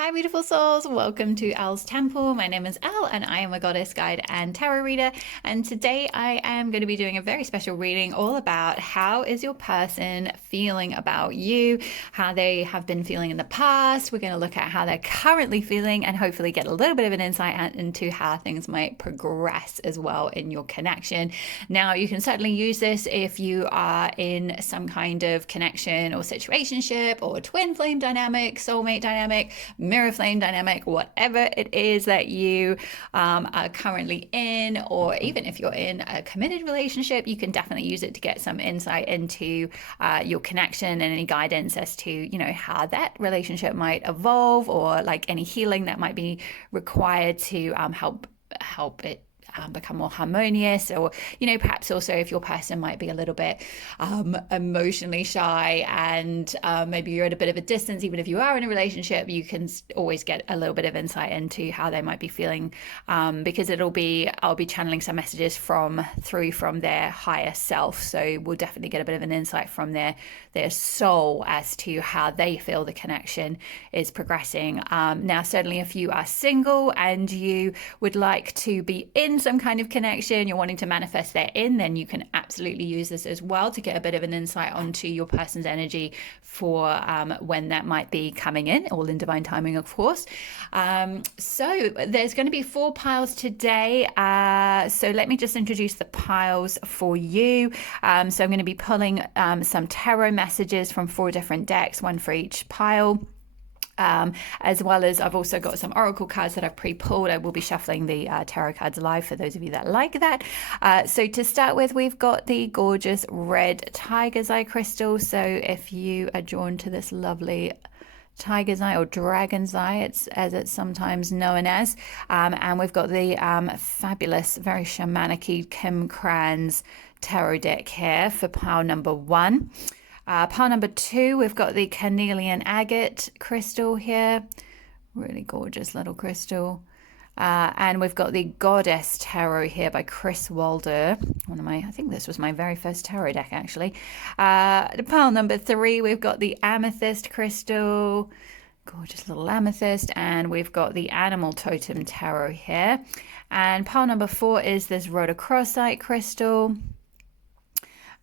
Hi, beautiful souls. Welcome to Elle's Temple. My name is Elle, and I am a goddess guide and tarot reader. And today I am going to be doing a very special reading all about how is your person feeling about you, how they have been feeling in the past. We're going to look at how they're currently feeling and hopefully get a little bit of an insight into how things might progress as well in your connection. Now, you can certainly use this if you are in some kind of connection or situationship or twin flame dynamic, soulmate dynamic, mirror flame dynamic, whatever it is that you are currently in, or even if you're in a committed relationship, you can definitely use it to get some insight into your connection and any guidance as to, how that relationship might evolve, or like any healing that might be required to help it become more harmonious, or perhaps also if your person might be a little bit emotionally shy and maybe you're at a bit of a distance. Even if you are in a relationship, you can always get a little bit of insight into how they might be feeling, because I'll be channeling some messages from their higher self, so we'll definitely get a bit of an insight from their soul as to how they feel the connection is progressing. Now, certainly if you are single and you would like to be in some kind of connection, you're wanting to manifest that in, then you can absolutely use this as well to get a bit of an insight onto your person's energy for when that might be coming in, all in divine timing, of course. So there's going to be 4 piles today. So let me just introduce the piles for you. So I'm going to be pulling some tarot messages from 4 different decks, one for each pile. As well as I've also got some oracle cards that I've pre-pulled. I will be shuffling the tarot cards live for those of you that like that. So to start with, we've got the gorgeous red tiger's eye crystal. So if you are drawn to this lovely tiger's eye or dragon's eye, as it's sometimes known as, and we've got the fabulous, very shamanic-y Kim Kranz tarot deck here for pile number 1. Pile number 2, we've got the Carnelian Agate crystal here. Really gorgeous little crystal. And we've got the Goddess Tarot here by Chris Walder. I think this was my very first tarot deck, actually. Pile number 3, we've got the Amethyst crystal. Gorgeous little amethyst. And we've got the Animal Totem Tarot here. And pile number 4 is this Rhodochrosite crystal.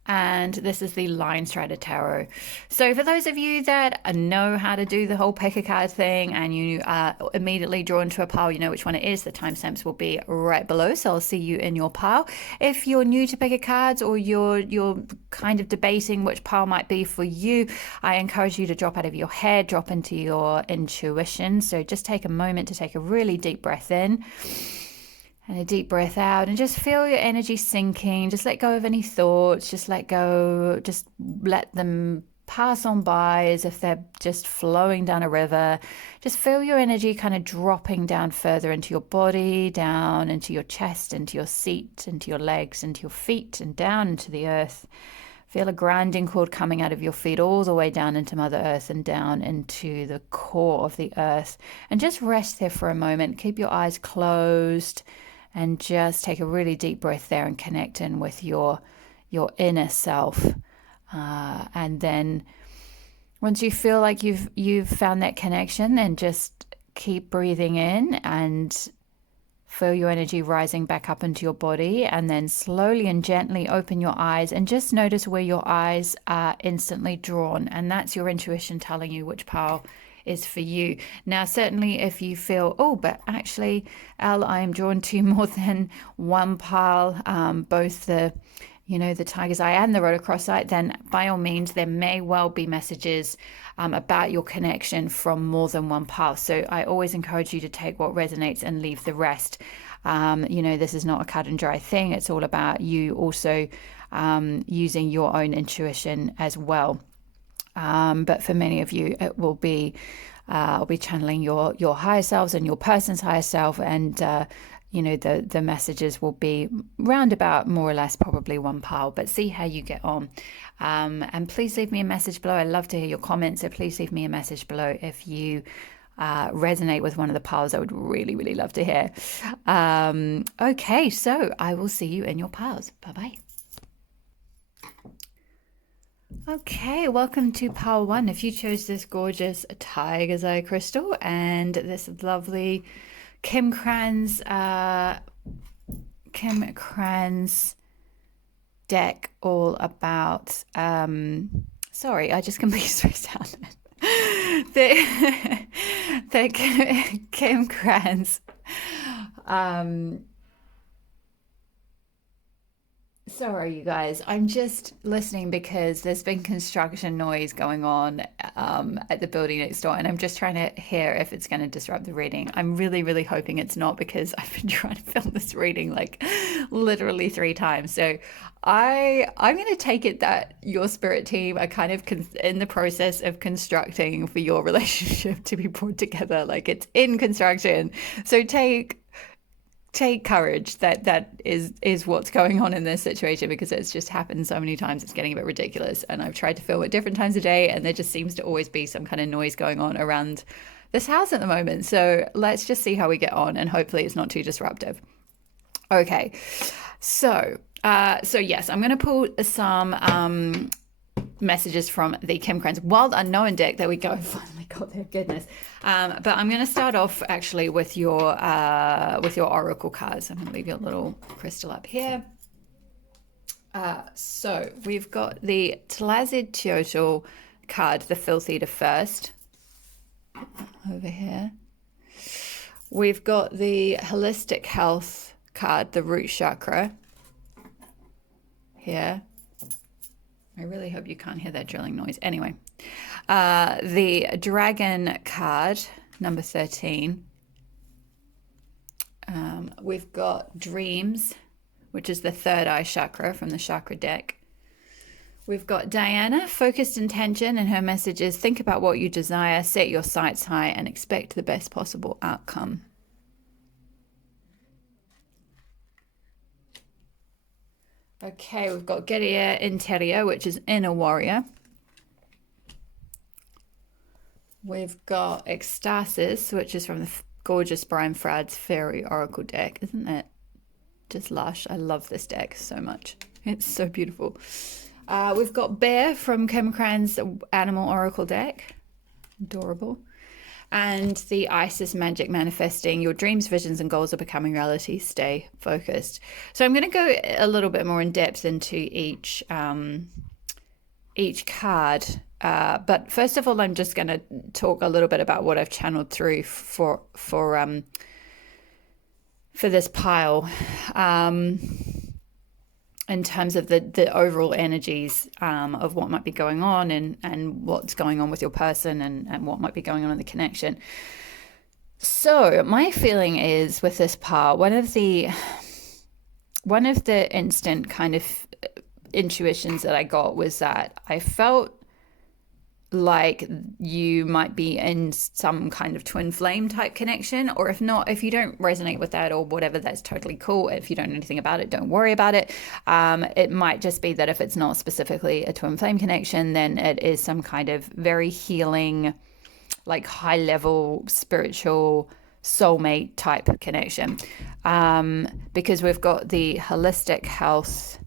And this is the Line Strider Tarot. So for those of you that know how to do the whole pickacard thing and you are immediately drawn to a pile, you know which one it is. The timestamps will be right below, so I'll see you in your pile. If you're new to pickacards, or you're kind of debating which pile might be for you, I encourage you to drop out of your head, drop into your intuition. So just take a moment to take a really deep breath in and a deep breath out, and just feel your energy sinking. Just let go of any thoughts. Just let let them pass on by as if they're just flowing down a river. Just feel your energy kind of dropping down further into your body, down into your chest, into your seat, into your legs, into your feet, and down into the earth. Feel a grounding cord coming out of your feet all the way down into Mother Earth and down into the core of the earth. And just rest there for a moment. Keep your eyes closed and just take a really deep breath there and connect in with your inner self. And then once you feel like you've found that connection, then just keep breathing in and feel your energy rising back up into your body, and then slowly and gently open your eyes and just notice where your eyes are instantly drawn. And that's your intuition telling you which pile is for you. Now, certainly if you feel, but actually, Elle, I am drawn to more than one pile, both the tiger's eye and the rhodochrosite, then by all means, there may well be messages about your connection from more than one pile. So I always encourage you to take what resonates and leave the rest. This is not a cut and dry thing. It's all about you also using your own intuition as well. But for many of you, it will be, I'll be channeling your higher selves and your person's higher self, and the messages will be roundabout more or less probably one pile, but see how you get on. And please leave me a message below. I love to hear your comments, so please leave me a message below if you resonate with one of the piles. I would really, really love to hear. Okay, so I will see you in your piles. Bye-bye. Okay, welcome to Pile 1. If you chose this gorgeous Tiger's Eye crystal and this lovely Kim Kranz deck all about sorry, I just completely spaced out. the Kim Kranz sorry, you guys. I'm just listening because there's been construction noise going on at the building next door, and I'm just trying to hear if it's going to disrupt the reading. I'm really, really hoping it's not because I've been trying to film this reading like literally 3 times. So I'm going to take it that your spirit team are kind of in the process of constructing for your relationship to be brought together. Like it's in construction. So take courage that is what's going on in this situation, because it's just happened so many times. It's getting a bit ridiculous, and I've tried to film at different times of day, and there just seems to always be some kind of noise going on around this house at the moment. So let's just see how we get on, and hopefully it's not too disruptive. Okay, so yes, I'm going to pull some messages from the Kim Kranz Wild Unknown deck. There we go. Finally got there. Goodness. But I'm going to start off actually with your oracle cards. I'm going to leave your little crystal up here. So we've got the Tlazid Teotl card, the Filth Eater first, over here. We've got the Holistic Health card, the Root Chakra, here. I really hope you can't hear that drilling noise. Anyway, the Dragon card, number 13. We've got Dreams, which is the third eye chakra from the chakra deck. We've got Diana, Focused Intention, and her message is think about what you desire, set your sights high, and expect the best possible outcome. Okay, we've got Guerrier Interior, which is Inner Warrior. We've got Ecstasis, which is from the gorgeous Brian Fradd's Fairy Oracle deck. Isn't it just lush? I love this deck so much. It's so beautiful. We've got Bear from Kim Kranz's Animal Oracle deck. Adorable. And the Isis Magic Manifesting. Your dreams, visions, and goals are becoming reality. Stay focused. So I'm going to go a little bit more in depth into each card. But first of all, I'm just going to talk a little bit about what I've channeled through for this pile. In terms of the overall energies of what might be going on and what's going on with your person and what might be going on in the connection. So my feeling is with this part, one of the instant kind of intuitions that I got was that I felt like you might be in some kind of twin flame type connection, or if not, if you don't resonate with that or whatever, that's totally cool. If you don't know anything about it, don't worry about it. It might just be that if it's not specifically a twin flame connection, then it is some kind of very healing, like high level spiritual soulmate type connection, because we've got the Holistic Health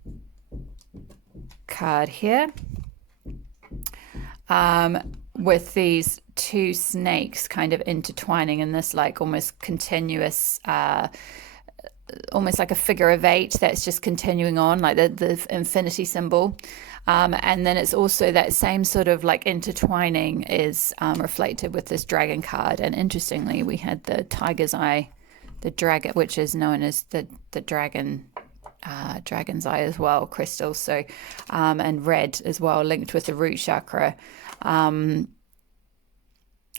card here, with these two snakes kind of intertwining in this like almost continuous, almost like a figure of 8 that's just continuing on, like the infinity symbol. And then it's also that same sort of like intertwining is reflected with this dragon card. And interestingly, we had the tiger's eye, the dragon, which is known as the dragon's eye as well, crystal. So, and red as well, linked with the root chakra. And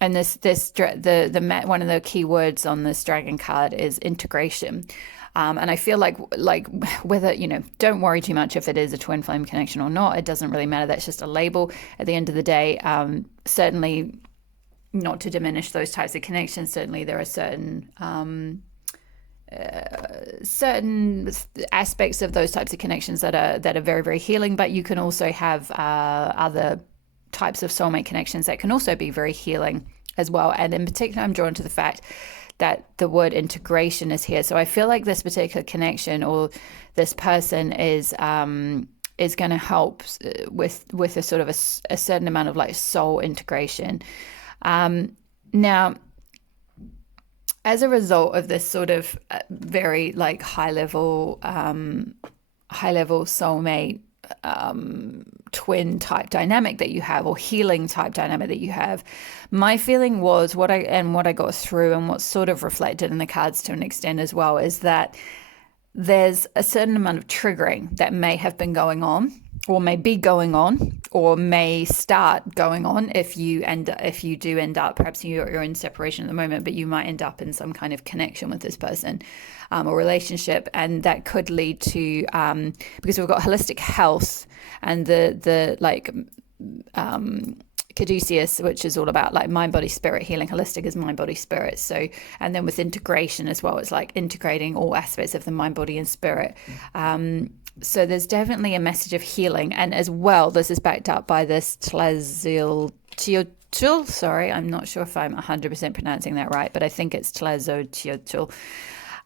one of the key words on this dragon card is integration. And I feel like whether, don't worry too much if it is a twin flame connection or not. It doesn't really matter. That's just a label at the end of the day. Certainly not to diminish those types of connections. Certainly there are certain aspects of those types of connections that are very, very healing, but you can also have other types of soulmate connections that can also be very healing as well. And in particular, I'm drawn to the fact that the word integration is here. So I feel like this particular connection or this person is is going to help with a sort of a certain amount of like soul integration. Now, as a result of this sort of very like high level soulmate twin type dynamic that you have, or healing type dynamic that you have, my feeling was what I got through, and what's sort of reflected in the cards to an extent as well, is that there's a certain amount of triggering that may have been going on, or may be going on, or may start going on if you do end up, perhaps you're in separation at the moment, but you might end up in some kind of connection with this person, or relationship, and that could lead to because we've got holistic health and the like Caduceus, which is all about like mind, body, spirit healing. Holistic is mind, body, spirit. So, and then with integration as well, it's like integrating all aspects of the mind, body, and spirit. So there's definitely a message of healing, and as well, this is backed up by this Tlazolteotl. Sorry, I'm not sure if I'm 100% pronouncing that right, but I think it's Tlazolteotl.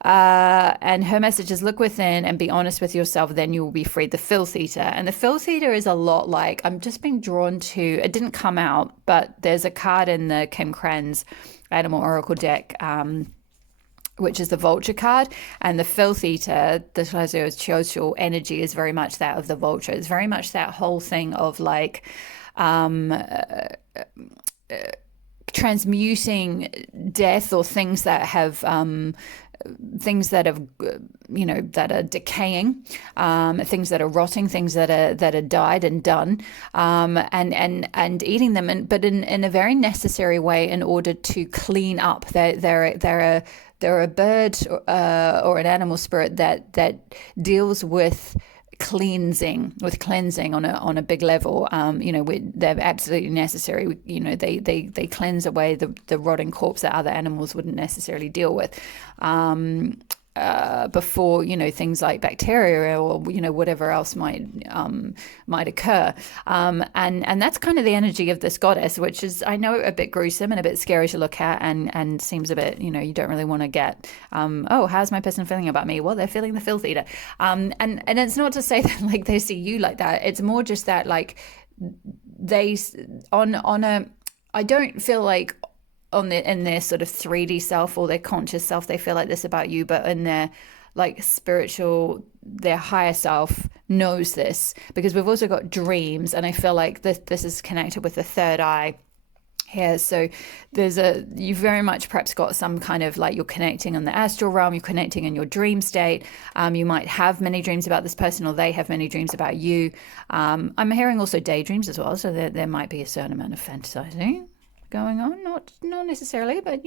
And her message is, look within and be honest with yourself, then you will be freed. The filth eater. And the filth eater is a lot like, I'm just being drawn to, it didn't come out, but there's a card in the Kim Kranz Animal Oracle deck, which is the vulture card. And the filth eater, the Tlazolteotl energy, is very much that of the vulture. It's very much that whole thing of like transmuting death, or things that have that are decaying, things that are rotting, things that are died and done, and eating them, but in a very necessary way in order to clean up. They're a bird or an animal spirit that deals with cleansing on a big level. They're absolutely necessary. They cleanse away the rotting corpse that other animals wouldn't necessarily deal with before things like bacteria or whatever else might occur, and that's kind of the energy of this goddess, which is, I know, a bit gruesome and a bit scary to look at, and seems a bit, you don't really want to get how's my person feeling about me? Well, they're feeling the filth eater, and it's not to say that like they see you like that. It's more just that like they I don't feel like in their sort of 3D self or their conscious self they feel like this about you, but in their like spiritual, their higher self knows this, because we've also got dreams, and I feel like this is connected with the third eye here. So you very much perhaps got some kind of like, you're connecting in the astral realm, you're connecting in your dream state. You might have many dreams about this person, or they have many dreams about you. I'm hearing also daydreams as well, so there might be a certain amount of fantasizing going on, not necessarily, but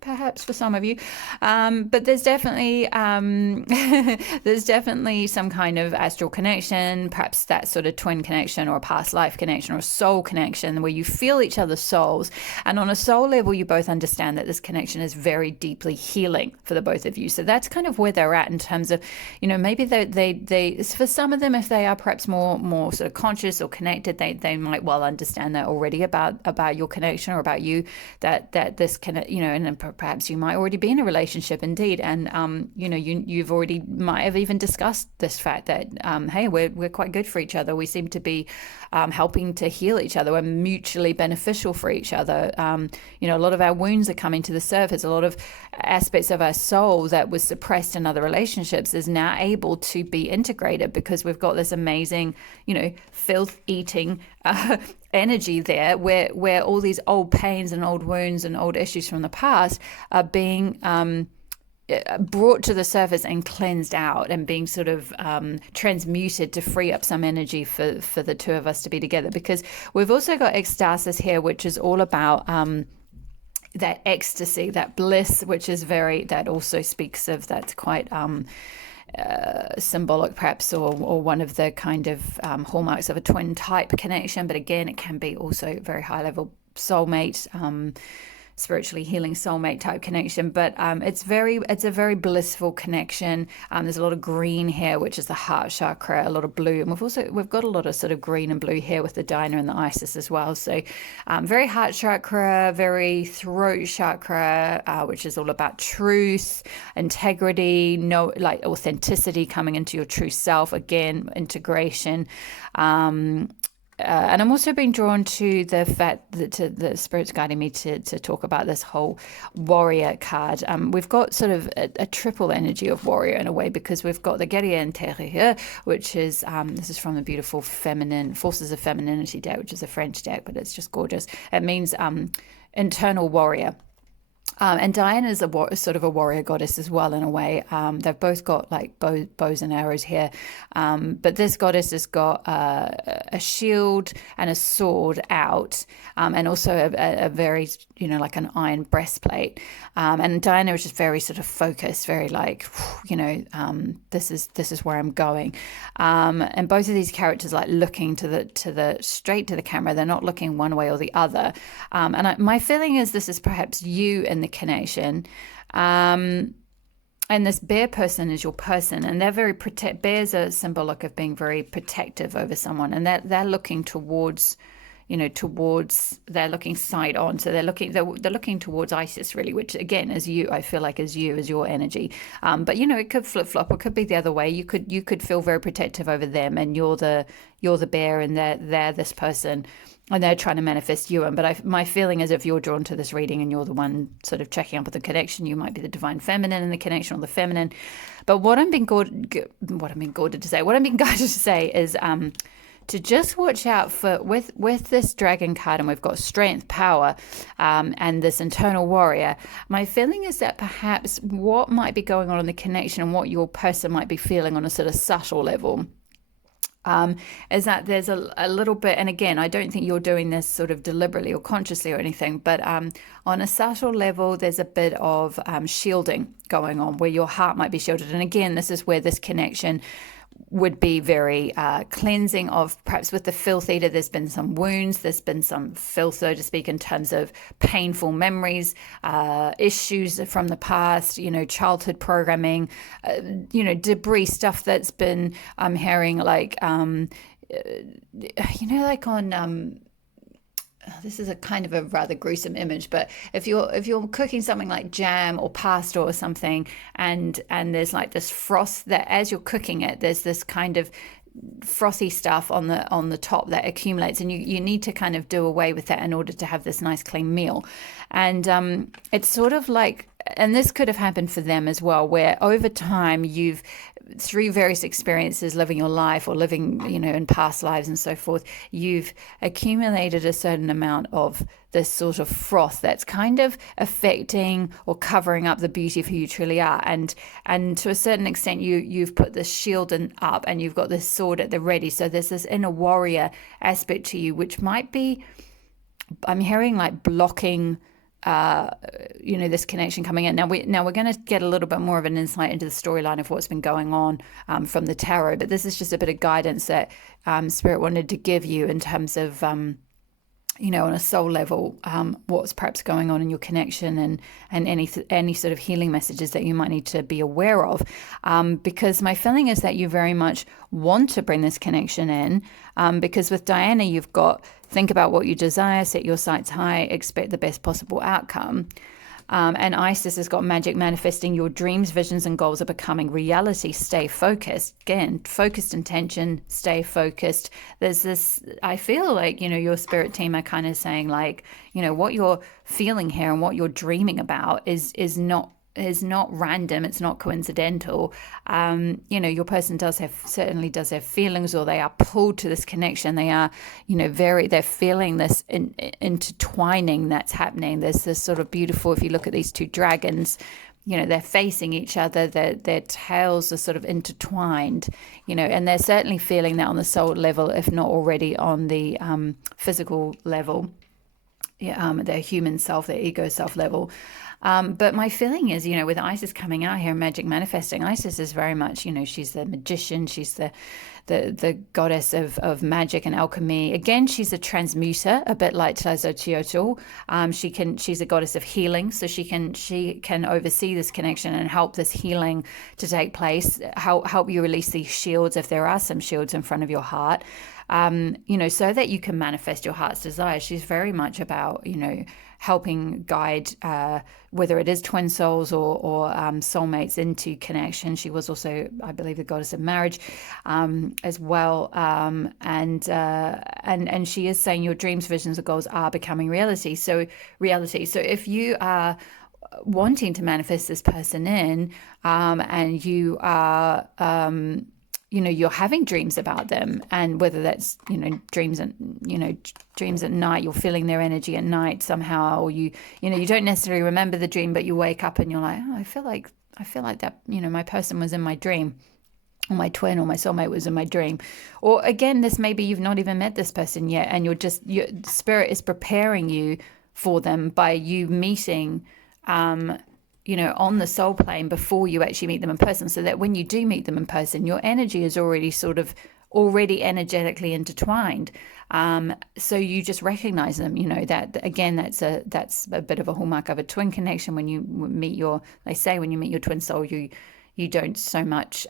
perhaps for some of you, but there's definitely some kind of astral connection, perhaps that sort of twin connection, or a past life connection, or a soul connection, where you feel each other's souls, and on a soul level you both understand that this connection is very deeply healing for the both of you. So that's kind of where they're at in terms of, maybe they for some of them, if they are perhaps more sort of conscious or connected, they might well understand that already about your connection, or about you, that this can, and perhaps you might already be in a relationship indeed, and you've already might have even discussed this fact that hey, we're quite good for each other, we seem to be helping to heal each other, we're mutually beneficial for each other. A lot of our wounds are coming to the surface, a lot of aspects of our soul that was suppressed in other relationships is now able to be integrated, because we've got this amazing filth eating energy there, where all these old pains and old wounds and old issues from the past are being brought to the surface and cleansed out, and being sort of transmuted to free up some energy for the two of us to be together. Because we've also got ecstasis here, which is all about that ecstasy, that bliss, which is that also speaks of, that's quite symbolic perhaps, or one of the kind of hallmarks of a twin type connection. But again, it can be also very high level soulmate spiritually healing soulmate type connection, but it's a very blissful connection. There's a lot of green here, which is the heart chakra, a lot of blue, and we've got a lot of sort of green and blue here with the Dinah and the Isis as well. So very heart chakra, very throat chakra, which is all about truth, integrity, like authenticity, coming into your true self, again, integration. And I'm also being drawn to the fact that the Spirit's guiding me to talk about this whole warrior card. We've got sort of a triple energy of warrior in a way, because we've got the guerrier intérieur, which is, this is from the beautiful feminine, Forces of Femininity deck, which is a French deck, but it's just gorgeous. It means internal warrior. And Diana is sort of a warrior goddess as well, in a way. They've both got like bows and arrows here. But this goddess has got a shield and a sword out, and also a very, like an iron breastplate. And Diana is just very sort of focused, very like, this is where I'm going. And both of these characters like looking to the straight to the camera. They're not looking one way or the other. And my feeling is this is perhaps you in the connection. And this bear person is your person, and they're very bears are symbolic of being very protective over someone, and they're looking towards, they're looking side on, so they're looking towards Isis, really, which again is you. I feel like is your energy, but it could flip flop, or could be the other way. You could feel very protective over them, and you're the bear, and they're this person, and they're trying to manifest you. But my feeling is, if you're drawn to this reading and you're the one sort of checking up with the connection, you might be the divine feminine in the connection, or the feminine. But what I'm being guided to say is to just watch out for with this dragon card, and we've got strength, power, and this internal warrior. My feeling is that perhaps what might be going on in the connection, and what your person might be feeling on a sort of subtle level, is that there's a little bit, and again, I don't think you're doing this sort of deliberately or consciously or anything, but on a subtle level, there's a bit of shielding going on, where your heart might be shielded. And again, this is where this connection would be very cleansing of, perhaps with the filth eater, there's been some wounds, there's been some filth, so to speak, in terms of painful memories, issues from the past, childhood programming, debris, stuff that's been, I'm hearing like, like on, this is a kind of a rather gruesome image, but if you're cooking something like jam or pasta or something, and there's like this frost that as you're cooking it, there's this kind of frothy stuff on the top that accumulates, and you need to kind of do away with that in order to have this nice clean meal. And it's sort of like, and this could have happened for them as well, where over time you've, through various experiences, living your life or living, in past lives and so forth, you've accumulated a certain amount of this sort of froth that's kind of affecting or covering up the beauty of who you truly are. And to a certain extent, you've put this shield up, and you've got this sword at the ready. So there's this inner warrior aspect to you, which might be, I'm hearing like blocking this connection coming in. Now we're going to get a little bit more of an insight into the storyline of what's been going on from the tarot, but this is just a bit of guidance that Spirit wanted to give you in terms of on a soul level, what's perhaps going on in your connection, and any sort of healing messages that you might need to be aware of, because my feeling is that you very much want to bring this connection in, because with Diana, you've got, think about what you desire, set your sights high, expect the best possible outcome. And Isis has got magic manifesting. Your dreams, visions, and goals are becoming reality. Stay focused. Again, focused intention, stay focused. There's this, I feel like, your spirit team are kind of saying like, what you're feeling here and what you're dreaming about is not random. It's not coincidental. Your person certainly does have feelings, or they are pulled to this connection. They are, they're feeling this intertwining that's happening. There's this sort of beautiful, if you look at these two dragons, they're facing each other, their tails are sort of intertwined, and they're certainly feeling that on the soul level, if not already on the physical level. their human self, their ego self level. But my feeling is, with Isis coming out here, magic manifesting, Isis is very much, she's the magician, she's the goddess of magic and alchemy. Again, she's a transmuter, a bit like Tlazolteotl. She's a goddess of healing, so she can oversee this connection and help this healing to take place. Help you release these shields if there are some shields in front of your heart. So that you can manifest your heart's desire. She's very much about, helping guide, whether it is twin souls or soulmates into connection. She was also, I believe, the goddess of marriage as well. And she is saying your dreams, visions, or goals are becoming reality. So if you are wanting to manifest this person in, and you are you're having dreams about them, and whether that's dreams at night, you're feeling their energy at night somehow, or you don't necessarily remember the dream, but you wake up and you're like, oh, I feel like that my person was in my dream, or my twin or my soulmate was in my dream. Or again, this maybe you've not even met this person yet, and your spirit is preparing you for them by you meeting on the soul plane before you actually meet them in person, so that when you do meet them in person, your energy is already energetically intertwined. So you just recognize them, that again, that's a bit of a hallmark of a twin connection. When you meet your twin soul, you don't so much,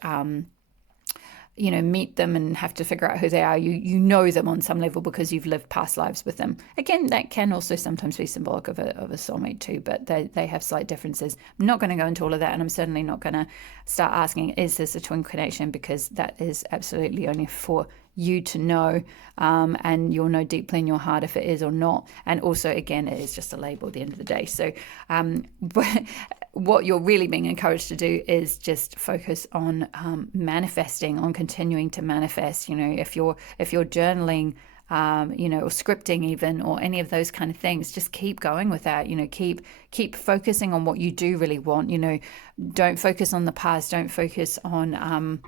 meet them and have to figure out who they are. You know them on some level because you've lived past lives with them. Again, that can also sometimes be symbolic of a soulmate too, but they have slight differences. I'm not going to go into all of that, and I'm certainly not going to start asking, is this a twin connection? Because that is absolutely only for you to know, and you'll know deeply in your heart if it is or not. And also, again, it is just a label at the end of the day. So what you're really being encouraged to do is just focus on manifesting, on continuing to manifest. If you're journaling, or scripting even, or any of those kind of things, just keep going with that. Keep focusing on what you do really want. Don't focus on the past. Don't focus on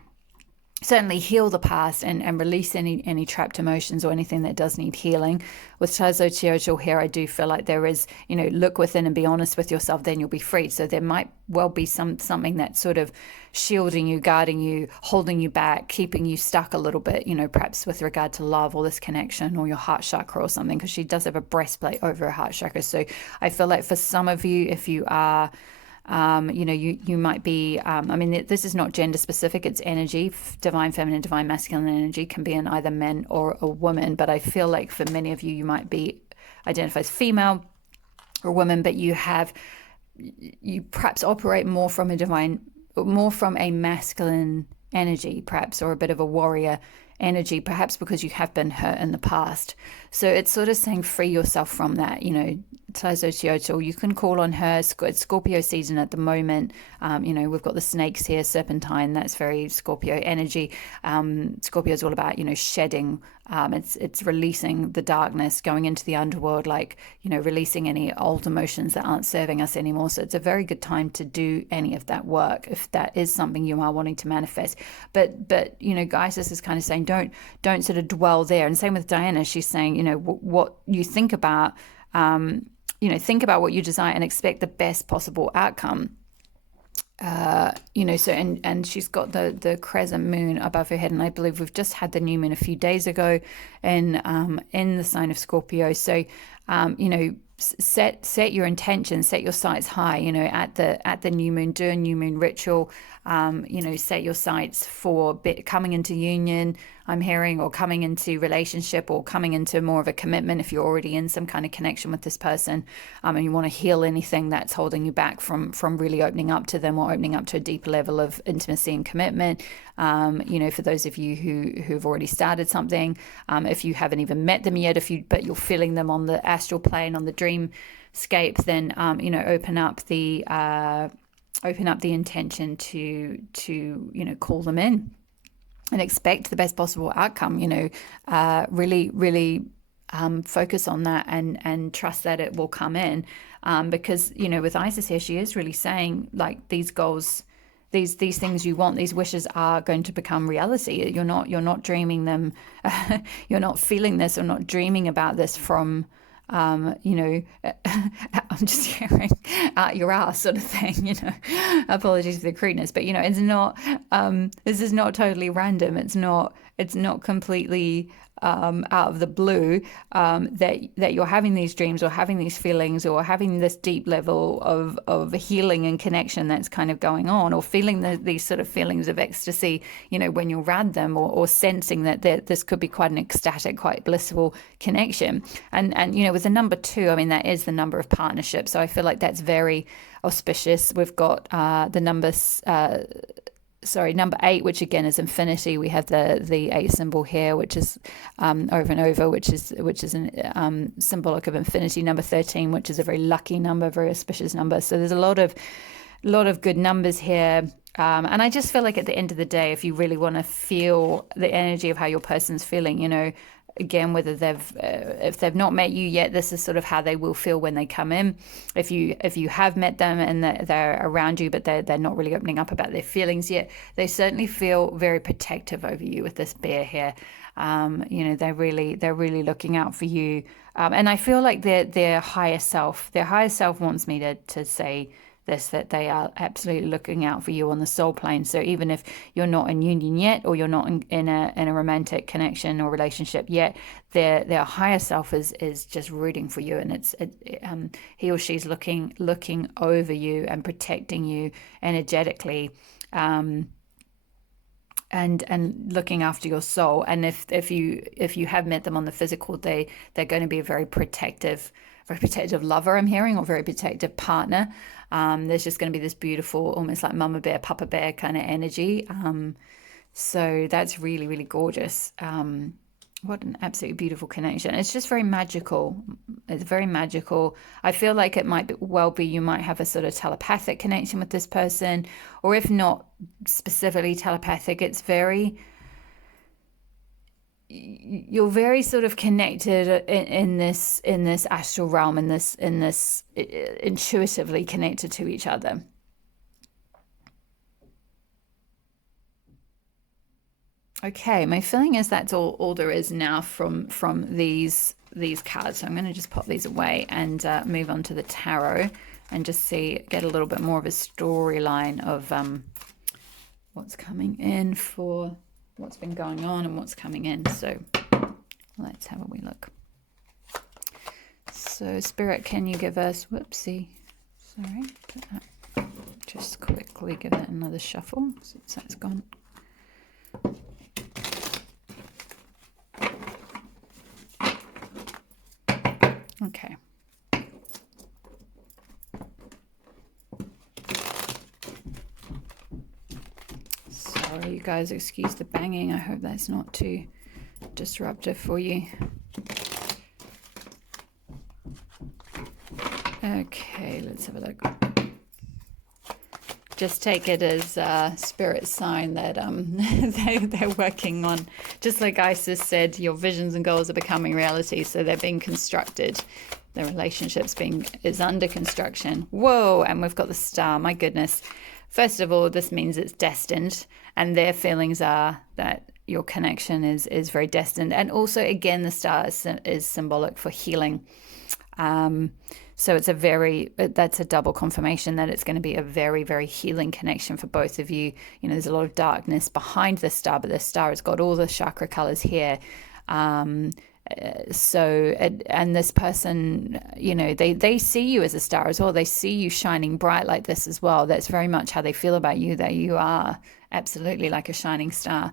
certainly heal the past and release any trapped emotions or anything that does need healing. With Tlazolteotl here, I do feel like there is, look within and be honest with yourself, then you'll be freed. So there might well be something that's sort of shielding you, guarding you, holding you back, keeping you stuck a little bit, perhaps with regard to love or this connection or your heart chakra or something, because she does have a breastplate over her heart chakra. So I feel like for some of you, if you are you might be, this is not gender specific, it's energy. Divine feminine, divine masculine energy can be in either men or a woman, but I feel like for many of you, you might be identified as female or woman, but you perhaps operate more from a masculine energy, perhaps, or a bit of a warrior energy, perhaps because you have been hurt in the past. So it's sort of saying free yourself from that. Tlazolteotl, you can call on her. It's Scorpio season at the moment. We've got the snakes here, serpentine, that's very Scorpio energy. Scorpio is all about, shedding. It's releasing the darkness, going into the underworld, releasing any old emotions that aren't serving us anymore. So it's a very good time to do any of that work if that is something you are wanting to manifest. But Isis is kind of saying don't sort of dwell there. And same with Diana, she's saying, what you think about, think about what you desire and expect the best possible outcome. And she's got the crescent moon above her head, and I believe we've just had the new moon a few days ago in the sign of Scorpio. So set your intention, set your sights high. At the new moon, do a new moon ritual. Set your sights for coming into union, I'm hearing, or coming into relationship, or coming into more of a commitment if you're already in some kind of connection with this person, and you want to heal anything that's holding you back from really opening up to them, or opening up to a deeper level of intimacy and commitment. For those of you who've already started something, if you haven't even met them yet, but you're feeling them on the astral plane, on the dreamscape, then open up the intention to call them in and expect the best possible outcome. Really focus on that and trust that it will come in, because with Isis here, she is really saying, like, these goals, these things you want, these wishes are going to become reality. You're not dreaming them. You're not feeling this or not dreaming about this from you know, I'm just hearing your ass sort of thing, you know. Apologies for the crudeness, but you know, it's not. This is not totally random. It's not. It's not completely out of the blue that you're having these dreams or having these feelings or having this deep level of healing and connection that's kind of going on, or feeling these sort of feelings of ecstasy, you know, when you read them, or sensing that this could be quite an ecstatic, quite blissful connection. And you know, with the number 2, I mean, that is the number of partnership. So I feel like that's very auspicious. We've got the numbers. Number 8, which again is infinity. We have the 8 symbol here, which is over and over, which is an symbolic of infinity. Number 13, which is a very lucky number, very auspicious number. So there's a lot of good numbers here. And I just feel like at the end of the day, if you really want to feel the energy of how your person's feeling, you know, again, whether if they've not met you yet, this is sort of how they will feel when they come in. If you have met them and they're around you, but they're not really opening up about their feelings yet, they certainly feel very protective over you with this bear here. You know, they're really looking out for you. And I feel like their higher self wants me to say this, that they are absolutely looking out for you on the soul plane. So even if you're not in union yet, or you're not in a romantic connection or relationship yet, their higher self is just rooting for you, and he or she's looking over you and protecting you energetically, and looking after your soul. And if you have met them on the physical, they're going to be a very protective lover, I'm hearing, or very protective partner. There's just going to be this beautiful, almost like mama bear, papa bear kind of energy. So that's really, really gorgeous. What an absolutely beautiful connection. It's just very magical. It's very magical. I feel like it might well be you might have a sort of telepathic connection with this person, or if not specifically telepathic, it's very... you're very sort of connected in this astral realm, in this intuitively connected to each other. Okay, my feeling is that's all there is now from these cards. So I'm going to just pop these away and move on to the tarot and just get a little bit more of a storyline of what's coming in, for what's been going on and what's coming in. So let's have a wee look. So Spirit, can you give us, whoopsie, sorry, just quickly give that another shuffle since that's gone. Okay. Sorry, you guys, excuse the banging. I hope that's not too disruptive for you. Okay, let's have a look. Just take it as a spirit sign that they're working on, just like Isis said, your visions and goals are becoming reality, so they're being constructed. The relationship's is under construction. Whoa, and we've got the star. My goodness. First of all, this means it's destined, and their feelings are that your connection is very destined. And also, again, the star is symbolic for healing. So that's a double confirmation that it's going to be a very, very healing connection for both of you. You know, there's a lot of darkness behind the star, but the star has got all the chakra colors here. And this person, you know, they see you as a star as well. They see you shining bright like this as well. That's very much how they feel about you, that you are absolutely like a shining star.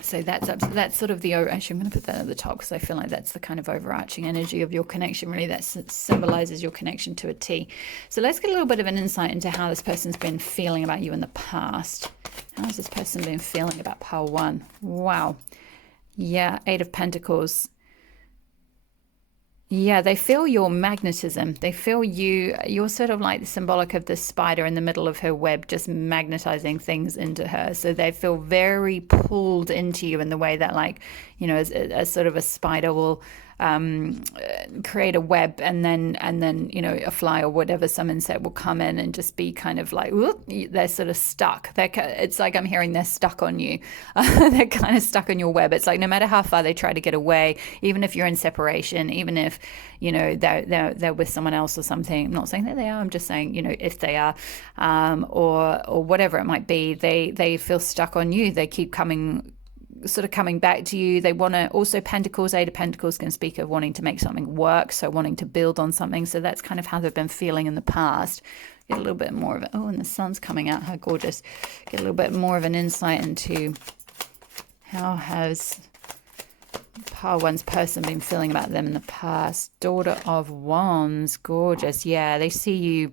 So that's sort of the, actually I'm going to put that at the top because I feel like that's the kind of overarching energy of your connection, really, that symbolizes your connection to a T. So let's get a little bit of an insight into how this person's been feeling about you in the past. How has this person been feeling about pile 1? Wow. Yeah, 8 of Pentacles. Yeah, they feel your magnetism. They feel you're sort of like the symbolic of the spider in the middle of her web, just magnetizing things into her. So they feel very pulled into you in the way that, like, you know, as sort of a spider will create a web, and then you know, a fly or whatever, some insect will come in and just be kind of like, whoop, they're sort of stuck. It's like I'm hearing they're stuck on you. They're kind of stuck on your web. It's like no matter how far they try to get away, even if you're in separation, even if, you know, they're with someone else or something. I'm not saying that they are. I'm just saying, you know, if they are, or whatever it might be, they feel stuck on you. They keep coming back to you. They want to also, Pentacles, Eight of Pentacles can speak of wanting to make something work, so wanting to build on something. So that's kind of how they've been feeling in the past. Get a little bit more of it. Oh, and the sun's coming out. How gorgeous. Get a little bit more of an insight into how has Pile One's person been feeling about them in the past. Daughter of Wands. Gorgeous. Yeah, they see you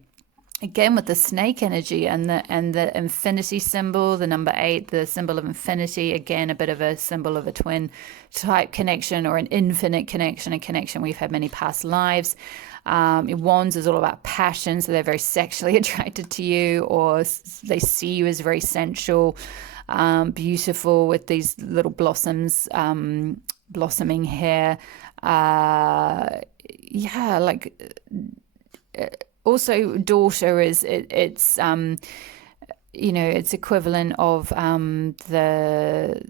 again with the snake energy and the infinity symbol, the number 8, the symbol of infinity. Again, a bit of a symbol of a twin type connection, or an infinite connection, a connection we've had many past lives. Wands is all about passion, so they're very sexually attracted to you, or they see you as very sensual, beautiful, with these little blossoms, blossoming hair. Also, daughter is it's you know, it's equivalent of the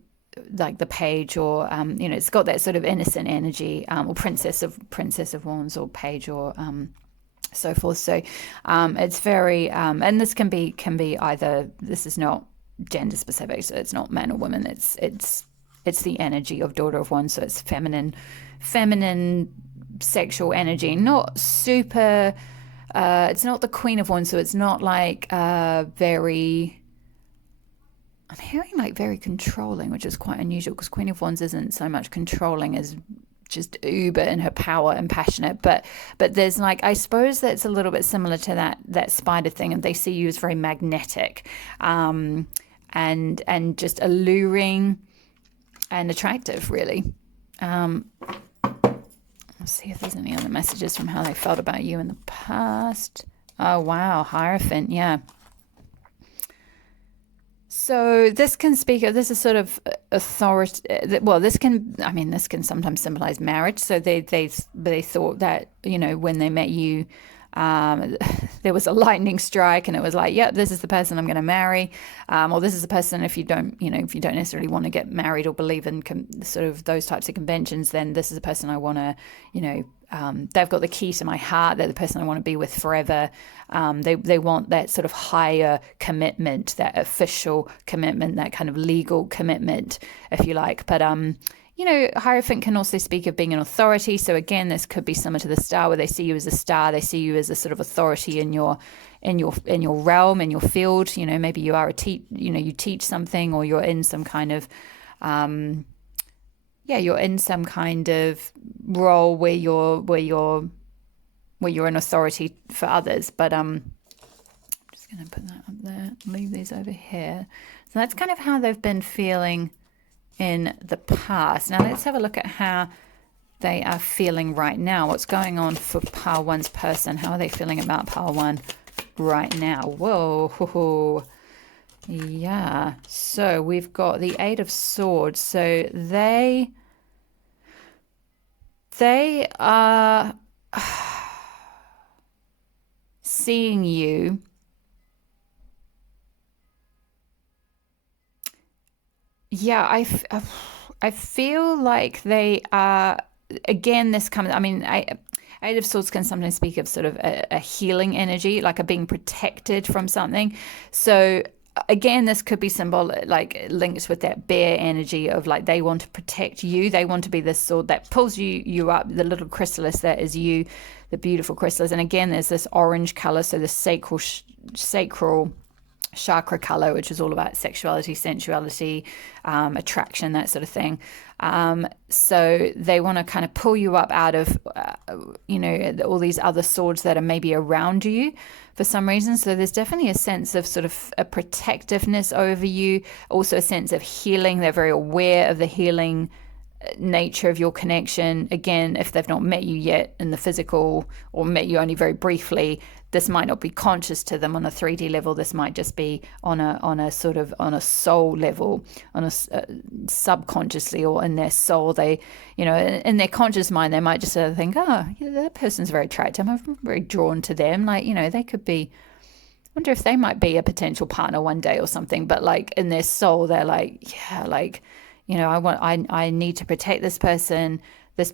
page, or you know, it's got that sort of innocent energy, or princess of Wands, or page, or so forth. So it's very and this can be either. This is not gender specific, so it's not man or woman. It's the energy of Daughter of Wands, so it's feminine sexual energy, not super. It's not the Queen of Wands, so it's not like very, I'm hearing like very controlling, which is quite unusual, because Queen of Wands isn't so much controlling as just uber in her power and passionate, but there's like, I suppose that's a little bit similar to that spider thing, and they see you as very magnetic, and just alluring and attractive, really. Let's see if there's any other messages from how they felt about you in the past. Oh, wow. Hierophant. Yeah. So this can speak of, this is sort of authority. Well, this can sometimes symbolize marriage. So they thought that, you know, when they met you, there was a lightning strike, and it was like, yeah, this is the person I'm going to marry, or this is the person, if you don't necessarily want to get married or believe in sort of those types of conventions, then this is the person I want to, you know, they've got the key to my heart. They're the person I want to be with forever. They want that sort of higher commitment, that official commitment, that kind of legal commitment, if you like. But you know, Hierophant can also speak of being an authority. So again, this could be similar to the star, where they see you as a star. They see you as a sort of authority in your realm, in your field. You know, maybe you are you teach something, or you're in some kind of you're in some kind of role where you're an authority for others. But I'm just going to put that up there, leave these over here. So that's kind of how they've been feeling in the past. Now let's have a look at how they are feeling right now. What's going on for Pile One's person? How are they feeling about Pile One right now? Whoa. Yeah. So we've got the Eight of Swords. So they are seeing you. Yeah, I feel like they are, again, this comes, I mean, Eight of Swords can sometimes speak of sort of a healing energy, like a being protected from something. So again, this could be symbolic, like linked with that bear energy of like, they want to protect you. They want to be this sword that pulls you up, the little chrysalis that is you, the beautiful chrysalis. And again, there's this orange color, so the sacral chakra color, which is all about sexuality, sensuality, attraction, that sort of thing. So they want to kind of pull you up out of, all these other swords that are maybe around you for some reason. So there's definitely a sense of sort of a protectiveness over you, also a sense of healing. They're very aware of the healing nature of your connection. Again, if they've not met you yet in the physical, or met you only very briefly, this might not be conscious to them on a 3D level. This might just be on a sort of on a soul level, on a subconsciously, or in their soul. They, in their conscious mind, they might just sort of think, oh, that person's very attractive. I'm very drawn to them. Like, they could be. I wonder if they might be a potential partner one day or something. But like in their soul, they're like, yeah, like, I need to protect this person. This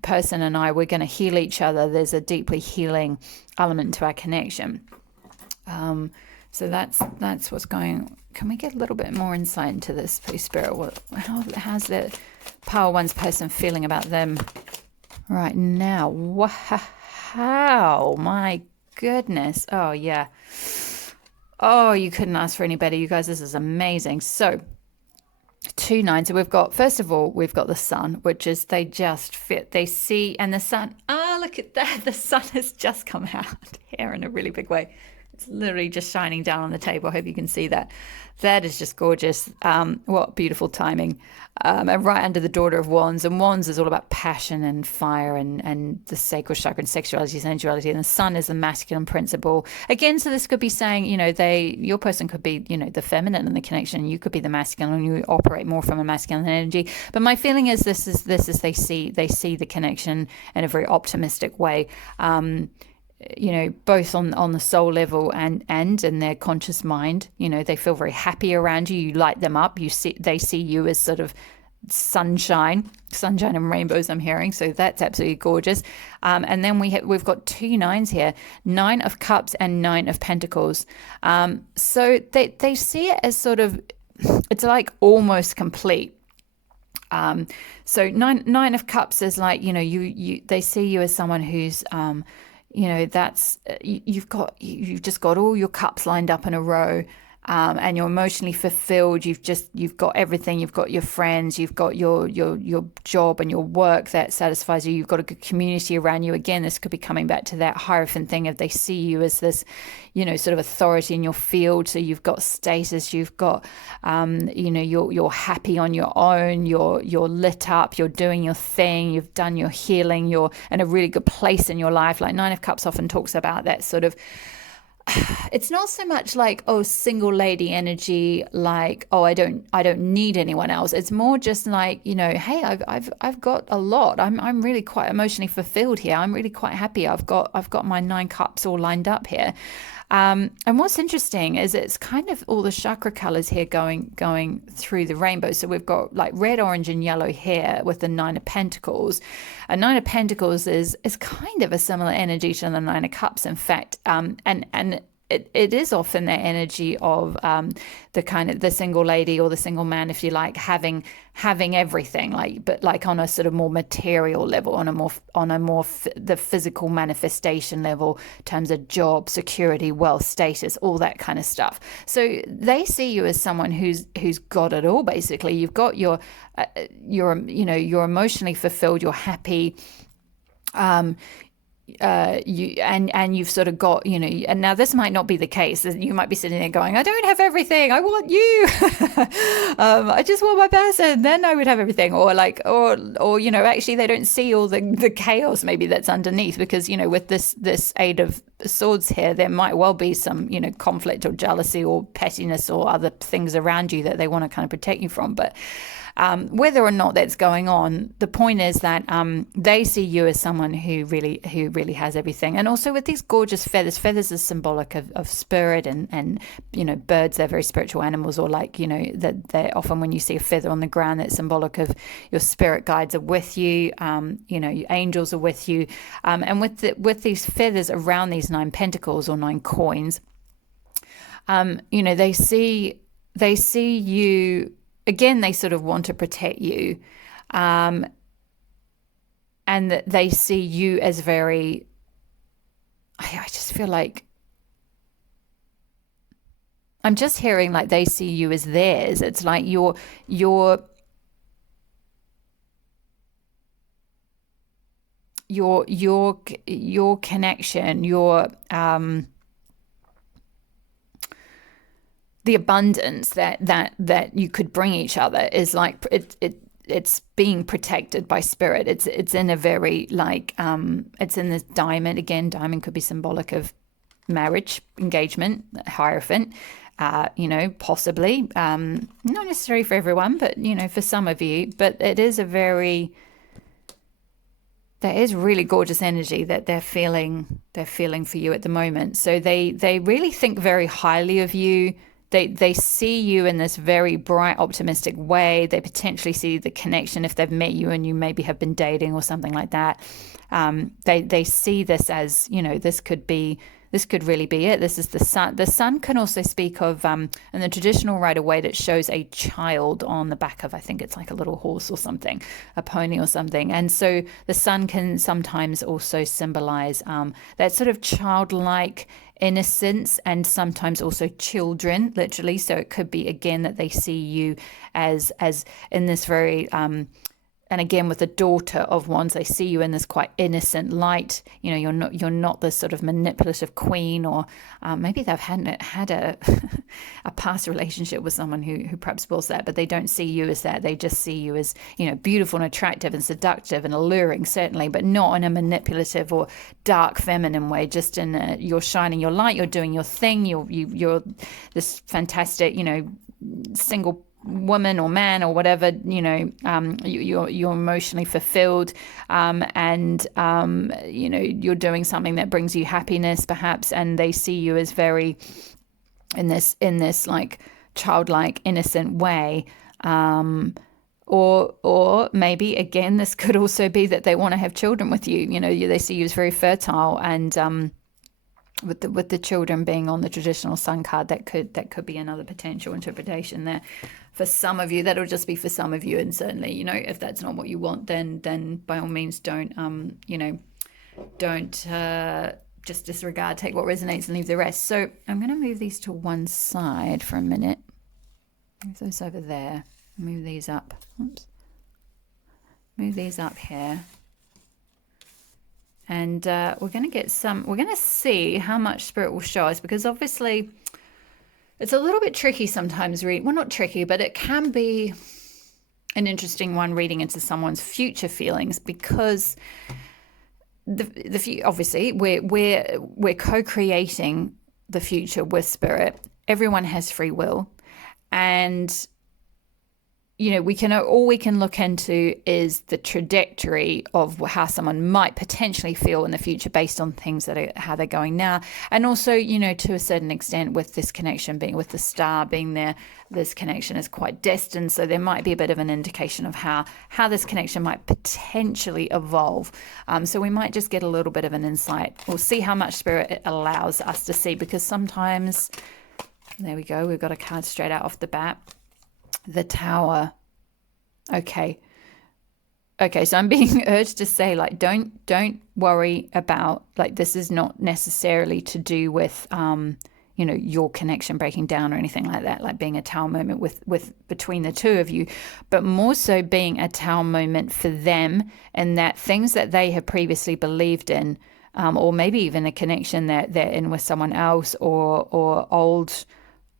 person and I, we're going to heal each other. There's a deeply healing element to our connection. So that's what's going. Can we get a little bit more insight into this, please, Spirit? How's the Power One's person feeling about them right now? Wow, my goodness. Oh yeah. Oh, you couldn't ask for any better, you guys. This is amazing. So 2 9. So we've got, first of all, we've got the sun, which is they just fit. They see, and the sun, look at that. The sun has just come out here in a really big way. It's literally just shining down on the table. I hope you can see that. That is just gorgeous. What beautiful timing. And right under the Daughter of Wands. And Wands is all about passion and fire and the sacral chakra and sexuality, sensuality. And the sun is the masculine principle. Again, so this could be saying, your person could be, the feminine in the connection. You could be the masculine, and you operate more from a masculine energy. But my feeling is this is they see the connection in a very optimistic way. Both on the soul level and in their conscious mind. They feel very happy around you. You light them up. They see you as sort of sunshine and rainbows, I'm hearing. So that's absolutely gorgeous. And then we've got 2 9s here, 9 of Cups and 9 of Pentacles. So they see it as sort of, it's like almost complete. So nine of Cups is like, they see you as someone who's that's you've just got all your cups lined up in a row, and you're emotionally fulfilled. You've got everything. You've got your friends. You've got your job and your work that satisfies you. You've got a good community around you. Again, this could be coming back to that Hierophant thing of they see you as this, sort of authority in your field. So you've got status. You've got, you're happy on your own. You're lit up. You're doing your thing. You've done your healing. You're in a really good place in your life. Like 9 of Cups often talks about that sort of. It's not so much like, single lady energy, like, I don't need anyone else. It's more just like, hey, I've got a lot. I'm really quite emotionally fulfilled here. I'm really quite happy. I've got my 9 cups all lined up here. And what's interesting is it's kind of all the chakra colors here going through the rainbow. So we've got like red, orange, and yellow here with the 9 of Pentacles. A 9 of Pentacles is kind of a similar energy to the 9 of Cups, in fact. And it is often that energy of the kind of the single lady or the single man, if you like, having everything, but on a sort of more material level, on a more the physical manifestation level, in terms of job, security, wealth, status, all that kind of stuff. So they see you as someone who's got it all. Basically, you've got you're emotionally fulfilled, you're happy. You've sort of got, and now this might not be the case. You might be sitting there going, I don't have everything. I want you. I just want my person. Then I would have everything. Or actually they don't see all the chaos maybe that's underneath, because, with this 8 of Swords here, there might well be some, conflict or jealousy or pettiness or other things around you that they want to kind of protect you from. But whether or not that's going on, the point is that they see you as someone who really has everything. And also with these gorgeous feathers is symbolic of spirit and birds. They're very spiritual animals, or that they're often, when you see a feather on the ground, that's symbolic of your spirit guides are with you. Your angels are with you. And with these feathers around these 9 pentacles or 9 coins, they see you. Again, they sort of want to protect you, and that they see you as very, I just feel like, I'm just hearing like they see you as theirs. It's like your connection, the abundance that you could bring each other is like it's being protected by spirit. It's in a very like it's in this diamond. Again, diamond could be symbolic of marriage, engagement, hierophant. Possibly not necessarily for everyone, but for some of you. But it is there is really gorgeous energy that they're feeling for you at the moment. So they really think very highly of you. They see you in this very bright, optimistic way. They potentially see the connection if they've met you and you maybe have been dating or something like that. They see this as, this could really be it. This is the sun. The sun can also speak of, in the traditional Rider-Waite, it shows a child on the back of, I think it's like a little horse or something, a pony or something. And so the sun can sometimes also symbolize that sort of childlike innocence, and sometimes also children, literally. So it could be, again, that they see you as in this very and again with the daughter of wands, they see you in this quite innocent light. You're not this sort of manipulative queen, or maybe they've had a a past relationship with someone who perhaps was that, but they don't see you as that. They just see you as beautiful and attractive and seductive and alluring, certainly, but not in a manipulative or dark feminine way. Just in you're shining your light, you're doing your thing, you're this fantastic single woman or man or whatever, you're emotionally fulfilled, and you're doing something that brings you happiness perhaps, and they see you as very in this like childlike innocent way, or maybe again this could also be that they want to have children with you. They see you as very fertile, and with the children being on the traditional sun card, that could be another potential interpretation there. For some of you, that'll just be for some of you, and certainly, if that's not what you want, then by all means don't just disregard, take what resonates and leave the rest. So I'm going to move these to one side for a minute. Move those over there. Move these up. Oops. Move these up here. And we're going to see how much spirit will show us, because obviously it's a little bit tricky sometimes well, not tricky, but it can be an interesting one reading into someone's future feelings, because obviously we're co-creating the future with spirit. Everyone has free will, and we can look into is the trajectory of how someone might potentially feel in the future based on things how they're going now. And also, to a certain extent, with this connection being with the star being there, this connection is quite destined. So there might be a bit of an indication of how this connection might potentially evolve. So we might just get a little bit of an insight. We'll see how much spirit it allows us to see, because sometimes, there we go, we've got a card straight out off the bat. The Tower. Okay, so I'm being urged to say, like, don't worry about, like, this is not necessarily to do with your connection breaking down or anything like that, like being a Tower moment with between the two of you, but more so being a Tower moment for them, and that things that they have previously believed in, or maybe even a connection that they're in with someone else, or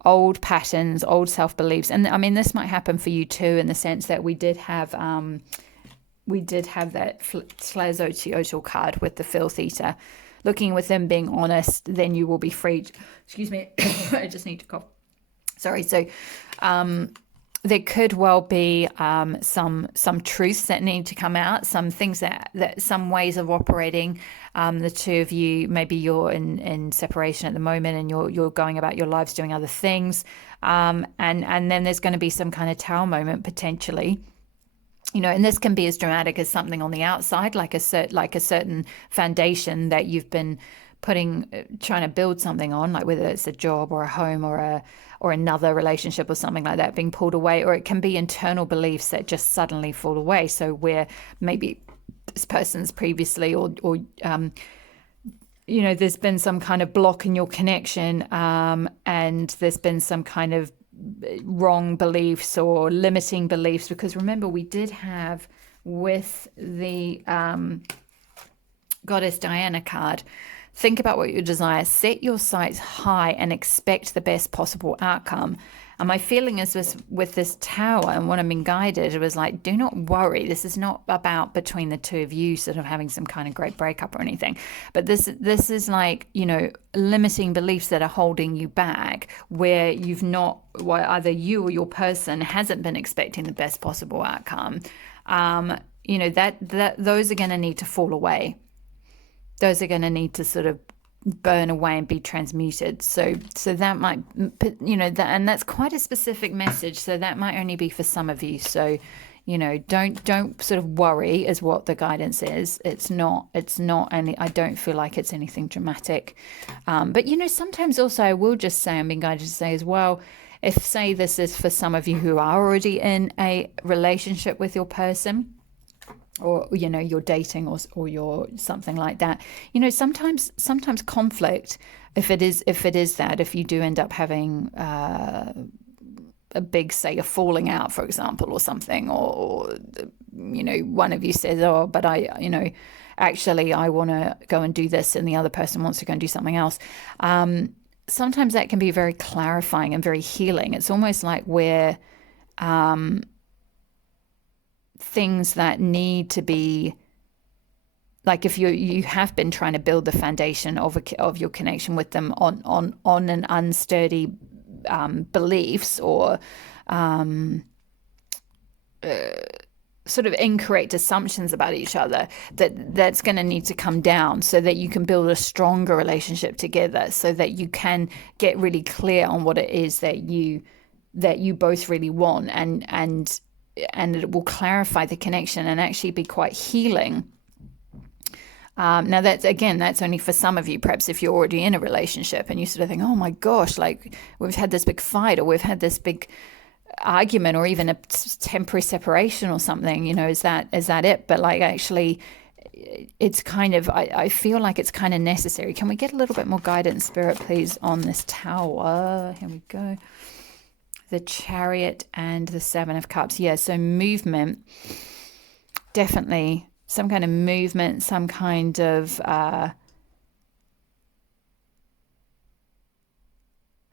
old patterns, old self-beliefs. And I mean, this might happen for you too, in the sense that we did have that Slazotiotal card with the Filth Eater. Looking with them, being honest, then you will be freed. Excuse me, I just need to cough. Sorry. So there could well be some truths that need to come out, some things that some ways of operating. The two of you, maybe you're in separation at the moment, and you're going about your lives doing other things, and then there's going to be some kind of Tower moment potentially. And this can be as dramatic as something on the outside, like a certain foundation that you've been trying to build something on, like whether it's a job or a home or another relationship or something like that, being pulled away. Or it can be internal beliefs that just suddenly fall away. So where maybe this person's previously or there's been some kind of block in your connection, and there's been some kind of wrong beliefs or limiting beliefs. Because remember, we did have with the Goddess Diana card, Think about what you desire, set your sights high, and expect the best possible outcome. And my feeling is with this tower and what I'm being guided, it was like, do not worry. This is not about between the two of you sort of having some kind of great breakup or anything. But this is like, limiting beliefs that are holding you back, where either you or your person hasn't been expecting the best possible outcome. That those are going to need to fall away. Those are going to need to sort of burn away and be transmuted. So that might, and that's quite a specific message. So that might only be for some of you. So, don't sort of worry is what the guidance is. It's not any, I don't feel like it's anything dramatic. But sometimes also I will just say, I'm being guided to say as well, if say this is for some of you who are already in a relationship with your person, or you're dating, or you're something like that, sometimes conflict, if it is that, if you do end up having a big, say, a falling out, for example, or something, or one of you says, oh, but actually I want to go and do this, and the other person wants to go and do something else. Sometimes that can be very clarifying and very healing. It's almost like where things that need to be, like if you have been trying to build the foundation of your connection with them on an unsturdy beliefs, or sort of incorrect assumptions about each other, that's going to need to come down so that you can build a stronger relationship together, so that you can get really clear on what it is that you both really want, and it will clarify the connection and actually be quite healing. Now that's only for some of you. Perhaps if you're already in a relationship and you sort of think, oh my gosh, like we've had this big fight, or we've had this big argument, or even a temporary separation or something, is that it? But like, actually, it's kind of, I feel like it's kind of necessary. Can we get a little bit more guidance, Spirit, please, on this tower? Here we go. The Chariot and the Seven of Cups. Yeah, so movement, definitely some kind of movement, some kind of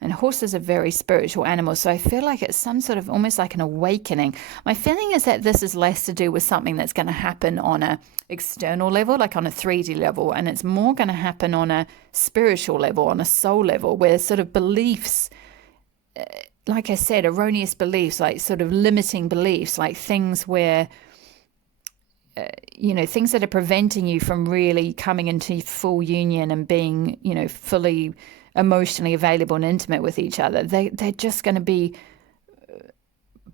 and horses are very spiritual animals, so I feel like it's some sort of almost like an awakening. My feeling is that this is less to do with something that's going to happen on a external level, like on a 3D level, and it's more going to happen on a spiritual level, on a soul level, where sort of beliefs, like I said, erroneous beliefs, like sort of limiting beliefs, like things where, things that are preventing you from really coming into full union and being, fully emotionally available and intimate with each other. They're just going to be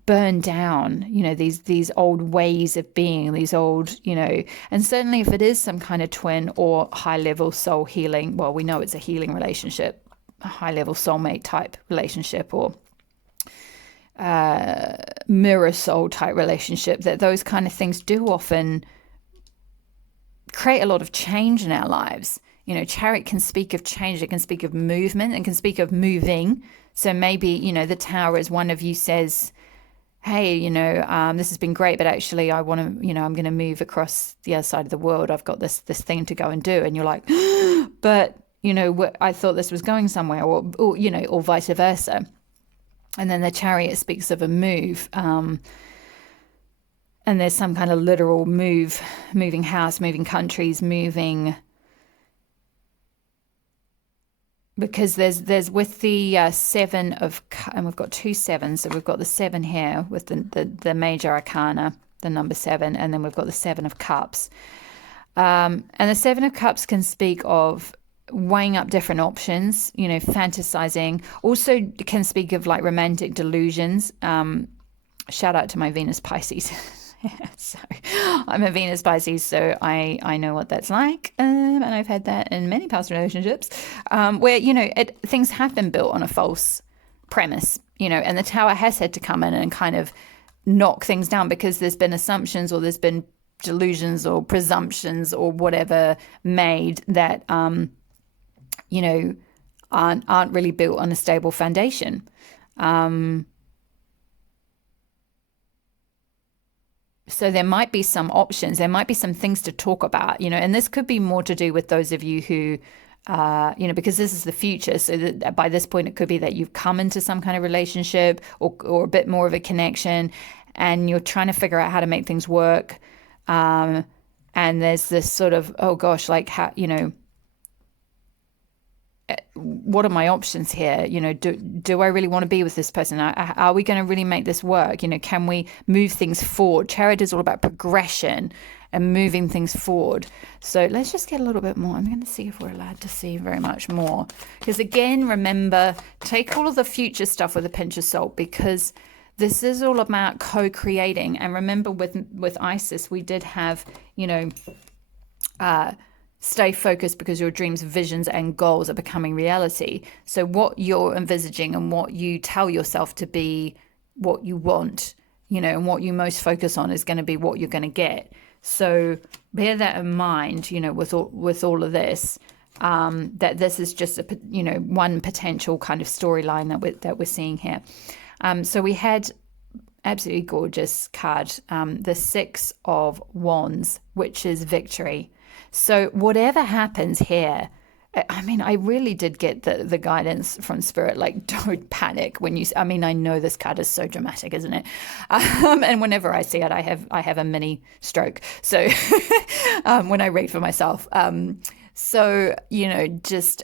burned down, these old ways of being, these old, and certainly if it is some kind of twin or high level soul healing, well, we know it's a healing relationship, a high level soulmate type relationship, or mirror soul type relationship, that those kind of things do often create a lot of change in our lives. Chariot can speak of change, it can speak of movement, and can speak of moving. So maybe, the tower is one of you says, hey, this has been great, but actually I want to, I'm going to move across the other side of the world. I've got this thing to go and do. And you're like, but, I thought this was going somewhere, or vice versa. And then the Chariot speaks of a move. And there's some kind of literal moving house, moving countries, moving, because there's with the seven of, and we've got two sevens, so we've got the seven here with the major arcana, the number 7, and then we've got the 7 of cups. And the 7 of cups can speak of weighing up different options, fantasizing. Also can speak of like romantic delusions. Shout out to my Venus Pisces. So I'm a Venus Pisces, so I know what that's like, and I've had that in many past relationships, where things have been built on a false premise, and the tower has had to come in and kind of knock things down, because there's been assumptions, or there's been delusions or presumptions or whatever made that aren't really built on a stable foundation. So there might be some options, there might be some things to talk about, and this could be more to do with those of you who because this is the future. So that by this point, it could be that you've come into some kind of relationship or a bit more of a connection, and you're trying to figure out how to make things work. And there's this sort of, oh gosh, like how, what are my options here? Do I really want to be with this person? Are we going to really make this work? Can we move things forward? Chariot is all about progression and moving things forward. So let's just get a little bit more. I'm going to see if we're allowed to see very much more. Because again, remember, take all of the future stuff with a pinch of salt, because this is all about co-creating. And remember, with Isis, we did have, stay focused, because your dreams, visions, and goals are becoming reality. So what you're envisaging and what you tell yourself to be what you want, and what you most focus on is going to be what you're going to get. So bear that in mind, with all of this, that this is just one potential kind of storyline that we're seeing here. So we had absolutely gorgeous card, the Six of Wands, which is victory. So whatever happens here, I really did get the guidance from Spirit, like, don't panic when I know this card is so dramatic, isn't it? And whenever I see it, I have a mini stroke. So when I read for myself, just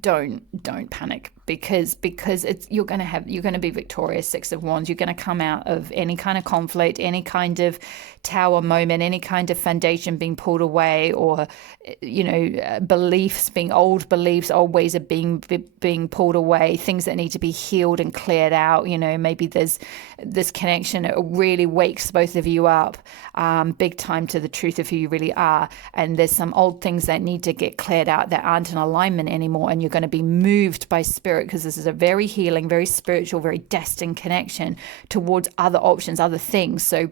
don't panic, because you're going to be victorious. Six of Wands, you're going to come out of any kind of conflict, any kind of tower moment, any kind of foundation being pulled away, or old beliefs, old ways of being pulled away, things that need to be healed and cleared out. Maybe there's this connection, it really wakes both of you up big time to the truth of who you really are, and there's some old things that need to get cleared out that aren't in alignment anymore, and you're going to be moved by Spirit, because this is a very healing, very spiritual, very destined connection towards other options, other things. So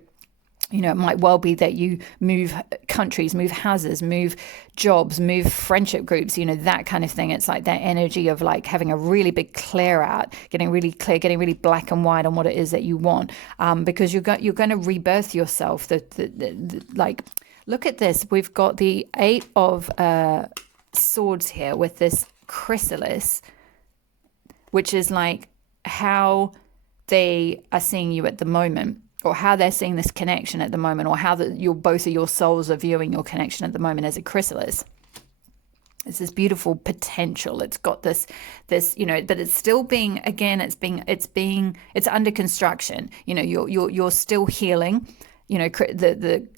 it might well be that you move countries, move houses, move jobs, move friendship groups, that kind of thing. It's like that energy of like having a really big clear out, getting really clear, getting really black and white on what it is that you want, because you're going to rebirth yourself. Like, look at this. We've got the Eight of Swords here with this chrysalis, which is like how they are seeing you at the moment, or how they're seeing this connection at the moment, or how both of your souls are viewing your connection at the moment as a chrysalis. It's this beautiful potential. It's got this, but it's still being, again, it's under construction. You're still healing.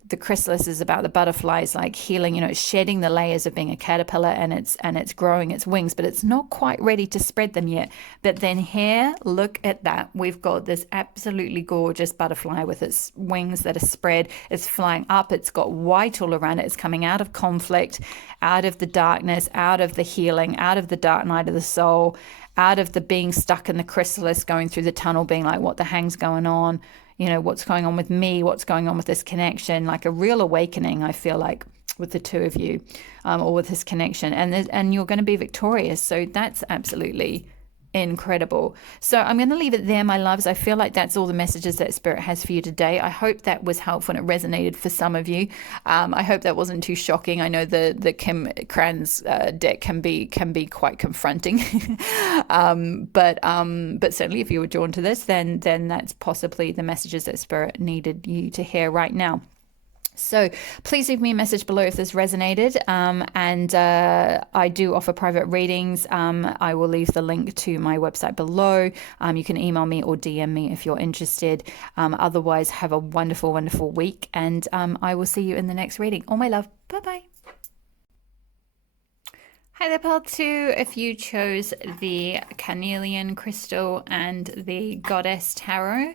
The chrysalis is about the butterflies, like healing, it's shedding the layers of being a caterpillar, and it's growing its wings, but it's not quite ready to spread them yet. But then here, look at that. We've got this absolutely gorgeous butterfly with its wings that are spread. It's flying up. It's got white all around it. It's coming out of conflict, out of the darkness, out of the healing, out of the dark night of the soul, out of the being stuck in the chrysalis, going through the tunnel, being like, what the hang's going on? What's going on with me? What's going on with this connection? Like a real awakening, I feel like, with the two of you, or with this connection. And you're going to be victorious. So that's absolutely incredible. So I'm going to leave it there, my loves. I feel like that's all the messages that Spirit has for you today. I hope that was helpful and it resonated for some of you. I hope that wasn't too shocking. I know the Kim Kranz deck can be quite confronting, but certainly if you were drawn to this, then that's possibly the messages that Spirit needed you to hear right now. So please leave me a message below if this resonated. And I do offer private readings. I will leave the link to my website below. You can email me or DM me if you're interested. Otherwise, have a wonderful, wonderful week. And I will see you in the next reading. All my love. Bye-bye. Hi there, Part 2. If you chose the Carnelian crystal and the Goddess Tarot,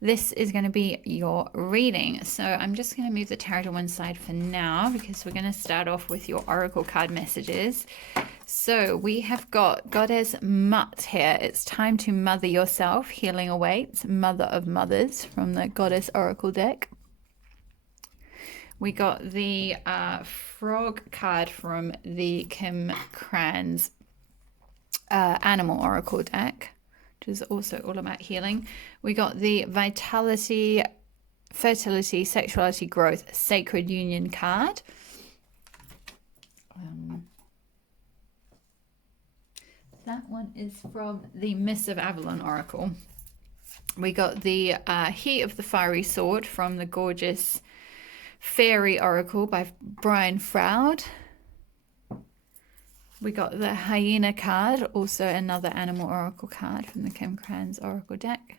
this is going to be your reading. So I'm just going to move the tarot to one side for now, because we're going to start off with your oracle card messages. So we have got Goddess Mut here. It's time to mother yourself. Healing awaits. Mother of Mothers from the Goddess Oracle deck. We got the Frog card from the Kim Kranz Animal Oracle deck, which is also all about healing. We got the Vitality, Fertility, Sexuality, Growth, Sacred Union card. That one is from the Miss of Avalon Oracle. We got the Heat of the Fiery Sword from the gorgeous Fairy Oracle by Brian Froud. We got the Hyena card, also another animal oracle card from the Kim Krans Oracle deck.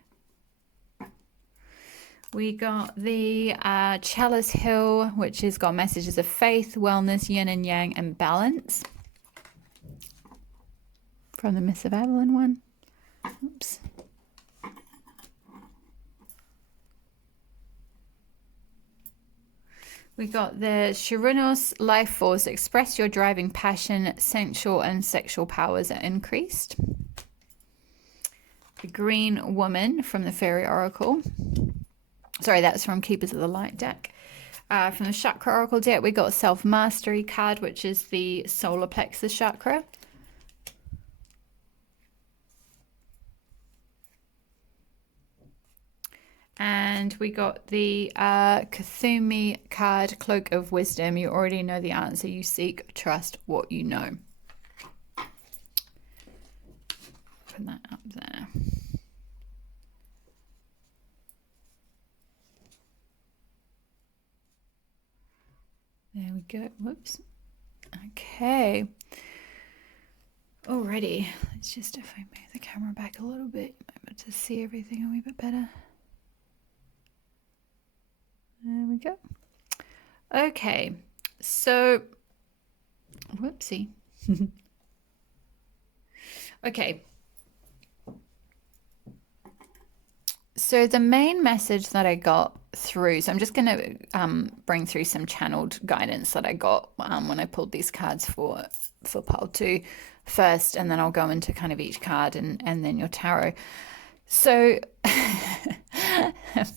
We got the Chalice Hill, which has got messages of faith, wellness, yin and yang, and balance. From the Miss of Avalon one. Oops. We got the Chirunos Life Force. Express your driving passion, sensual and sexual powers are increased. The Green Woman from the Fairy Oracle. Sorry, that's from Keepers of the Light deck. From the Chakra Oracle deck, we got Self Mastery card, which is the solar plexus chakra. And we got the Kathumi card, Cloak of Wisdom. You already know the answer you seek. Trust what you know. Put that up there. There we go. Whoops. Okay. Alrighty. Let's just, if I move the camera back a little bit, you might be able to see everything a wee bit better. There we go. Okay, so, whoopsie. Okay. So the main message that I got through, so I'm just going to bring through some channeled guidance that I got when I pulled these cards for pile 2 first, and then I'll go into kind of each card and then your tarot. So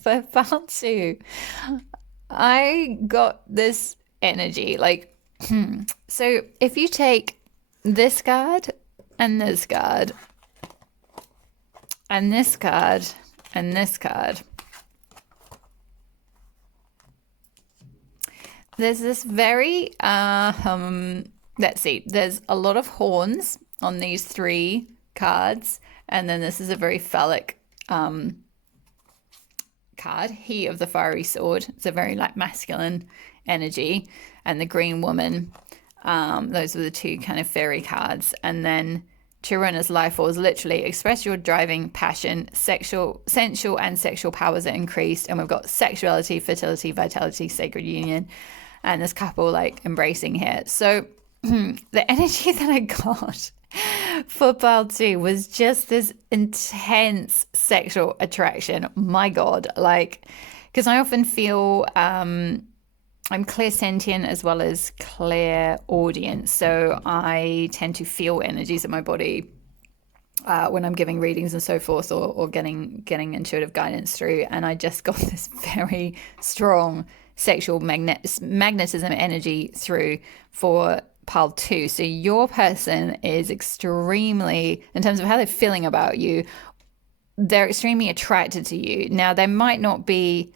for pile 2, I got this energy like, so if you take this card and this card and this card and this card, there's this very, let's see, there's a lot of horns on these 3 cards. And then this is a very phallic card, He of the Fiery Sword. It's a very like masculine energy. And the Green Woman, those were the 2 kind of fairy cards. And then Chiruna's Life Force, literally express your driving passion, sensual and sexual powers are increased. And we've got sexuality, fertility, vitality, sacred union. And this couple like embracing here. So the energy that I got for pile 2 was just this intense sexual attraction. My God, like, because I often feel I'm clairsentient as well as clairaudient, so I tend to feel energies in my body when I'm giving readings and so forth, or getting intuitive guidance through. And I just got this very strong sexual magnetism energy through for pile 2. So your person is extremely, in terms of how they're feeling about you, they're extremely attracted to you. Now, they might not be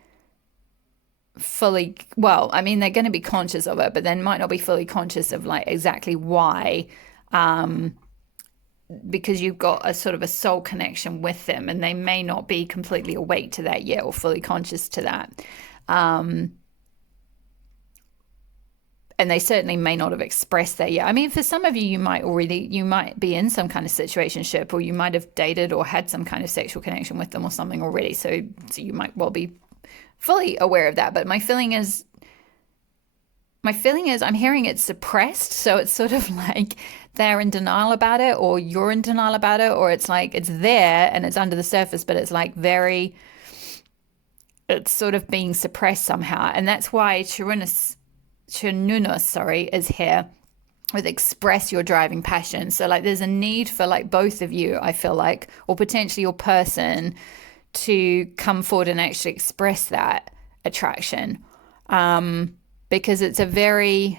fully, well, I mean, they're going to be conscious of it, but they might not be fully conscious of like exactly why, because you've got a sort of a soul connection with them, and they may not be completely awake to that yet or fully conscious to that. And they certainly may not have expressed that yet. I mean, for some of you, you might be in some kind of situationship, or you might have dated or had some kind of sexual connection with them or something already. So you might well be fully aware of that. But my feeling is I'm hearing it suppressed. So it's sort of like they're in denial about it, or you're in denial about it, or it's like it's there and it's under the surface, but it's like it's sort of being suppressed somehow. And that's why Chirunos, is here with express your driving passion. So like there's a need for like both of you, I feel like, or potentially your person, to come forward and actually express that attraction, because it's a very,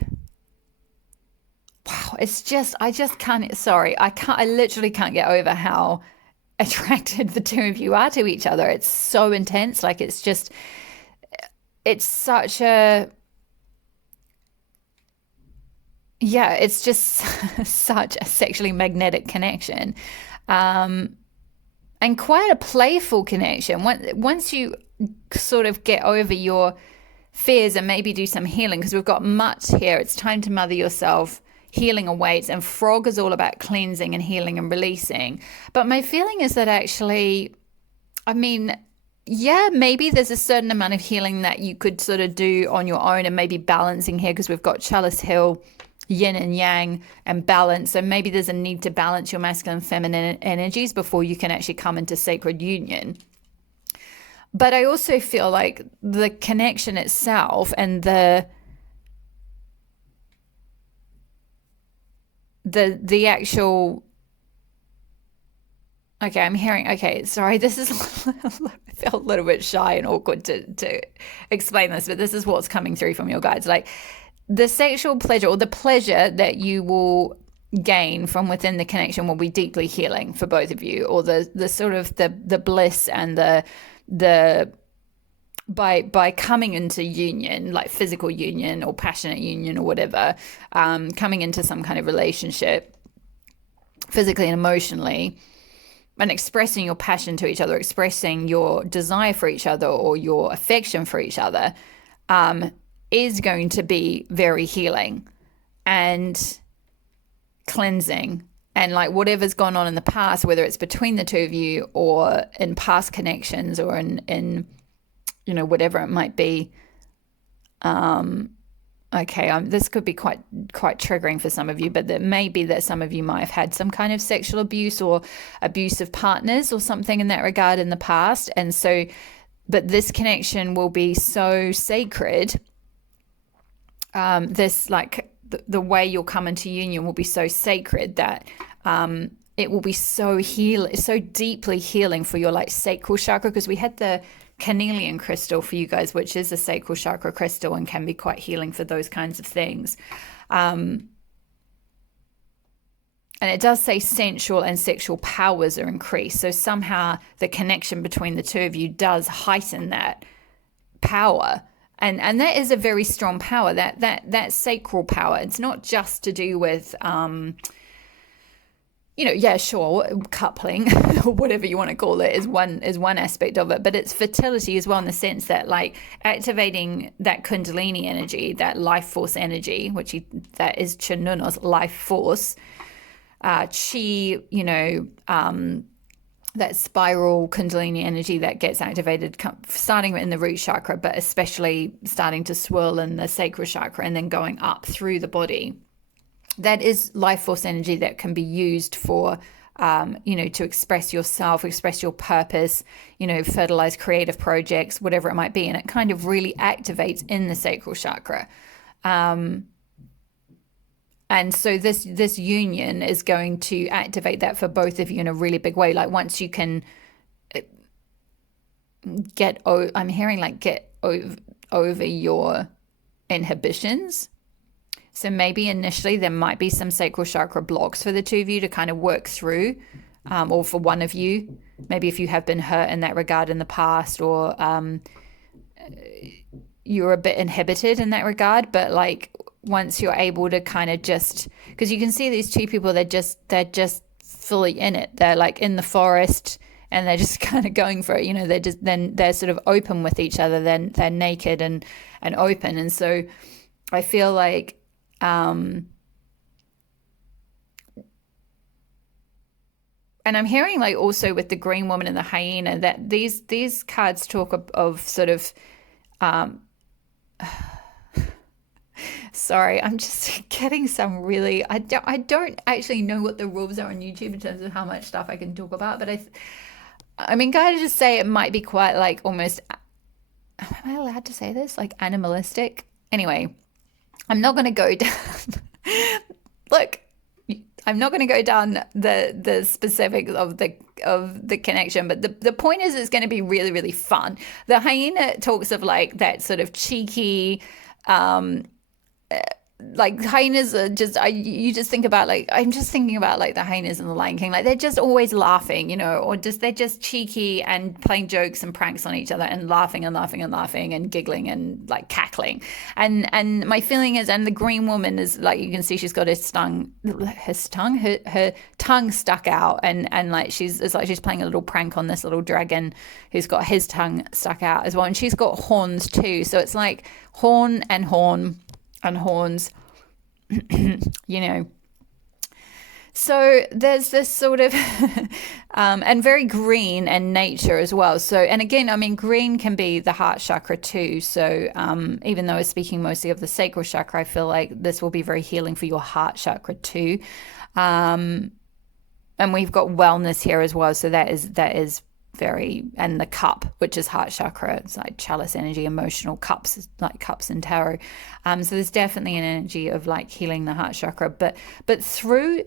wow, it's just, I literally can't get over how attracted the 2 of you are to each other. It's so intense. Like it's such a, yeah, it's just such a sexually magnetic connection. Um, and quite a playful connection. Once you sort of get over your fears and maybe do some healing, because we've got much here. It's time to mother yourself. Healing awaits, and frog is all about cleansing and healing and releasing. But my feeling is that actually, I mean, yeah, maybe there's a certain amount of healing that you could sort of do on your own and maybe balancing here because we've got Chalice Hill, yin and yang, and balance. So maybe there's a need to balance your masculine and feminine energies before you can actually come into sacred union. But I also feel like the connection itself and the actual, okay, I'm hearing, okay, sorry, this is I felt a little bit shy and awkward to explain this, but this is what's coming through from your guides. Like the sexual pleasure or the pleasure that you will gain from within the connection will be deeply healing for both of you, or the sort of the bliss and the by coming into union, like physical union or passionate union or whatever, coming into some kind of relationship physically and emotionally, and expressing your passion to each other, expressing your desire for each other or your affection for each other, is going to be very healing and cleansing. And like whatever's gone on in the past, whether it's between the two of you or in past connections or in whatever it might be. Okay, this could be quite triggering for some of you, but that may be that some of you might have had some kind of sexual abuse or abusive partners or something in that regard in the past. And so, but this connection will be so sacred. This like the way you'll come into union will be so sacred that it will be so deeply healing for your like sacral chakra, because we had the Carnelian crystal for you guys, which is a sacral chakra crystal and can be quite healing for those kinds of things. And it does say sensual and sexual powers are increased. So somehow the connection between the two of you does heighten that power. And that is a very strong power, that sacral power. It's not just to do with yeah, sure, coupling or whatever you want to call it is one aspect of it, but it's fertility as well, in the sense that like activating that Kundalini energy, that life force energy, that is Chanunos life force, chi, that spiral Kundalini energy that gets activated starting in the root chakra, but especially starting to swirl in the sacral chakra and then going up through the body. That is life force energy that can be used for, to express yourself, express your purpose, fertilize creative projects, whatever it might be. And it kind of really activates in the sacral chakra. And so this union is going to activate that for both of you in a really big way. Like once you can get over your inhibitions. So maybe initially there might be some sacral chakra blocks for the two of you to kind of work through, or for one of you, maybe if you have been hurt in that regard in the past, or you're a bit inhibited in that regard. But like once you're able to kind of just, because you can see these two people, they're just fully in it. They're like in the forest and they're just kind of going for it. They're sort of open with each other. Then they're naked and open. And so I feel like, and I'm hearing like also with the green woman and the hyena that these cards talk of sort of sorry, I'm just getting some really I don't actually know what the rules are on YouTube in terms of how much stuff I can talk about, but I mean, can I just say it might be quite like almost, am I allowed to say this, like animalistic? Anyway, I'm not going to go down. Look, I'm not going to go down the specifics of the connection, but the point is it's going to be really, really fun. The hyena talks of like that sort of cheeky, like hyenas are just you just think about like I'm just thinking about like the hyenas in the Lion King, like they're just always laughing, or just they're just cheeky and playing jokes and pranks on each other and laughing and laughing and laughing and giggling and like cackling. And my feeling is, and the green woman is like, you can see she's got her tongue stuck out, and like it's like she's playing a little prank on this little dragon who's got his tongue stuck out as well, and she's got horns too, so it's like horn and horns, So there's this sort of, and very green and nature as well. So, and again, I mean, green can be the heart chakra too. So even though we're speaking mostly of the sacral chakra, I feel like this will be very healing for your heart chakra too. And we've got wellness here as well. So that is very, and the cup, which is heart chakra, it's like chalice energy, emotional cups, like cups in tarot. So there's definitely an energy of like healing the heart chakra, but through,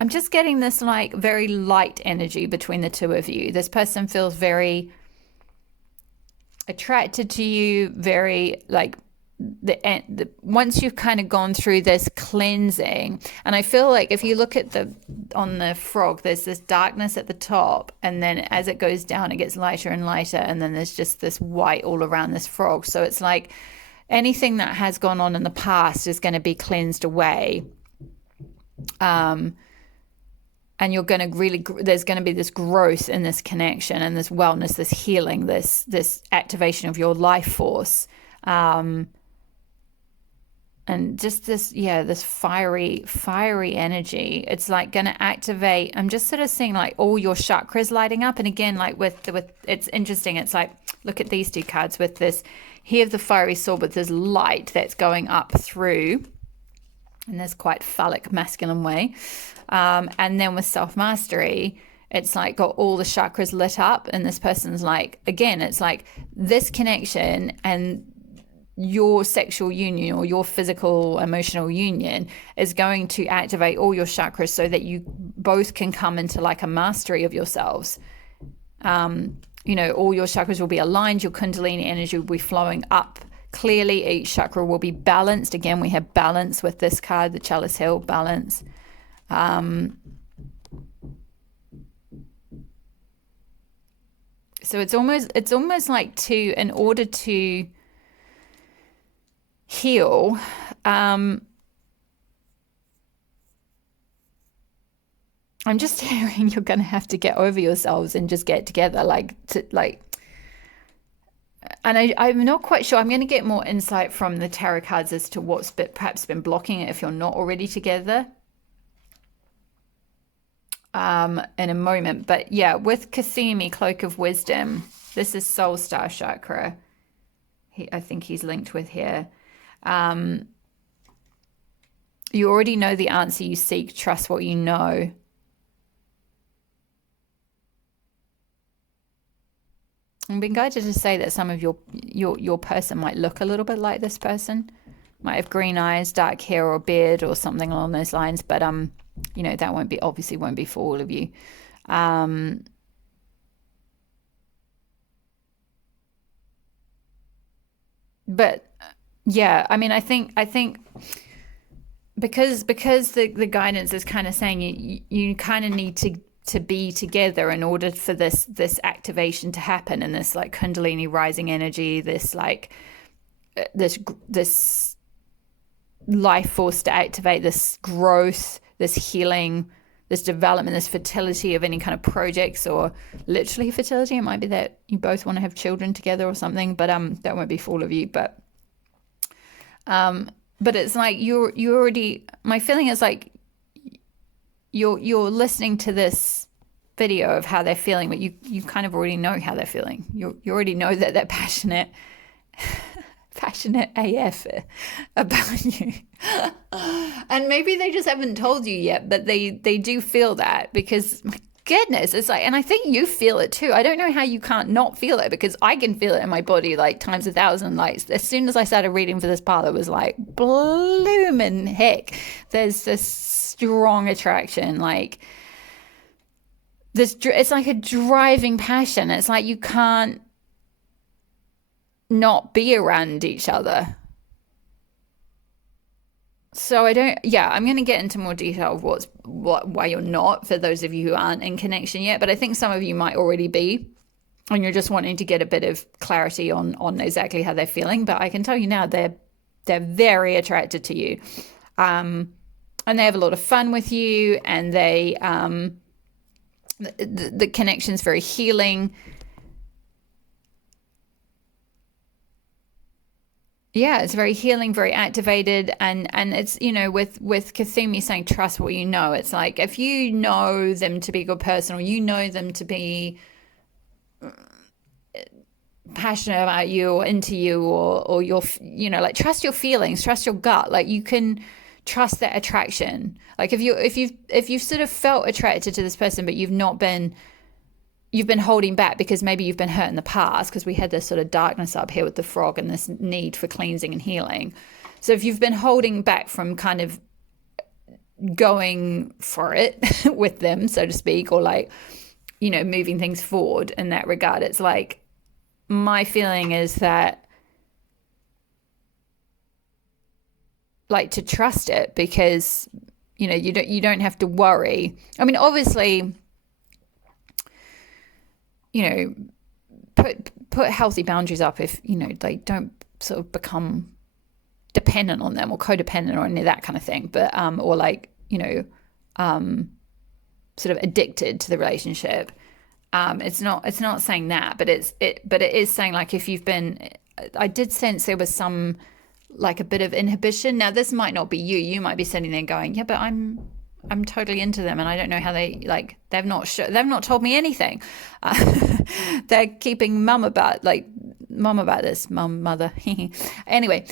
I'm just getting this like very light energy between the two of you. This person feels very attracted to you, very like once you've kind of gone through this cleansing. And I feel like if you look at on the frog, there's this darkness at the top, and then as it goes down it gets lighter and lighter, and then there's just this white all around this frog. So it's like anything that has gone on in the past is going to be cleansed away, and you're going to really, there's going to be this growth in this connection and this wellness, this healing, this activation of your life force, and just this fiery energy. It's like going to activate. I'm just sort of seeing like all your chakras lighting up. And again, like with it's interesting. It's like, look at these two cards with this here of the fiery sword with this light that's going up through in this quite phallic masculine way. And then with self-mastery, it's like got all the chakras lit up, and this person's like, again, it's like this connection and your sexual union or your physical emotional union is going to activate all your chakras so that you both can come into like a mastery of yourselves. All your chakras will be aligned, your Kundalini energy will be flowing up clearly, each chakra will be balanced. Again, we have balance with this card, the Chalice Hill, balance. So it's almost like in order to heal, I'm just hearing you're going to have to get over yourselves and just get together, and I'm not quite sure. I'm going to get more insight from the tarot cards as to what's perhaps been blocking it if you're not already together in a moment. But yeah, with Kasimi, Cloak of Wisdom, this is Soul Star Chakra. I think he's linked with here. You already know the answer you seek. Trust what you know. I've been guided to say that some of your person might look a little bit like this person. Might have green eyes, dark hair or beard or something along those lines. But that won't be for all of you. But yeah, I mean, I think because the guidance is kind of saying you kind of need to be together in order for this activation to happen, and this like Kundalini rising energy, this like this life force to activate, this growth, this healing, this development, this fertility of any kind of projects, or literally fertility. It might be that you both want to have children together or something, but that won't be for all of you. But it's like you already, my feeling is like you're listening to this video of how they're feeling, but you kind of already know how they're feeling. You already know that they're passionate AF about you. And maybe they just haven't told you yet, but they do feel that, because my goodness, it's like, and I think you feel it too. I don't know how you can't not feel it, because I can feel it in my body like times 1,000. Like as soon as I started reading for this part, it was like bloomin' heck, there's this strong attraction, like this, it's like a driving passion. It's like you can't not be around each other. So I'm going to get into more detail of why you're not, for those of you who aren't in connection yet, but I think some of you might already be, and you're just wanting to get a bit of clarity on exactly how they're feeling. But I can tell you now, they're very attracted to you. And they have a lot of fun with you, and the connection's very healing. Yeah, it's very healing, very activated, and it's, with Kathumi saying trust what you know. It's like if you know them to be a good person, or you know them to be passionate about you or into you, or your, like, trust your feelings, trust your gut. Like, you can trust that attraction. Like, if you've sort of felt attracted to this person, but you've been holding back because maybe you've been hurt in the past, because we had this sort of darkness up here with the frog and this need for cleansing and healing. So if you've been holding back from kind of going for it with them, so to speak, or like, moving things forward in that regard, it's like, my feeling is that, like, to trust it, because you don't have to worry. I mean, obviously, put healthy boundaries up if they don't sort of become dependent on them or codependent or any of that kind of thing, but or like, sort of addicted to the relationship. It's not saying that, but it is saying, like, if you've been, I did sense there was some, like, a bit of inhibition. Now, this might not be you. You might be sitting there going, yeah, but I'm totally into them, and I don't know how they've not told me anything. They're keeping mum about this, mother. Anyway,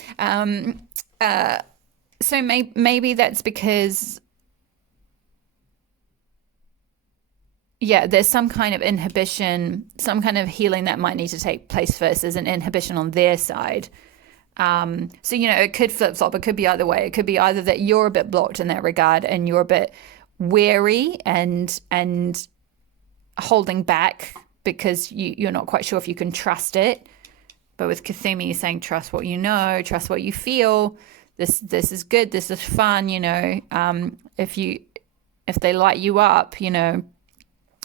so maybe that's because, yeah, there's some kind of inhibition, some kind of healing that might need to take place first. There's an inhibition on their side. So, it could flip flop. It could be either way. It could be either that you're a bit blocked in that regard, and you're a bit wary and holding back because you're not quite sure if you can trust it. But with Kathumi saying, trust what you know, trust what you feel. This is good. This is fun. If they light you up,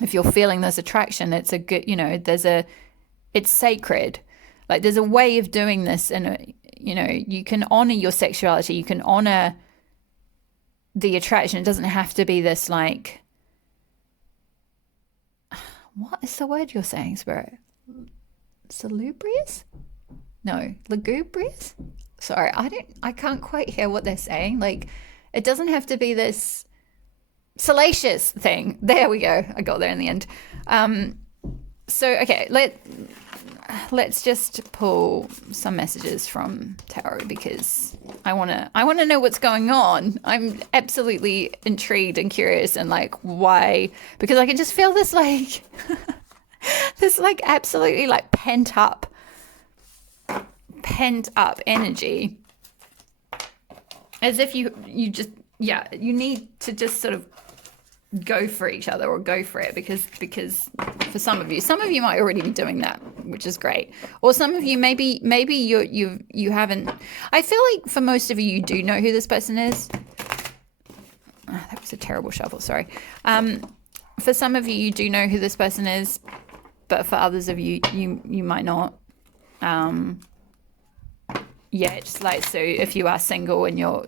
if you're feeling this attraction, it's a good, it's sacred. Like, there's a way of doing this, and you can honor your sexuality, you can honor the attraction. It doesn't have to be this, like, what is the word you're saying, Spirit? Salubrious? No, lugubrious? Sorry, I can't quite hear what they're saying. Like, it doesn't have to be this salacious thing. There we go. I got there in the end. So, okay, let's just pull some messages from tarot, because I want to know what's going on. I'm absolutely intrigued and curious, and like, why, because I can just feel this, like, this, like, absolutely, like, pent up energy, as if you just, yeah, you need to just sort of go for each other, or go for it, because for some of you might already be doing that, which is great. Or some of you, maybe you haven't. I feel like for most of you do know who this person is. Oh, that was a terrible shuffle, sorry. For some of you do know who this person is, but for others of you might not. Yeah, just like, so if you are single and or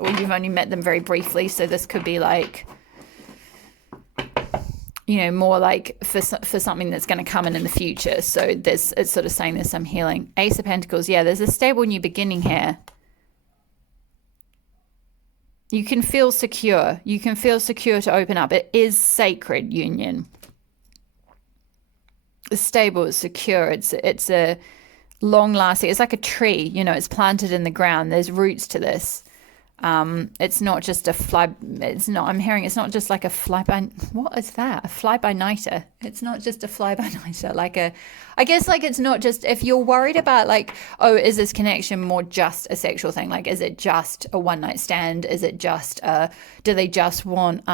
you've only met them very briefly, so this could be like, more like for something that's going to come in the future. So it's sort of saying there's some healing. Ace of Pentacles, yeah, there's a stable new beginning here. You can feel secure. You can feel secure to open up. It is sacred union. It's stable, it's secure. It's a long lasting. It's like a tree. It's planted in the ground. There's roots to this. It's not just I'm hearing it's not just like a fly by, what is that? A fly by nighter. It's not just a fly by nighter, I guess, like, it's not just, if you're worried about, like, oh, is this connection more just a sexual thing? Like, is it just a one night stand? Is it just, do they just want,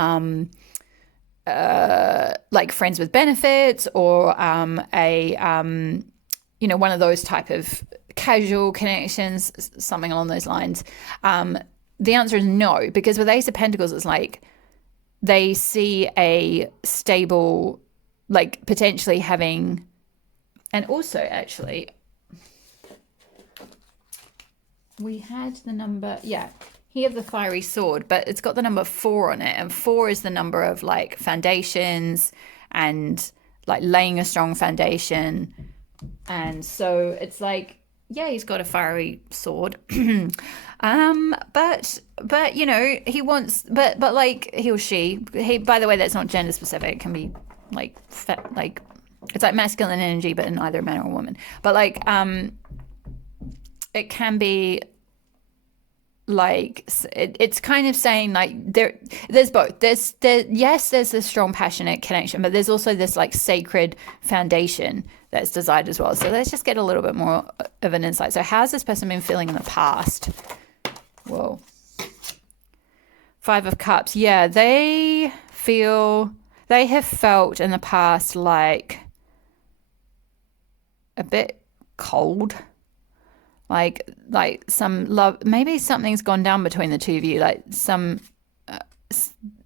like, friends with benefits, or, one of those type of casual connections, something along those lines. the answer is no, because with Ace of Pentacles, it's like they see a stable, like potentially having, and also actually, we had the number, yeah, here the fiery sword, but it's got the number 4 on it, and 4 is the number of like foundations and like laying a strong foundation. And so it's like, yeah, he's got a fiery sword. But you know, he wants, but like he or she, by the way, that's not gender specific. It can be like it's like masculine energy, but in either a man or a woman. But like it can be like it's kind of saying like there's both. There's this strong passionate connection, but there's also this like sacred foundation that's desired as well. So let's just get a little bit more of an insight. So how's this person been feeling in the past? Whoa. 5 of Cups. Yeah, they have felt in the past like a bit cold. Like some love, maybe something's gone down between the two of you. Like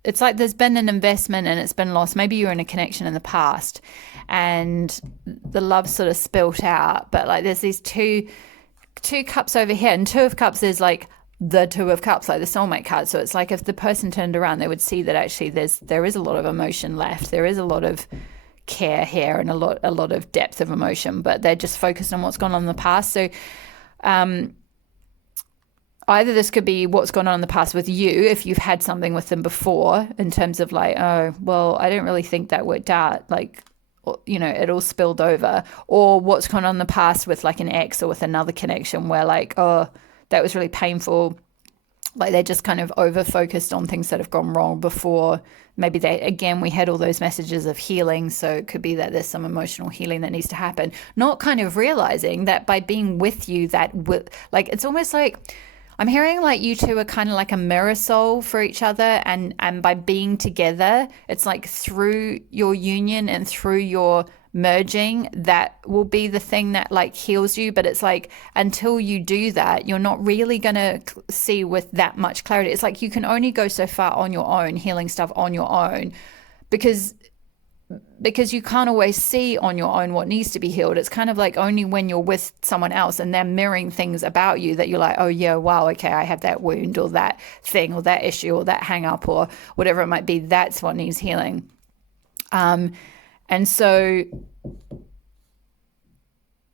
it's like there's been an investment and it's been lost. Maybe you were in a connection in the past and the love sort of spilt out. But like there's these two cups over here, and 2 of Cups is like the 2 of Cups, like the soulmate card. So it's like if the person turned around, they would see that actually there is a lot of emotion left. There is a lot of care here and a lot of depth of emotion, but they're just focused on what's gone on in the past. So either this could be what's gone on in the past with you, if you've had something with them before, in terms of like, oh, well, I don't really think that worked out, like, you know, it all spilled over, or what's gone on in the past with like an ex or with another connection where like, oh, that was really painful. Like they're just kind of over focused on things that have gone wrong before. Maybe we had all those messages of healing. So it could be that there's some emotional healing that needs to happen. Not kind of realizing that by being with you, like, it's almost like I'm hearing like you two are kind of like a mirror soul for each other. And by being together, it's like through your union and through your merging, that will be the thing that like heals you. But it's like until you do that, you're not really going to see with that much clarity. It's like you can only go so far on your own, healing stuff on your own, because you can't always see on your own what needs to be healed. It's kind of like only when you're with someone else and they're mirroring things about you that you're like, oh yeah, wow, okay, I have that wound or that thing or that issue or that hang up or whatever it might be. That's what needs healing. And so,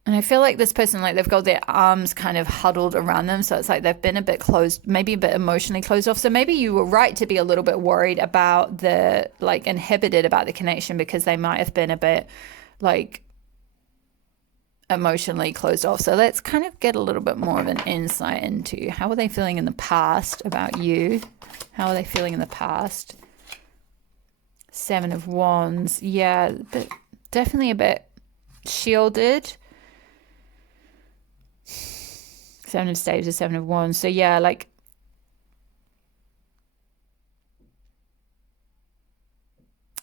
and I feel like this person, like they've got their arms kind of huddled around them. So it's like they've been a bit closed, maybe a bit emotionally closed off. So maybe you were right to be a little bit worried about inhibited about the connection, because they might have been a bit like emotionally closed off. So let's kind of get a little bit more of an insight into how are they feeling in the past about you? How are they feeling in the past? 7 of Wands. Yeah, but definitely a bit shielded. 7 of Staves is 7 of Wands. So yeah, like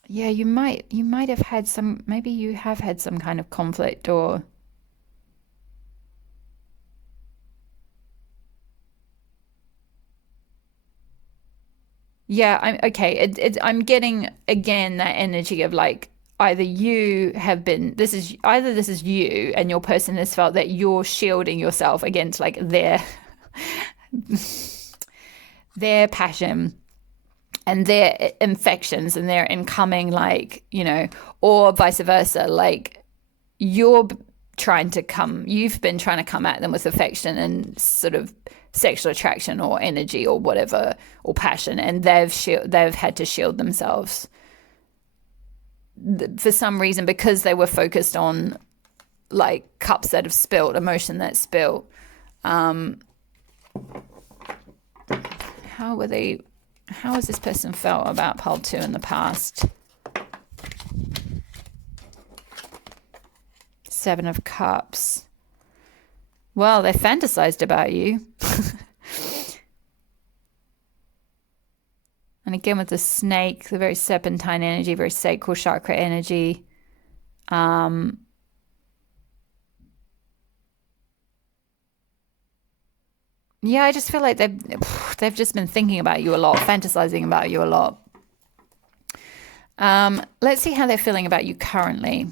yeah, you might have had some, maybe you have had some kind of conflict, or yeah, I'm getting again that energy of like either this is you and your person has felt that you're shielding yourself against like their passion and their infections and their incoming, like, you know, or vice versa. Like you've been trying to come at them with affection and sort of sexual attraction or energy or whatever, or passion, and they've had to shield themselves for some reason, because they were focused on like cups that have spilt, emotion that's spilt. How has this person felt about pile 2 in the past? 7 of Cups. Well, they fantasized about you. And again with the snake, the very serpentine energy, very sacral chakra energy. yeah, I just feel like they've just been thinking about you a lot, fantasizing about you a lot. Let's see how they're feeling about you currently.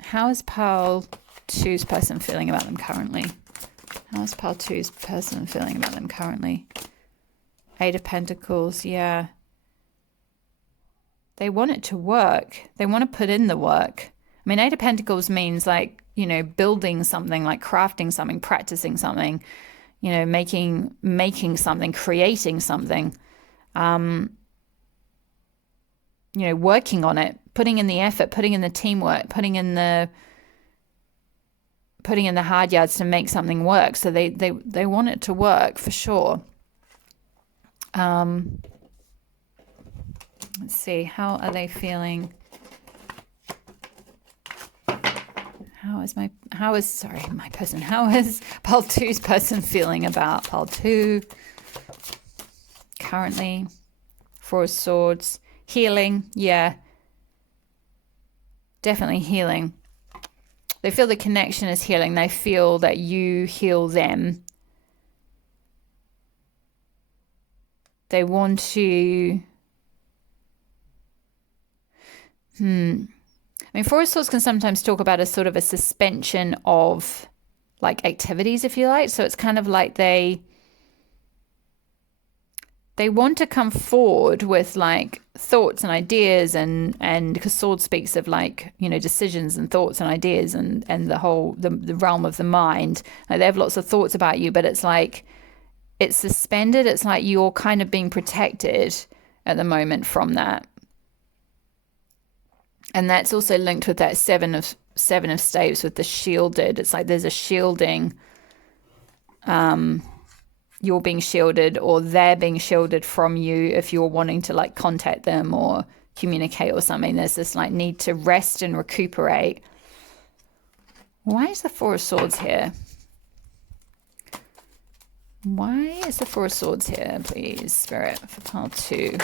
How is Pile 2's person feeling about them currently? How is Pile 2's person feeling about them currently? Eight of Pentacles, yeah. They want it to work. They want to put in the work. I mean, Eight of Pentacles means like, you know, building something, like crafting something, practicing something, you know, making something, creating something, you know, working on it, putting in the effort, putting in the teamwork, putting in the hard yards to make something work. So they want it to work for sure. Let's see, how are they feeling? How is my person? How is Pile 2's person feeling about Pile 2 currently? Four of Swords. Healing, yeah. Definitely healing. They feel the connection is healing. They feel that you heal them. They want to... I mean, Four of Swords can sometimes talk about a sort of a suspension of like activities, if you like. So it's kind of like they want to come forward with like thoughts and ideas, and because Sword speaks of like, you know, decisions and thoughts and ideas and the whole the realm of the mind. Like they have lots of thoughts about you, but it's like it's suspended. It's like you're kind of being protected at the moment from that. And that's also linked with that seven of staves with the shielded. It's like there's a shielding. You're being shielded, or they're being shielded from you if you're wanting to like contact them or communicate or something. There's this like need to rest and recuperate. Why is the Four of Swords here? Why is the Four of Swords here, please, Spirit, for Pile 2?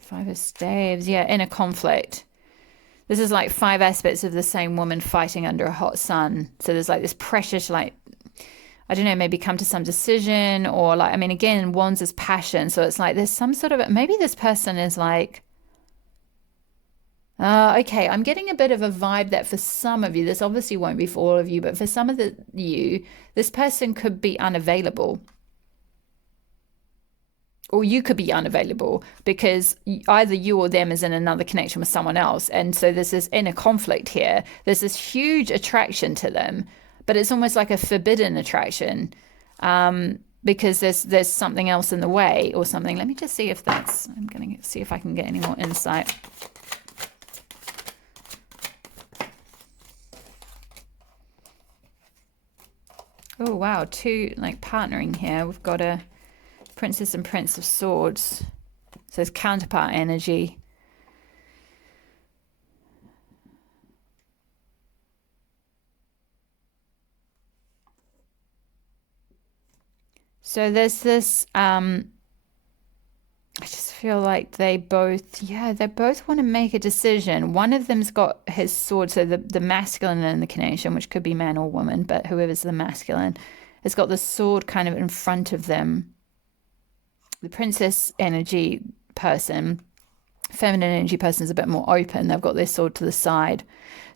Five of Staves, yeah, inner conflict. This is like 5 aspects of the same woman fighting under a hot sun. So there's like this pressure to like, I don't know, maybe come to some decision, or like, I mean, again, Wands is passion. So it's like there's some sort of, maybe this person is like, okay, I'm getting a bit of a vibe that for some of you, this obviously won't be for all of you, but for some of you, this person could be unavailable. Or you could be unavailable because either you or them is in another connection with someone else. And so there's this inner conflict here. There's this huge attraction to them, but it's almost like a forbidden attraction, because there's something else in the way or something. Let me just see if that's, I'm going to see if I can get any more insight. Oh, wow. 2 like partnering here. We've got a Princess and Prince of Swords. So it's counterpart energy. So there's this, I just feel like they both want to make a decision. One of them's got his sword, so the masculine in the connection, which could be man or woman, but whoever's the masculine, has got the sword kind of in front of them. The princess energy person, feminine energy person, is a bit more open. They've got their sword to the side.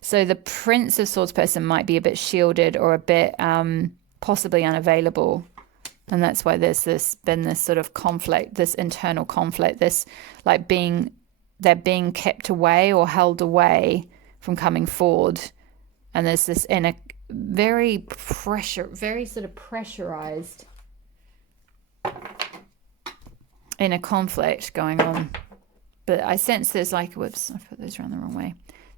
So the Prince of Swords person might be a bit shielded or a bit possibly unavailable. And that's why there's been this sort of conflict, this internal conflict, this like they're being kept away or held away from coming forward. And there's this inner, very sort of pressurized inner conflict going on. But I sense there's like, whoops, I put those around the wrong way.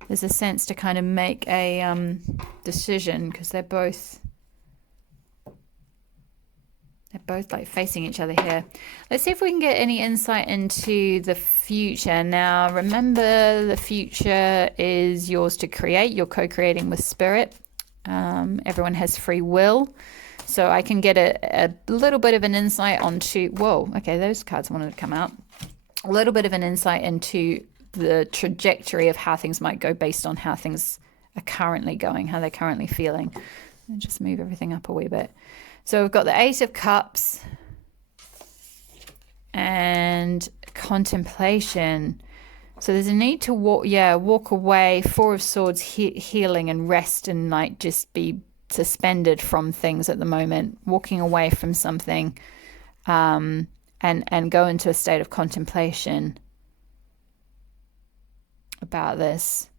There's a sense to kind of make a decision, because they're both like facing each other here. Let's see if we can get any insight into the future. Now, remember, the future is yours to create. You're co-creating with spirit. Everyone has free will. So I can get a little bit of an insight onto, whoa, okay, those cards wanted to come out. A little bit of an insight into the trajectory of how things might go based on how things are currently going, how they're currently feeling. And just move everything up a wee bit. So we've got the Ace of Cups and contemplation. So there's a need to walk away. Four of Swords, healing and rest, and like just be suspended from things at the moment, walking away from something, and go into a state of contemplation about this.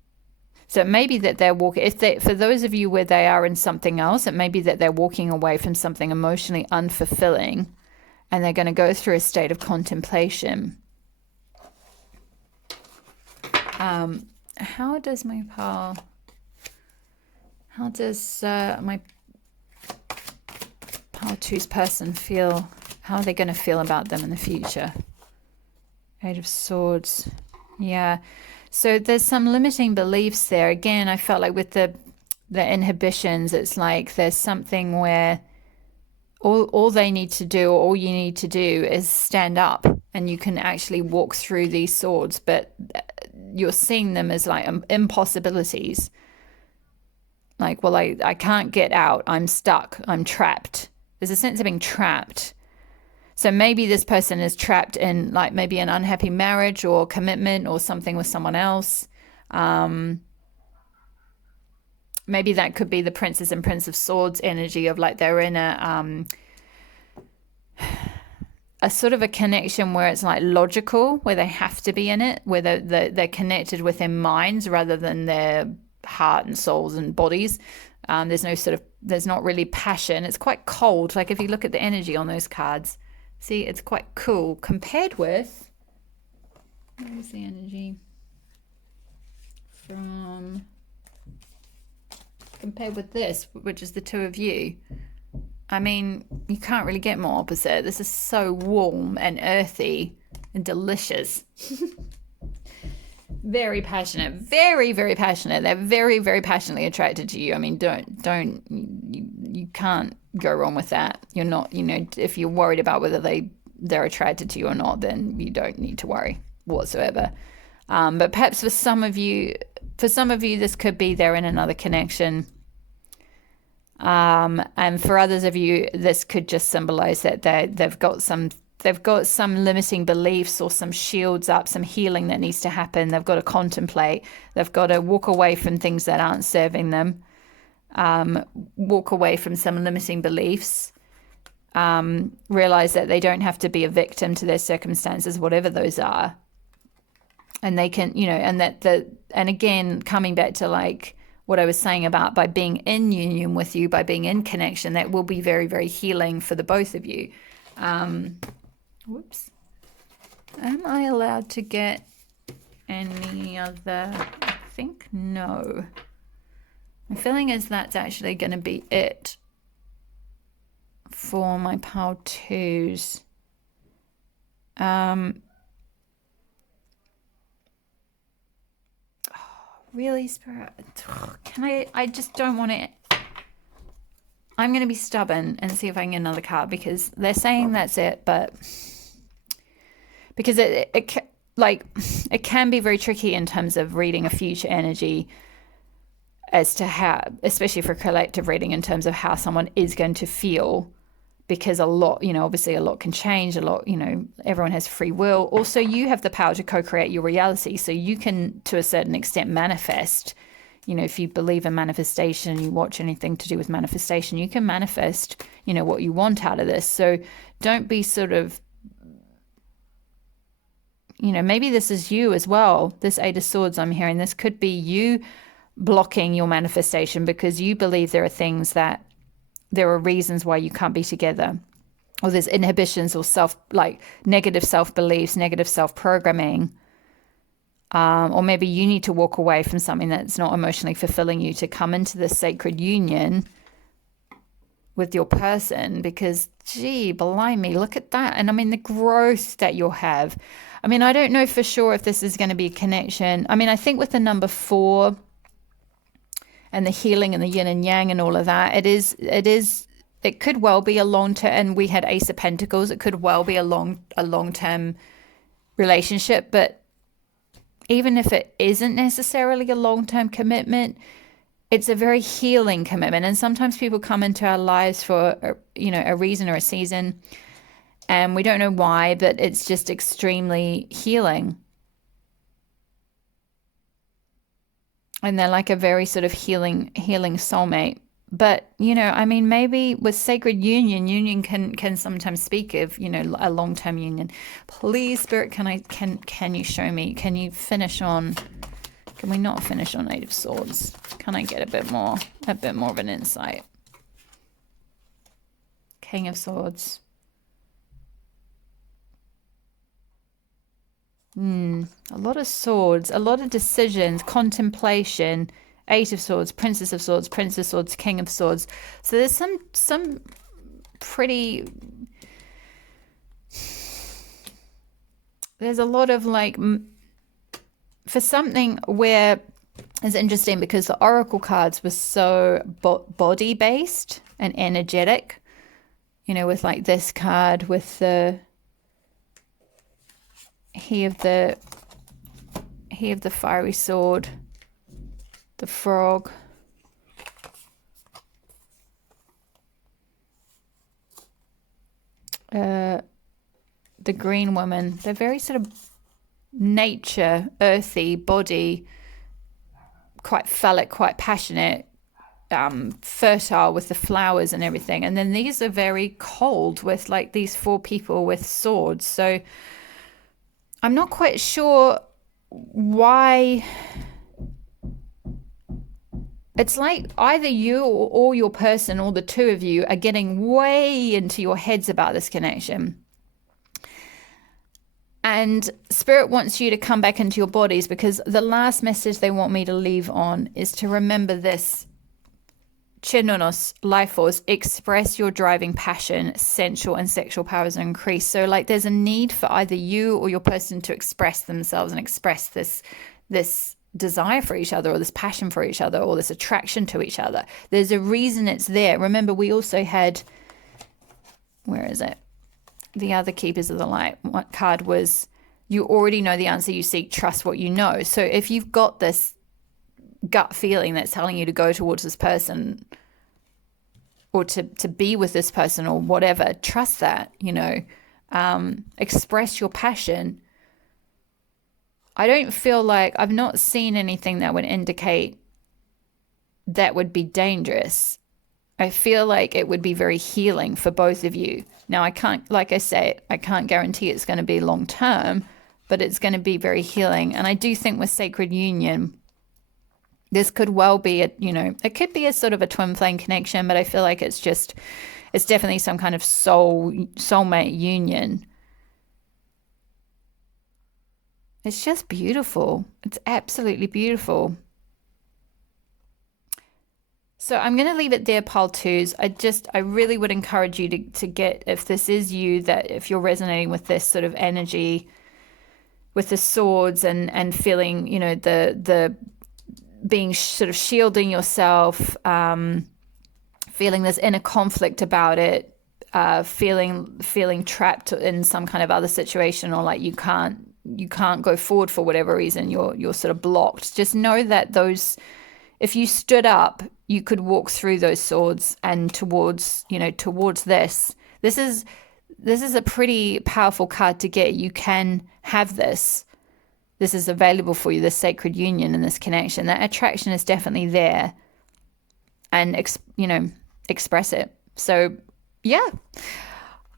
So it may be that they're walking, for those of you where they are in something else, it may be that they're walking away from something emotionally unfulfilling, and they're going to go through a state of contemplation. How does my my pile 2's person feel? How are they going to feel about them in the future? Eight of Swords. Yeah. So there's some limiting beliefs there. Again, I felt like with the inhibitions, it's like there's something where all they need to do, or all you need to do, is stand up, and you can actually walk through these swords, but you're seeing them as like impossibilities. Like, well, I can't get out. I'm stuck. I'm trapped. There's a sense of being trapped. So maybe this person is trapped in like maybe an unhappy marriage or commitment or something with someone else. Maybe that could be the Princess and Prince of Swords energy of like they're in a sort of a connection where it's like logical, where they have to be in it, where they're connected with their minds rather than their heart and souls and bodies. There's not really passion. It's quite cold. Like if you look at the energy on those cards, see, it's quite cool compared with, where's the energy from, compared with this, which is the two of you. I mean, you can't really get more opposite. This is so warm and earthy and delicious. Very passionate, very, very passionate. They're very, very passionately attracted to you. I mean, you can't go wrong with that. You're not, if you're worried about whether they're attracted to you or not, then you don't need to worry whatsoever. But perhaps for some of you, this could be they're in another connection. And for others of you, this could just symbolize that they've got some limiting beliefs or some shields up, some healing that needs to happen. They've got to contemplate. They've got to walk away from things that aren't serving them. Walk away from some limiting beliefs. Realize that they don't have to be a victim to their circumstances, whatever those are. And they can, and again, coming back to like what I was saying about by being in union with you, by being in connection, that will be very, very healing for the both of you. Whoops. Am I allowed to get any other? I think no. My feeling is that's actually going to be it for my pile 2s. Really, Spirit? I just don't want it. I'm going to be stubborn and see if I can get another card, because they're saying that's it, but because it can be very tricky in terms of reading a future energy as to how, especially for collective reading, in terms of how someone is going to feel, because a lot, obviously a lot can change, a lot, everyone has free will. Also, you have the power to co-create your reality, so you can, to a certain extent, manifest. If you believe in manifestation, you watch anything to do with manifestation, you can manifest, what you want out of this. So don't be sort of, maybe this is you as well. This Eight of Swords I'm hearing, this could be you blocking your manifestation because you believe there are reasons why you can't be together, or there's inhibitions or negative self-beliefs, negative self-programming. Or maybe you need to walk away from something that's not emotionally fulfilling you to come into this sacred union with your person, because gee, blimey, look at that. And I mean, the growth that you'll have. I mean, I don't know for sure if this is going to be a connection. I mean, I think with the number 4 and the healing and the yin and yang and all of that, it could well be a long-term, and we had Ace of Pentacles, it could well be a long-term relationship. But even if it isn't necessarily a long-term commitment, it's a very healing commitment. And sometimes people come into our lives for, a reason or a season, and we don't know why, but it's just extremely healing. And they're like a very sort of healing soulmate. But, maybe with sacred union can sometimes speak of, a long-term union. Please, Spirit, can you show me? Can you finish on, can we not finish on Eight of Swords? Can I get a bit more of an insight? King of Swords. A lot of swords, a lot of decisions, contemplation. Eight of Swords, Princess of Swords, Prince of Swords, King of Swords. So there's some pretty. There's a lot of like, for something where it's interesting because the oracle cards were so body based and energetic. With like this card with the. He of the fiery sword, the frog, the green woman. They're very sort of nature, earthy, body, quite phallic, quite passionate, fertile with the flowers and everything. And then these are very cold with like these four people with swords. So I'm not quite sure why. It's like either you or your person or the two of you are getting way into your heads about this connection. And Spirit wants you to come back into your bodies, because the last message they want me to leave on is to remember this. Chenonos, life force, express your driving passion, sensual and sexual powers are increased. So like there's a need for either you or your person to express themselves and express this desire for each other, or this passion for each other, or this attraction to each other. There's a reason it's there. Remember, we also had, where is it? The other Keepers of the Light card was, you already know the answer you seek, trust what you know. So if you've got this gut feeling that's telling you to go towards this person or to be with this person or whatever, trust that, express your passion. I don't feel like, I've not seen anything that would indicate that would be dangerous. I feel like it would be very healing for both of you. Now, I can't, like I say, I can't guarantee it's going to be long term, but it's going to be very healing. And I do think with sacred union, this could well be it could be a sort of a twin flame connection, but I feel like it's definitely some kind of soulmate union. It's just beautiful. It's absolutely beautiful. So I'm going to leave it there, pile twos. I really would encourage you to get, if this is you, that if you're resonating with this sort of energy, with the swords and feeling, the being sort of shielding yourself, feeling this inner conflict about it, feeling trapped in some kind of other situation, or like you can't go forward for whatever reason, you're sort of blocked. Just know that if you stood up, you could walk through those swords and towards this. This is a pretty powerful card to get. You can have this. This is available for you, this sacred union and this connection. That attraction is definitely there, and express it. So yeah,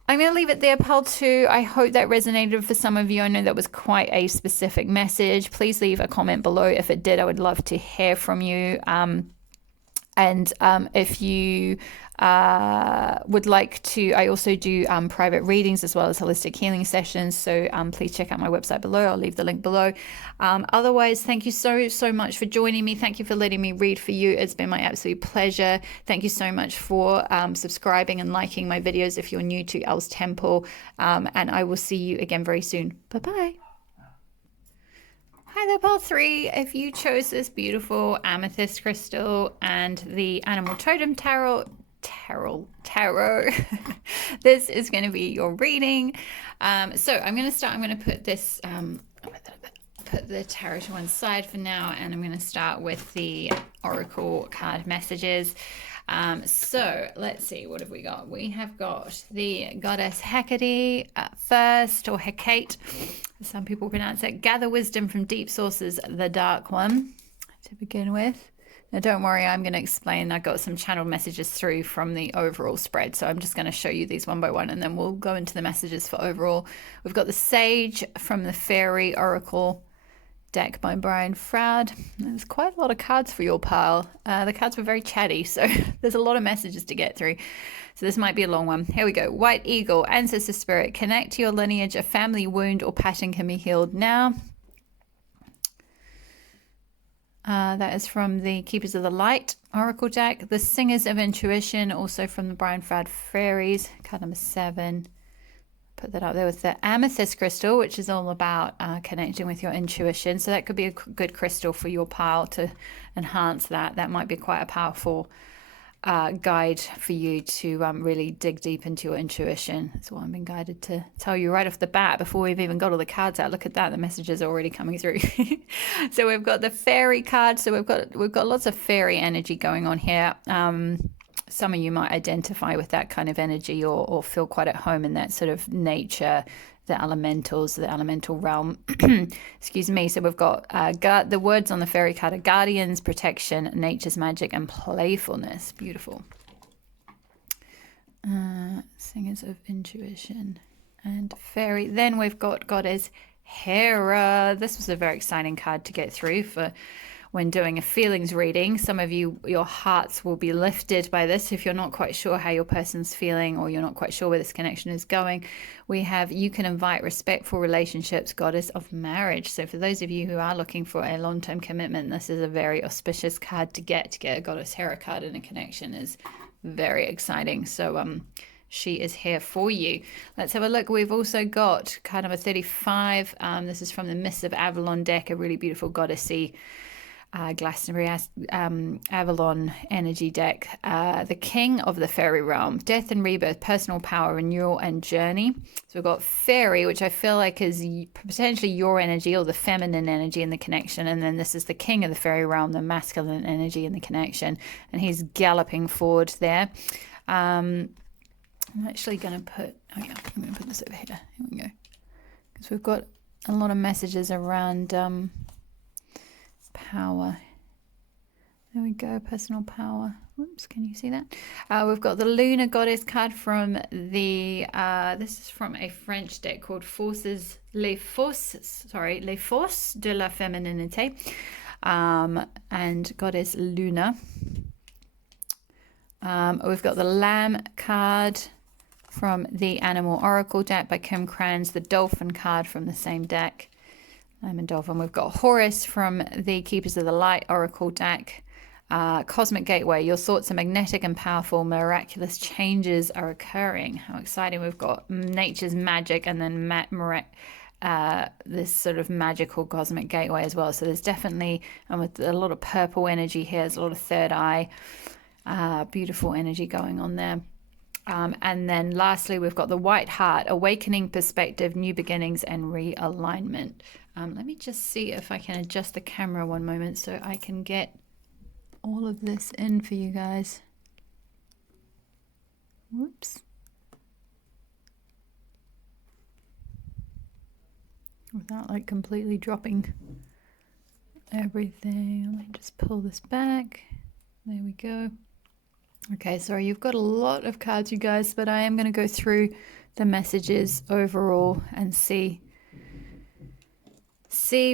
I'm going to leave it there, pile two. I hope that resonated for some of you. I know that was quite a specific message. Please leave a comment below if it did. I would love to hear from you. And if you would like to, I also do private readings as well as holistic healing sessions. So please check out my website below. I'll leave the link below. Otherwise, thank you so much for joining me. Thank you for letting me read for you. It's been my absolute pleasure. Thank you so much for subscribing and liking my videos if you're new to Elle's Temple. And I will see you again very soon. Bye-bye. Hi there, pile three. If you chose this beautiful amethyst crystal and the animal totem tarot, this is going to be your reading. So I'm going to start. I'm going to put this, put put the tarot to one side for now, and I'm going to start with the oracle card messages. So let's see, what have we got? We have got the goddess Hecate first, or Hecate, some people pronounce it. Gather wisdom from deep sources, the dark one, to begin with. Now, don't worry, I'm going to explain. I got some channeled messages through from the overall spread, so I'm just going to show you these one by one, and then we'll go into the messages for overall. We've got the Sage from the Fairy Oracle deck by Brian Froud. There's quite a lot of cards for your pile. The cards were very chatty, so there's a lot of messages to get through. So this might be a long one. Here we go. White Eagle, Ancestor Spirit. Connect to your lineage. A family wound or pattern can be healed now. That is from the Keepers of the Light Oracle deck. The Singers of Intuition, also from the Brian Froud Fairies, card number 7. Put that up there with the Amethyst crystal, which is all about connecting with your intuition. So that could be a good crystal for your pile to enhance that. That might be quite a powerful guide for you to really dig deep into your intuition. That's what I've been guided to tell you right off the bat before we've even got all the cards out. Look at that, the messages are already coming through. So we've got the fairy card. So we've got lots of fairy energy going on here. Some of you might identify with that kind of energy, or feel quite at home in that sort of nature, the elementals, the elemental realm. Excuse me. So we've got the words on the fairy card are guardians, protection, nature's magic, and playfulness. Beautiful. Singers of Intuition and fairy. Then we've got goddess Hera. This was a very exciting card to get through for when doing a feelings reading. Some of you, your hearts will be lifted by this. If you're not quite sure how your person's feeling, or you're not quite sure where this connection is going, we have, you can invite respectful relationships, goddess of marriage. So for those of you who are looking for a long-term commitment, this is a very auspicious card to get a goddess Hera card in a connection is very exciting. So she is here for you. Let's have a look. We've also got card number 35. This is from the Mists of Avalon deck, a really beautiful goddessy Glastonbury Avalon energy deck. The King of the Fairy Realm, death and rebirth, personal power, renewal, and journey. So we've got fairy, which I feel like is potentially your energy, or the feminine energy in the connection, and then this is the King of the Fairy Realm, the masculine energy in the connection, and he's galloping forward there. I'm actually going to put, I'm going to put this over here. Here we go, because we've got a lot of messages around power. There we go, personal power. Whoops, can you see that? We've got the Lunar Goddess card from the this is from a French deck called Les Forces de la Féminité, and Goddess Luna. We've got the Lamb card from the Animal Oracle deck by Kim Kranz, the Dolphin card from the same deck, Lamb and Dolphin. We've got Horus from the Keepers of the Light Oracle deck. Cosmic Gateway, your thoughts are magnetic and powerful, miraculous changes are occurring. How exciting. We've got nature's magic, and then this sort of magical cosmic gateway as well. So there's definitely, with a lot of purple energy here, there's a lot of third eye, beautiful energy going on there. And then lastly, we've got the White Heart, awakening perspective, new beginnings, and realignment. Let me just see if I can adjust the camera one moment so I can get all of this in for you guys. Whoops. Without like completely dropping everything. Let me just pull this back. There we go. Okay, sorry, you've got a lot of cards, you guys, but I am going to go through the messages overall and see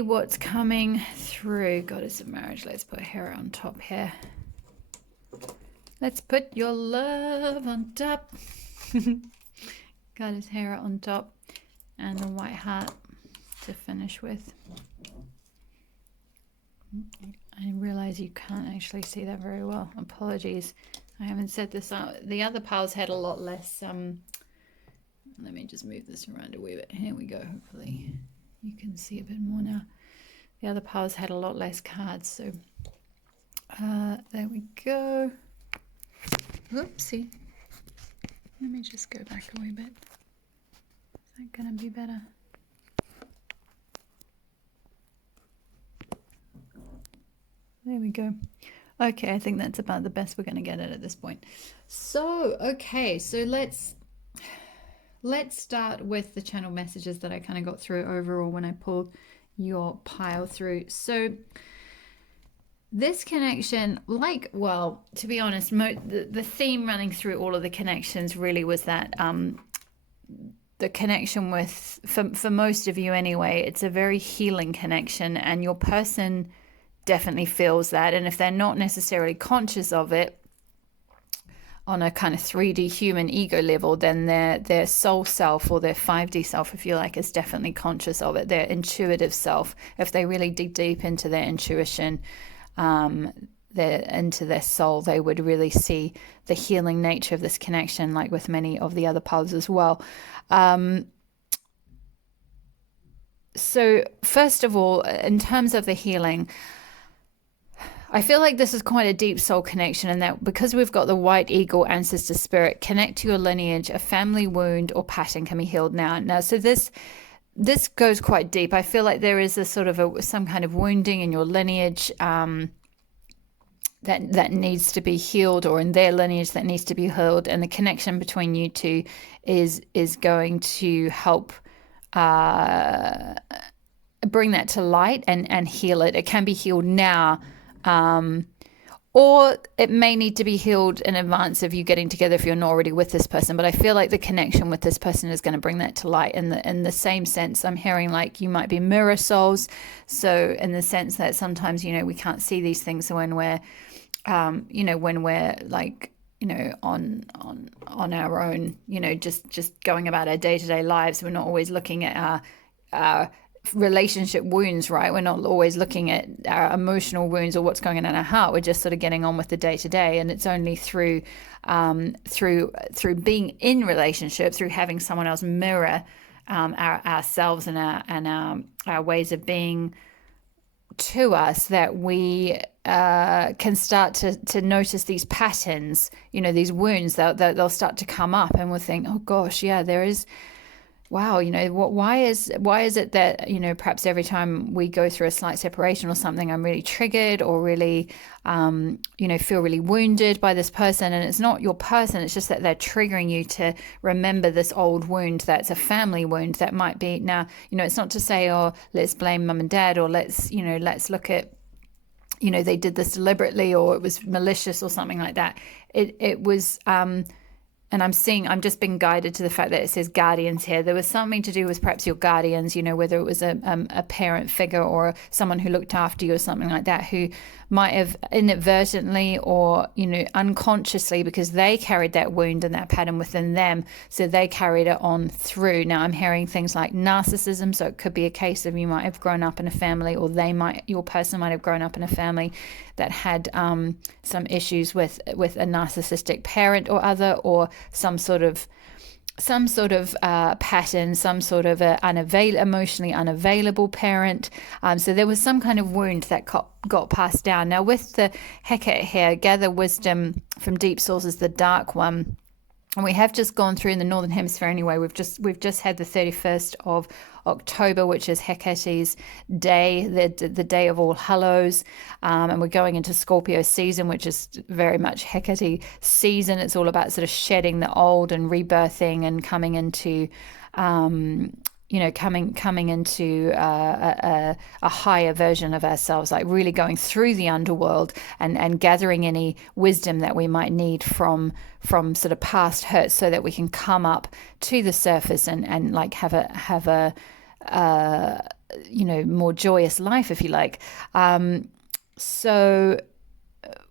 what's coming through. Goddess of Marriage. Let's put Hera on top here. Let's put your love on top. Goddess Hera on top, and the White Heart to finish with. I realize you can't actually see that very well. Apologies. I haven't set this out. The other piles had a lot less. Let me just move this around a wee bit. Here we go. Hopefully you can see a bit more now. The other piles had a lot less cards. So there we go. Whoopsie. Let me just go back a wee bit. Is that going to be better? There we go. Okay, I think that's about the best we're going to get it at this point. So, okay, so let's start with the channel messages that I kind of got through overall when I pulled your pile through. So this connection, like, well, to be honest, the theme running through all of the connections really was that the connection with, for most of you anyway, it's a very healing connection, and your person definitely feels that. And if they're not necessarily conscious of it on a kind of 3D human ego level, then their soul self, or their 5D self, if you like, is definitely conscious of it. Their intuitive self, if they really dig deep into their intuition, into their soul, they would really see the healing nature of this connection, like with many of the other paths as well. So first of all, in terms of the healing, I feel like this is quite a deep soul connection, and that because we've got the white eagle ancestor spirit, connect to your lineage, a family wound or pattern can be healed now. So this goes quite deep. I feel like there is a sort of some kind of wounding in your lineage that needs to be healed, or in their lineage that needs to be healed, and the connection between you two is going to help bring that to light and heal it. It can be healed now. Or it may need to be healed in advance of you getting together if you're not already with this person. But I feel like the connection with this person is going to bring that to light. In the same sense, I'm hearing like you might be mirror souls. So in the sense that sometimes, we can't see these things when we're, when we're like, on our own, just going about our day-to-day lives. We're not always looking at our relationship wounds, right? We're not always looking at our emotional wounds or what's going on in our heart. We're just sort of getting on with the day to day, and it's only through being in relationship, through having someone else mirror ourselves and our ways of being to us, that we can start to notice these patterns, these wounds. They'll start to come up, and we'll think, oh gosh, yeah, there is. Wow, why is it that, perhaps every time we go through a slight separation or something, I'm really triggered or really, feel really wounded by this person. And it's not your person, it's just that they're triggering you to remember this old wound that's a family wound that might be. Now, it's not to say, oh, let's blame mum and dad, or let's look at, they did this deliberately, or it was malicious or something like that. It was, and I'm just being guided to the fact that it says guardians here. There was something to do with perhaps your guardians, whether it was a parent figure or someone who looked after you or something like that, who might have inadvertently or, unconsciously, because they carried that wound and that pattern within them. So they carried it on through. Now I'm hearing things like narcissism. So it could be a case of you might have grown up in a family, or your person might have grown up in a family that had some issues with a narcissistic parent or other, or some sort of pattern, some sort of emotionally unavailable parent. So there was some kind of wound that got passed down. Now with the Hecate here, gather wisdom from deep sources, the dark one. And we have just gone through in the Northern Hemisphere anyway. We've just had the 31st of October, which is Hecate's day, the day of All Hallows. And we're going into Scorpio season, which is very much Hecate season. It's all about sort of shedding the old and rebirthing and coming into coming into a higher version of ourselves, like really going through the underworld and gathering any wisdom that we might need from sort of past hurts, so that we can come up to the surface and like have a more joyous life, if you like. So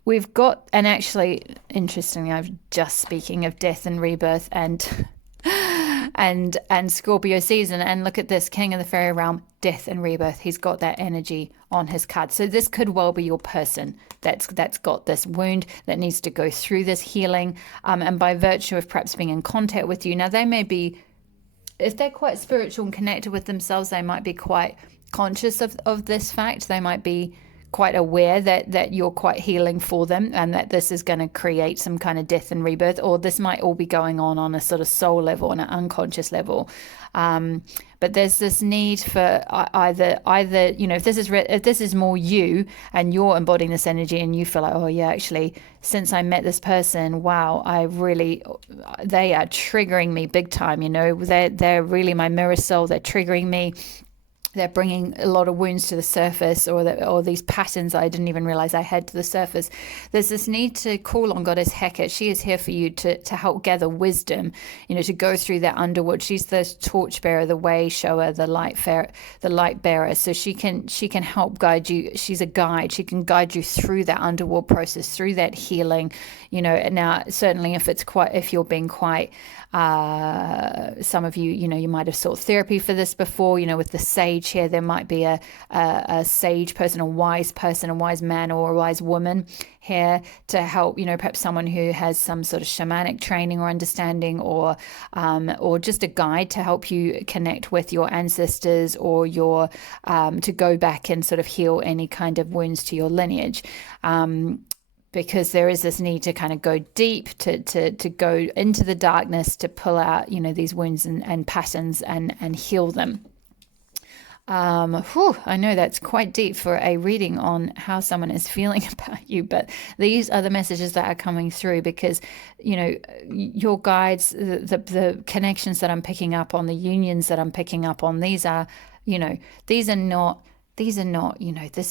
we've got, and actually, interestingly, I'm just speaking of death and rebirth and Scorpio season, and look at this, King of the Fairy Realm, death and rebirth. He's got that energy on his card. So this could well be your person that's got this wound that needs to go through this healing, and by virtue of perhaps being in contact with you. Now they may be, if they're quite spiritual and connected with themselves, they might be quite conscious of this fact. They might be quite aware that you're quite healing for them, and that this is going to create some kind of death and rebirth, or this might all be going on a sort of soul level, on an unconscious level. But there's this need for either if this is more you, and you're embodying this energy, and you feel like, oh yeah, actually, since I met this person, wow, they are triggering me big time. They're really my mirror soul. They're triggering me. They're bringing a lot of wounds to the surface, or these patterns I didn't even realize I had to the surface. There's this need to call on Goddess Hecate. She is here for you to help gather wisdom, to go through that underworld. She's the torchbearer, the way shower, the light bearer. So she can help guide you. She's a guide. She can guide you through that underworld process, through that healing. Now certainly if you're being quite, some of you, you might have sought therapy for this before. With the sage here, there might be a sage person, a wise man or a wise woman here to help, perhaps someone who has some sort of shamanic training or understanding, or just a guide to help you connect with your ancestors, or to go back and sort of heal any kind of wounds to your lineage. Because there is this need to kind of go deep, to go into the darkness, to pull out, these wounds and patterns and heal them. I know that's quite deep for a reading on how someone is feeling about you, but these are the messages that are coming through, because, your guides, the connections that I'm picking up on, the unions that I'm picking up on, this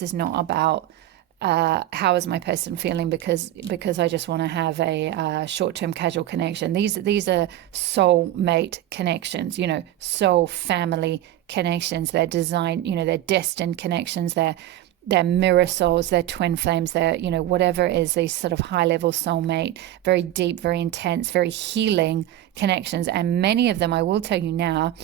is not about, how is my person feeling because I just want to have a short-term casual connection. These are soul-mate connections, soul family connections. They're designed, they're destined connections. They're mirror souls, they're twin flames, they're, whatever it is, these sort of high-level soulmate, very deep, very intense, very healing connections. And many of them, I will tell you now,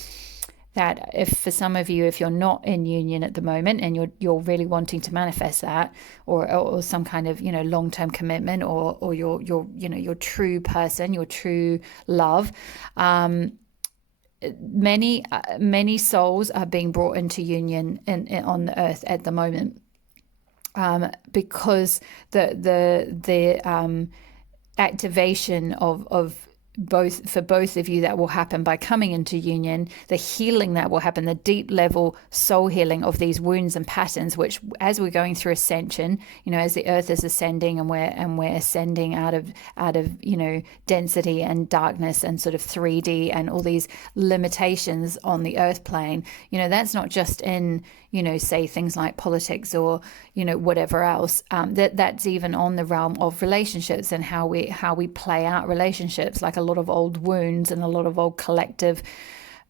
that for some of you, if you're not in union at the moment and you're really wanting to manifest that, or some kind of long-term commitment, or your true person, your true love, many souls are being brought into union on the earth at the moment, because the activation of both of you that will happen by coming into union, the healing that will happen, the deep level soul healing of these wounds and patterns, which, as we're going through ascension, as the earth is ascending and we're ascending out of density and darkness and sort of 3D and all these limitations on the earth plane, that's not just in say things like politics or whatever else, that's even on the realm of relationships and how we play out relationships, like a lot of old wounds and a lot of old collective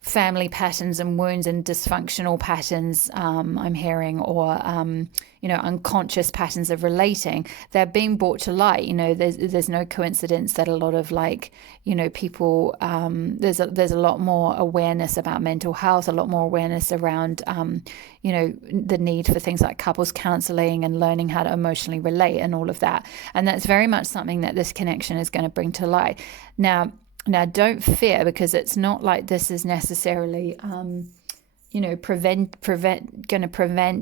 family patterns and wounds and dysfunctional patterns, I'm hearing, or unconscious patterns of relating. They're being brought to light. There's no coincidence that a lot of people, there's a lot more awareness about mental health, a lot more awareness around the need for things like couples counseling and learning how to emotionally relate and all of that. And that's very much something that this connection is going to bring to light. Now, don't fear, because it's not like this is necessarily, going to prevent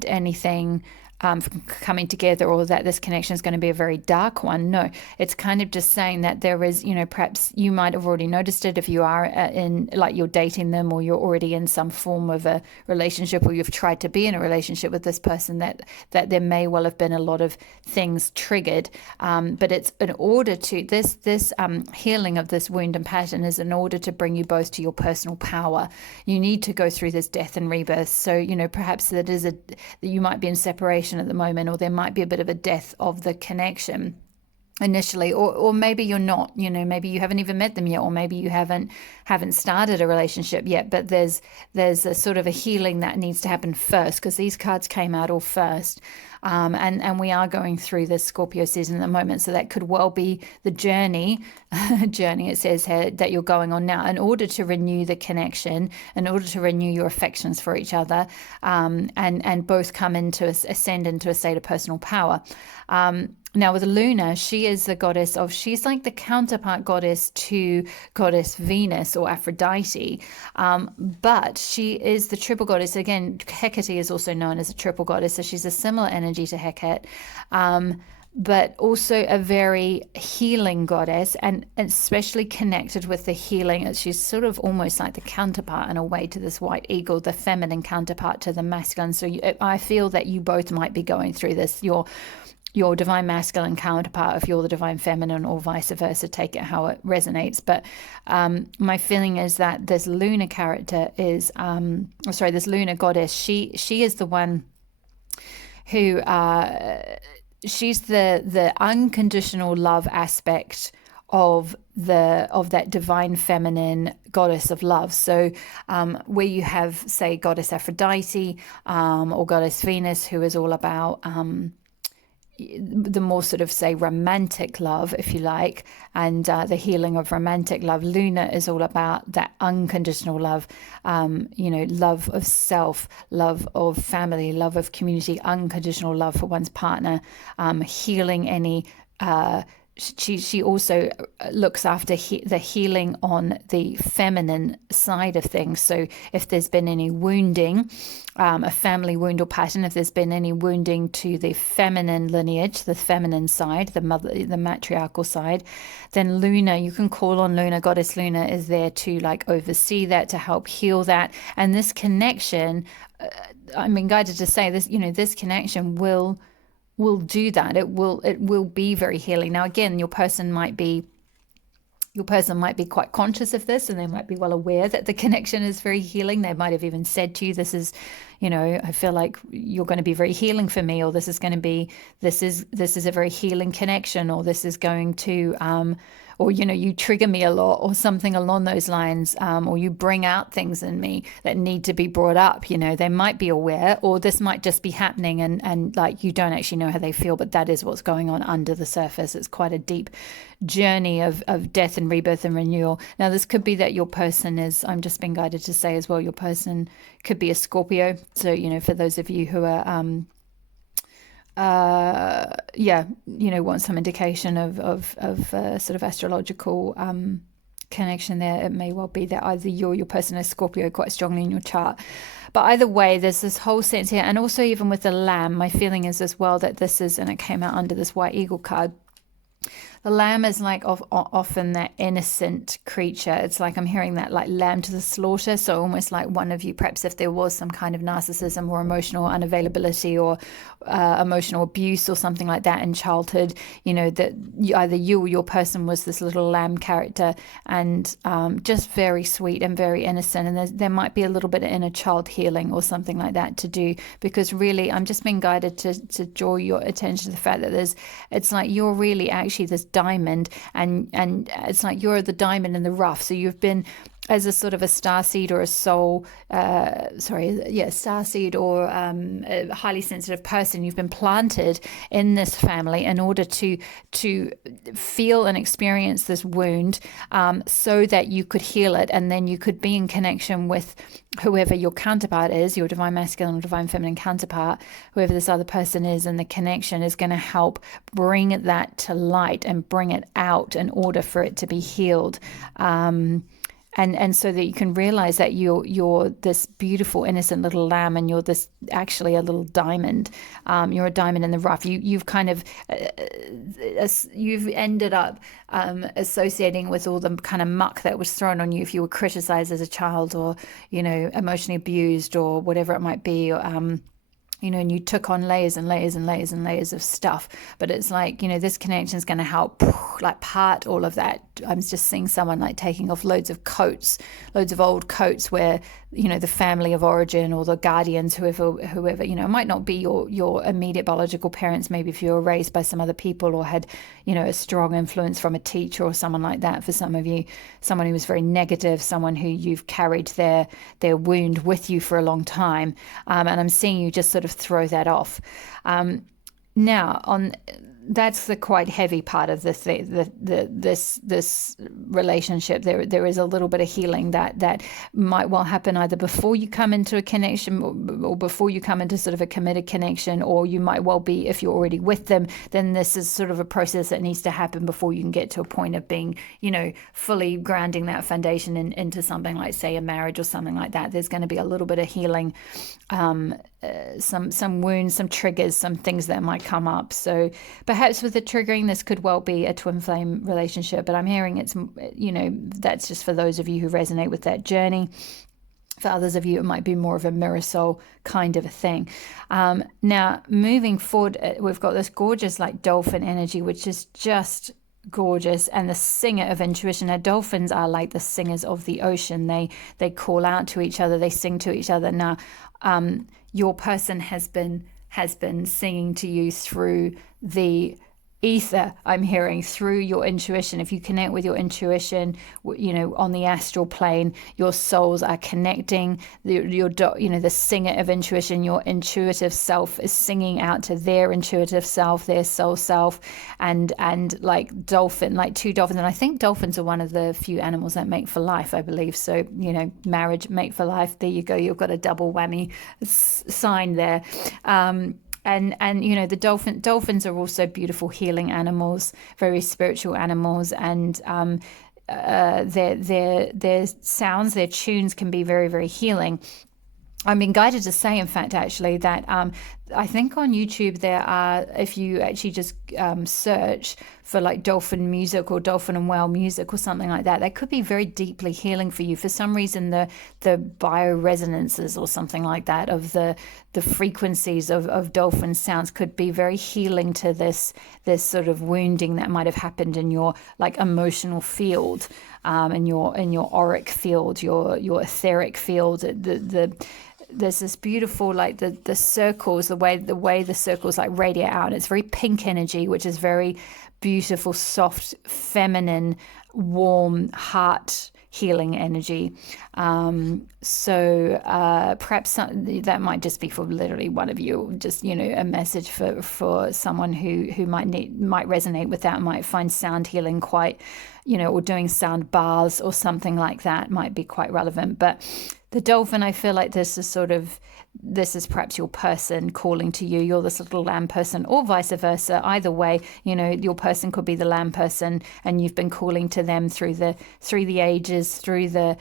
anything from coming together, or that this connection is going to be a very dark one. No, it's kind of just saying that there is, perhaps you might have already noticed it if you are you're dating them, or you're already in some form of a relationship, or you've tried to be in a relationship with this person, that there may well have been a lot of things triggered. But it's in order to, this healing of this wound and pattern is in order to bring you both to your personal power. You need to go through this death and rebirth. So, perhaps that you might be in separation at the moment, or there might be a bit of a death of the connection initially, or maybe you're not, maybe you haven't even met them yet, or maybe you haven't started a relationship yet, but there's a sort of a healing that needs to happen first, because these cards came out all first. And we are going through this Scorpio season at the moment, so that could well be the journey it says here, that you're going on now, in order to renew the connection, in order to renew your affections for each other, and both ascend into a state of personal power. Now with Luna, she is the goddess of, she's like the counterpart goddess to goddess Venus or Aphrodite. But she is the triple goddess. Again, Hecate is also known as a triple goddess, so she's a similar energy to Hecate. But also a very healing goddess, and especially connected with the healing. She's sort of almost like the counterpart in a way to this white eagle, the feminine counterpart to the masculine. So I feel that you both might be going through this. Your divine masculine counterpart, if you're the divine feminine, or vice versa, take it how it resonates. But my feeling is that this Luna character is, this Luna goddess, she is the one who, she's the unconditional love aspect of that divine feminine goddess of love. So where you have, say, goddess Aphrodite or goddess Venus, who is all about the more sort of, say, romantic love, if you like, and the healing of romantic love. Luna is all about that unconditional love, love of self, love of family, love of community, unconditional love for one's partner, healing any she also looks after the healing on the feminine side of things. So if there's been any wounding, a family wound or pattern, if there's been any wounding to the feminine lineage, the feminine side, the matriarchal side, then Luna, you can call on Luna. Goddess Luna is there to like oversee that, to help heal that. And this connection, I'm being guided to say this, this connection will do that. It will be very healing. Now, again, your person might be quite conscious of this, and they might be well aware that the connection is very healing. They might have even said to you, this is, I feel like you're going to be very healing for me, or this is a very healing connection, or this is going to, or, you trigger me a lot, or something along those lines, or you bring out things in me that need to be brought up. They might be aware, or this might just be happening and like you don't actually know how they feel, but that is what's going on under the surface. It's quite a deep journey of death and rebirth and renewal. Now, this could be that your person is, I'm just being guided to say as well, your person could be a Scorpio. So, for those of you who are, want some indication of sort of astrological connection there, it may well be that either you or your person is Scorpio quite strongly in your chart. But either way, there's this whole sense here. And also even with the lamb, my feeling is as well that this is, and it came out under this white eagle card, the lamb is like often that innocent creature. It's like I'm hearing that like lamb to the slaughter. So almost like one of you, perhaps if there was some kind of narcissism or emotional unavailability or emotional abuse or something like that in childhood, that either you or your person was this little lamb character, and just very sweet and very innocent. And there might be a little bit of inner child healing or something like that to do, because really I'm just being guided to draw your attention to the fact that it's like you're really actually this diamond, and it's like you're the diamond in the rough. So you've been, as a sort of a starseed or a soul, starseed or a highly sensitive person, you've been planted in this family in order to feel and experience this wound, so that you could heal it, and then you could be in connection with whoever your counterpart is, your divine masculine or divine feminine counterpart, whoever this other person is, and the connection is going to help bring that to light and bring it out in order for it to be healed. And so that you can realize that you're this beautiful innocent little lamb, and you're this actually a little diamond. You're a diamond in the rough. You've kind of you've ended up associating with all the kind of muck that was thrown on you if you were criticized as a child, or emotionally abused, or whatever it might be. And you took on layers and layers and layers and layers of stuff. But it's like, this connection is going to help like part all of that. I'm just seeing someone like taking off loads of coats, loads of old coats where, the family of origin or the guardians, whoever, it might not be your immediate biological parents. Maybe if you were raised by some other people or had, a strong influence from a teacher or someone like that. For some of you, someone who was very negative, someone who you've carried their wound with you for a long time. And I'm seeing you just sort of throw that off. Now, on that's the quite heavy part of this relationship. There is a little bit of healing that might well happen either before you come into a connection, or before you come into sort of a committed connection, or you might well be, if you're already with them, then this is sort of a process that needs to happen before you can get to a point of being, fully grounding that foundation into something like, say, a marriage or something like that. There's going to be a little bit of healing, some wounds, some triggers, some things that might come up. So perhaps with the triggering, this could well be a twin flame relationship, but I'm hearing it's, that's just for those of you who resonate with that journey. For others of you, it might be more of a mirror soul kind of a thing. Now, moving forward, we've got this gorgeous like dolphin energy, which is just gorgeous, and the singer of intuition. Now, dolphins are like the singers of the ocean. They call out to each other, they sing to each other. Now, your person has been singing to you through the ether. I'm hearing through your intuition. If you connect with your intuition, on the astral plane, your souls are connecting. The singer of intuition, your intuitive self, is singing out to their intuitive self, their soul self, and like two dolphins. And I think dolphins are one of the few animals that mate for life, I believe. So marriage, mate for life. There you go. You've got a double whammy sign there. And the dolphins are also beautiful healing animals, very spiritual animals, and their sounds, their tunes can be very, very healing. I'm being guided to say, in fact, actually, that I think on YouTube there are, if you actually just search for like dolphin music or dolphin and whale music or something like that, that could be very deeply healing for you. For some reason, the bioresonances or something like that of the frequencies of dolphin sounds could be very healing to this sort of wounding that might have happened in your like emotional field, in your auric field, your etheric field. There's this beautiful, like the circles, the way the circles like radiate out. It's very pink energy, which is very beautiful, soft, feminine, warm, heart healing energy. So perhaps that might just be for literally one of you, just a message for someone who might resonate with that, might find sound healing quite, or doing sound baths or something like that might be quite relevant. But the dolphin, I feel like this is perhaps your person calling to you. You're this little lamb person, or vice versa. Either way, your person could be the lamb person, and you've been calling to them through the ages, through the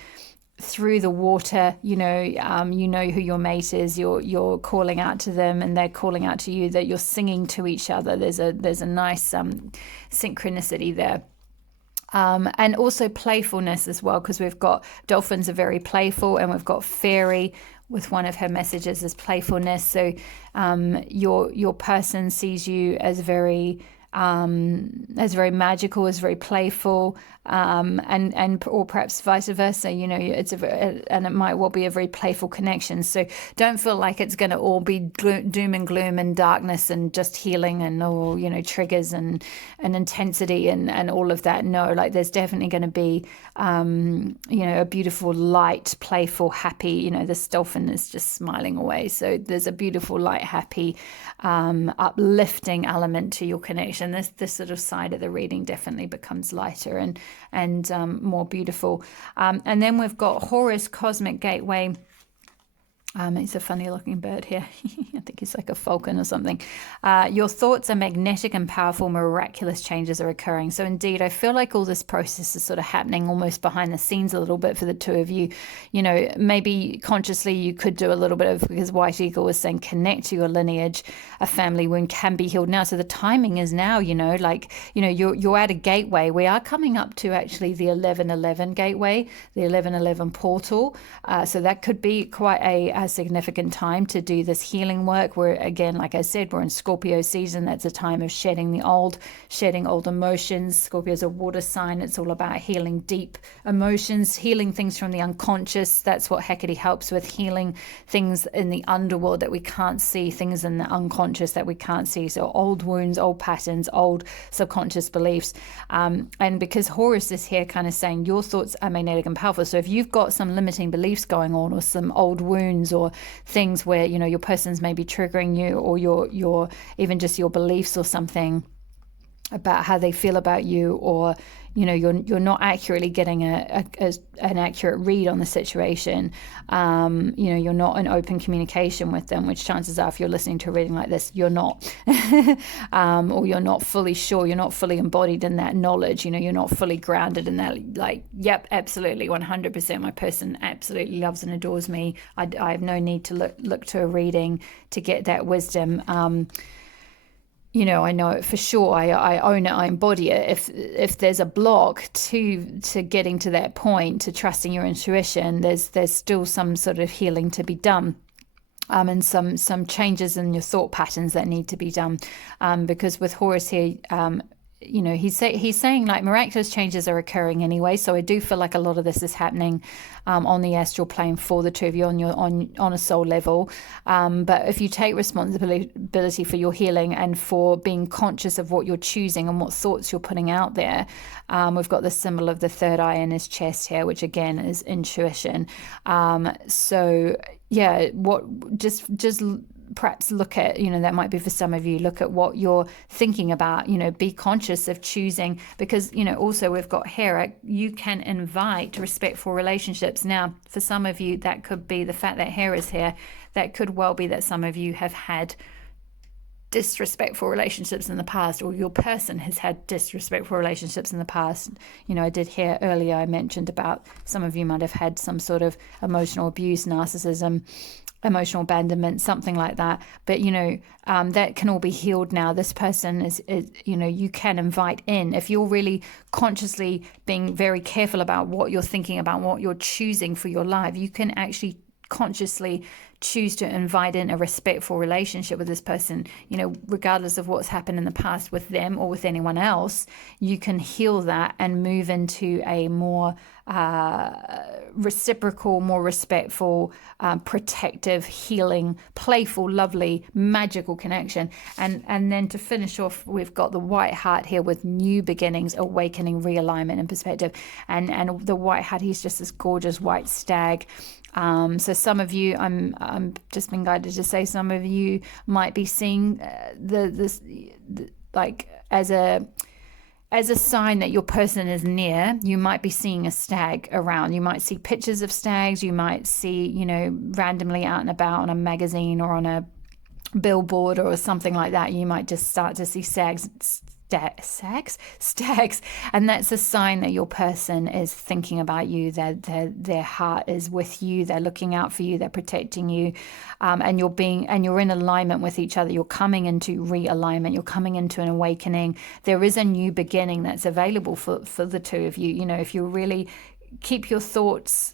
water. You know who your mate is. You're calling out to them, and they're calling out to you. That you're singing to each other. There's a nice synchronicity there. And also playfulness as well, because we've got dolphins are very playful, and we've got fairy with one of her messages as playfulness. So your person sees you as very magical, as very playful, and or perhaps vice versa. And it might well be a very playful connection. So don't feel like it's going to all be doom and gloom and darkness and just healing and all triggers and intensity and all of that. No, like there's definitely going to be a beautiful, light, playful, happy. This dolphin is just smiling away. So there's a beautiful, light, happy, uplifting element to your connection. This sort of side of the reading definitely becomes lighter and more beautiful. And then we've got Horus Cosmic Gateway. It's a funny looking bird here. I think it's like a falcon or something. Your thoughts are magnetic and powerful. Miraculous changes are occurring. So indeed, I feel like all this process is sort of happening almost behind the scenes a little bit for the two of you. Maybe consciously you could do a little bit of, because White Eagle was saying connect to your lineage. A family wound can be healed now. So the timing is now, you're at a gateway. We are coming up to actually the 1111 gateway, the 1111 portal. So that could be quite a significant time to do this healing work. We're, again, like I said, we're in Scorpio season. That's a time of shedding old emotions. Scorpio is a water sign. It's all about healing deep emotions, healing things from the unconscious. That's what Hecate helps with, healing things in the underworld that we can't see, things in the unconscious that we can't see. So old wounds, old patterns, old subconscious beliefs. And because Horus is here kind of saying your thoughts are magnetic and powerful. So if you've got some limiting beliefs going on, or some old wounds, or things where your person's maybe triggering you, or your even just your beliefs or something, about how they feel about you, or you're not accurately getting an accurate read on the situation. You're not in open communication with them, which chances are, if you're listening to a reading like this, you're not. Or you're not fully sure, you're not fully embodied in that knowledge, you're not fully grounded in that, like, yep, absolutely, 100%, my person absolutely loves and adores me. I have no need to look to a reading to get that wisdom. I know it for sure. I own it. I embody it. If there's a block to getting to that point, to trusting your intuition, there's still some sort of healing to be done. And some changes in your thought patterns that need to be done. Because with Horus here, he's saying like miraculous changes are occurring anyway. So I do feel like a lot of this is happening on the astral plane for the two of you on a soul level. But if you take responsibility for your healing and for being conscious of what you're choosing and what thoughts you're putting out there, we've got the symbol of the third eye in his chest here, which again is intuition. So yeah, just perhaps look at, that might be for some of you, look at what you're thinking about, be conscious of choosing, because, also we've got here, you can invite respectful relationships. Now, for some of you, that could be the fact that hair is here. That could well be that some of you have had disrespectful relationships in the past, or your person has had disrespectful relationships in the past. I did hear earlier, I mentioned about some of you might have had some sort of emotional abuse, narcissism, emotional abandonment, something like that. But that can all be healed now. This person is you can invite in, if you're really consciously being very careful about what you're thinking about, what you're choosing for your life, you can actually consciously choose to invite in a respectful relationship with this person, regardless of what's happened in the past with them or with anyone else. You can heal that and move into a more reciprocal, more respectful, protective, healing, playful, lovely, magical connection. And then to finish off, we've got the white heart here with new beginnings, awakening, realignment, and perspective. And the white heart, he's just this gorgeous white stag. So some of you, I'm just been guided to say, some of you might be seeing this like as a sign that your person is near. You might be seeing a stag around. You might see pictures of stags. You might see, randomly out and about on a magazine or on a billboard or something like that. You might just start to see stags, and that's a sign that your person is thinking about you. Their heart is with you. They're looking out for you. They're protecting you, and you're in alignment with each other. You're coming into realignment. You're coming into an awakening. There is a new beginning that's available for the two of you. If you really keep your thoughts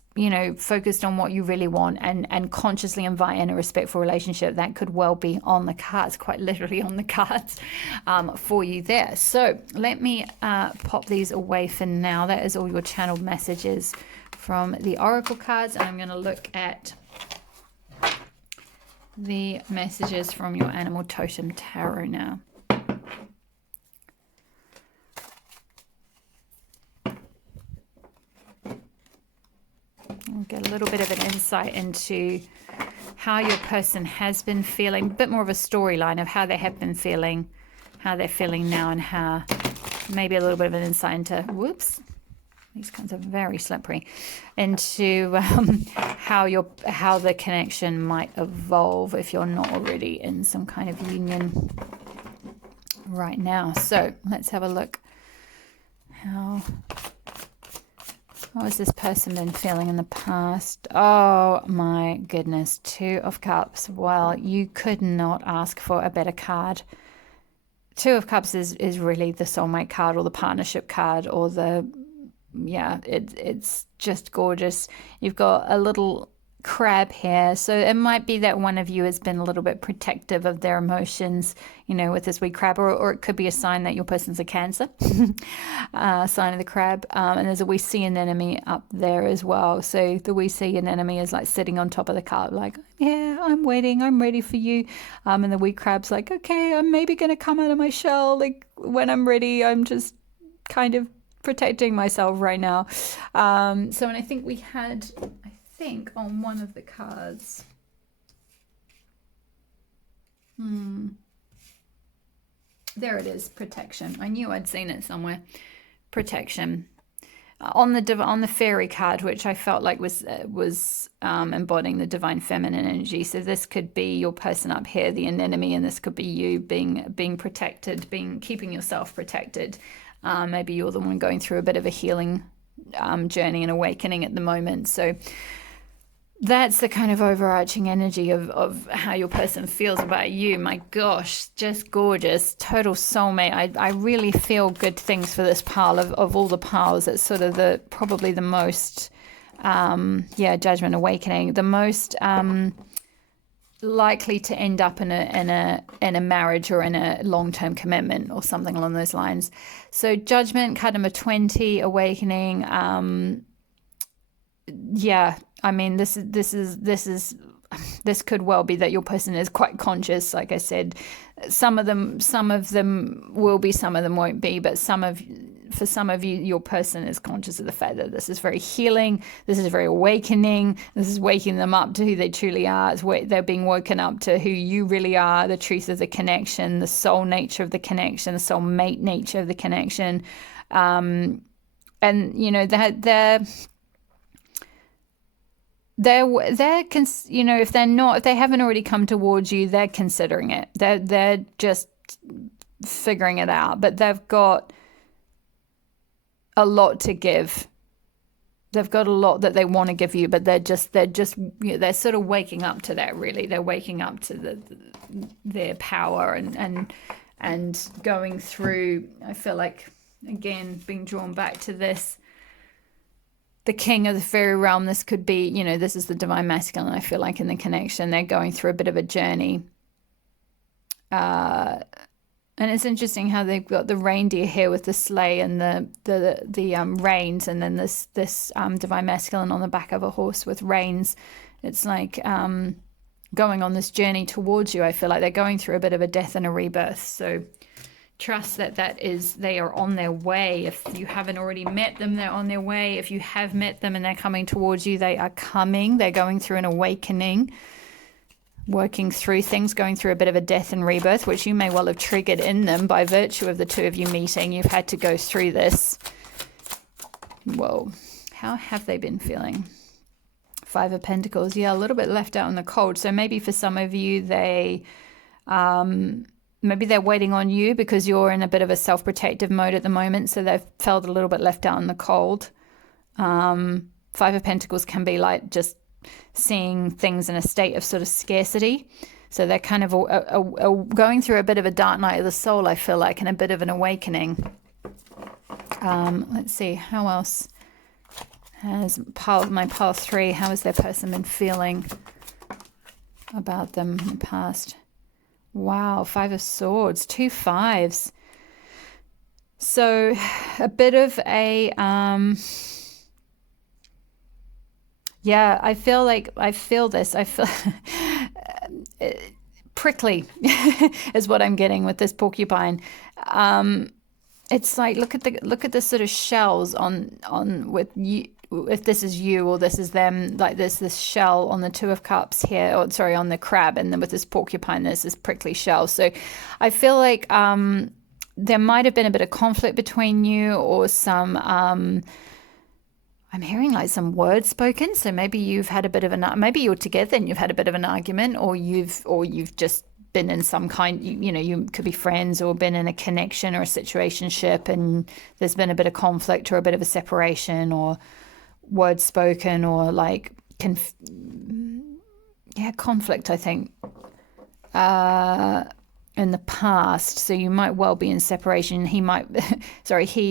focused on what you really want, and consciously invite in a respectful relationship, that could well be on the cards, quite literally on the cards, for you there. So let me pop these away for now. That is all your channeled messages from the oracle cards, and I'm going to look at the messages from your animal totem tarot now. I'll get a little bit of an insight into how your person has been feeling, a bit more of a storyline of how they have been feeling, how they're feeling now, and how maybe a little bit of an insight into, whoops, these kinds are very slippery, into how the connection might evolve if you're not already in some kind of union right now. So let's have a look. How has this person been feeling in the past? Oh my goodness, Two of Cups. Well, you could not ask for a better card. Two of Cups is really the soulmate card, or the partnership card, or it's just gorgeous. You've got a little crab here, so it might be that one of you has been a little bit protective of their emotions, with this wee crab, or it could be a sign that your person's a Cancer, sign of the crab. And there's a wee sea anemone up there as well. So the wee sea anemone is like sitting on top of the cup, like, yeah, I'm waiting, I'm ready for you. And the wee crab's like, okay, I'm maybe gonna come out of my shell, like when I'm ready. I'm just kind of protecting myself right now. And I think we had, on one of the cards, There it is, protection. I knew I'd seen it somewhere. Protection. On the fairy card, which I felt like was embodying the divine feminine energy. So this could be your person up here, the anemone, and this could be you being protected, keeping yourself protected. Maybe you're the one going through a bit of a healing journey and awakening at the moment. So that's the kind of overarching energy of how your person feels about you. My gosh, just gorgeous, total soulmate. I really feel good things for this pile of all the piles. It's sort of probably the most, judgment, awakening, the most likely to end up in a marriage or in a long-term commitment or something along those lines. So judgment, card number 20, awakening. I mean, this could well be that your person is quite conscious. Like I said, some of them will be, some of them won't be, but for some of you, your person is conscious of the fact that this is very healing, this is very awakening, this is waking them up to who they truly are. They're being woken up to who you really are, the truth of the connection, the soul nature of the connection, the soulmate nature of the connection. And you know, that if they haven't already come towards you, they're considering it. They're just figuring it out, but they've got a lot to give. They've got a lot that they want to give you, but they're sort of waking up to that. Really, they're waking up to their power and going through. I feel like, again, being drawn back to this. The king of the fairy realm, this could be, this is the divine masculine, I feel like, in the connection. They're going through a bit of a journey. And it's interesting how they've got the reindeer here with the sleigh and the reins, and then this divine masculine on the back of a horse with reins. It's like going on this journey towards you. I feel like they're going through a bit of a death and a rebirth. So trust that they are on their way. If you haven't already met them, they're on their way. If you have met them and they're coming towards you, they are coming. They're going through an awakening, working through things, going through a bit of a death and rebirth, which you may well have triggered in them by virtue of the two of you meeting. You've had to go through this. Whoa. How have they been feeling? Five of Pentacles. Yeah, a little bit left out in the cold. So maybe for some of you, maybe they're waiting on you because you're in a bit of a self-protective mode at the moment, so they've felt a little bit left out in the cold. Five of Pentacles can be like just seeing things in a state of sort of scarcity. So they're kind of going through a bit of a dark night of the soul, I feel like, and a bit of an awakening. Let's see, how else has my pile 3, how has their person been feeling about them in the past? Wow, 5 of Swords, 2 5s. So a bit of a, I feel this. I feel prickly is what I'm getting with this porcupine. It's like, look at the sort of shells on with you. If this is you or this is them, like there's this shell on the 2 of Cups here, or sorry, on the crab, and then with this porcupine, there's this prickly shell. So I feel like there might have been a bit of conflict between you, or some, I'm hearing like some words spoken. So maybe you've had a bit of maybe you're together and you've had a bit of an argument, or you've just been in some kind, you could be friends or been in a connection or a situationship, and there's been a bit of conflict or a bit of a separation, or words spoken, or like conflict, I think, in the past. So you might well be in separation. He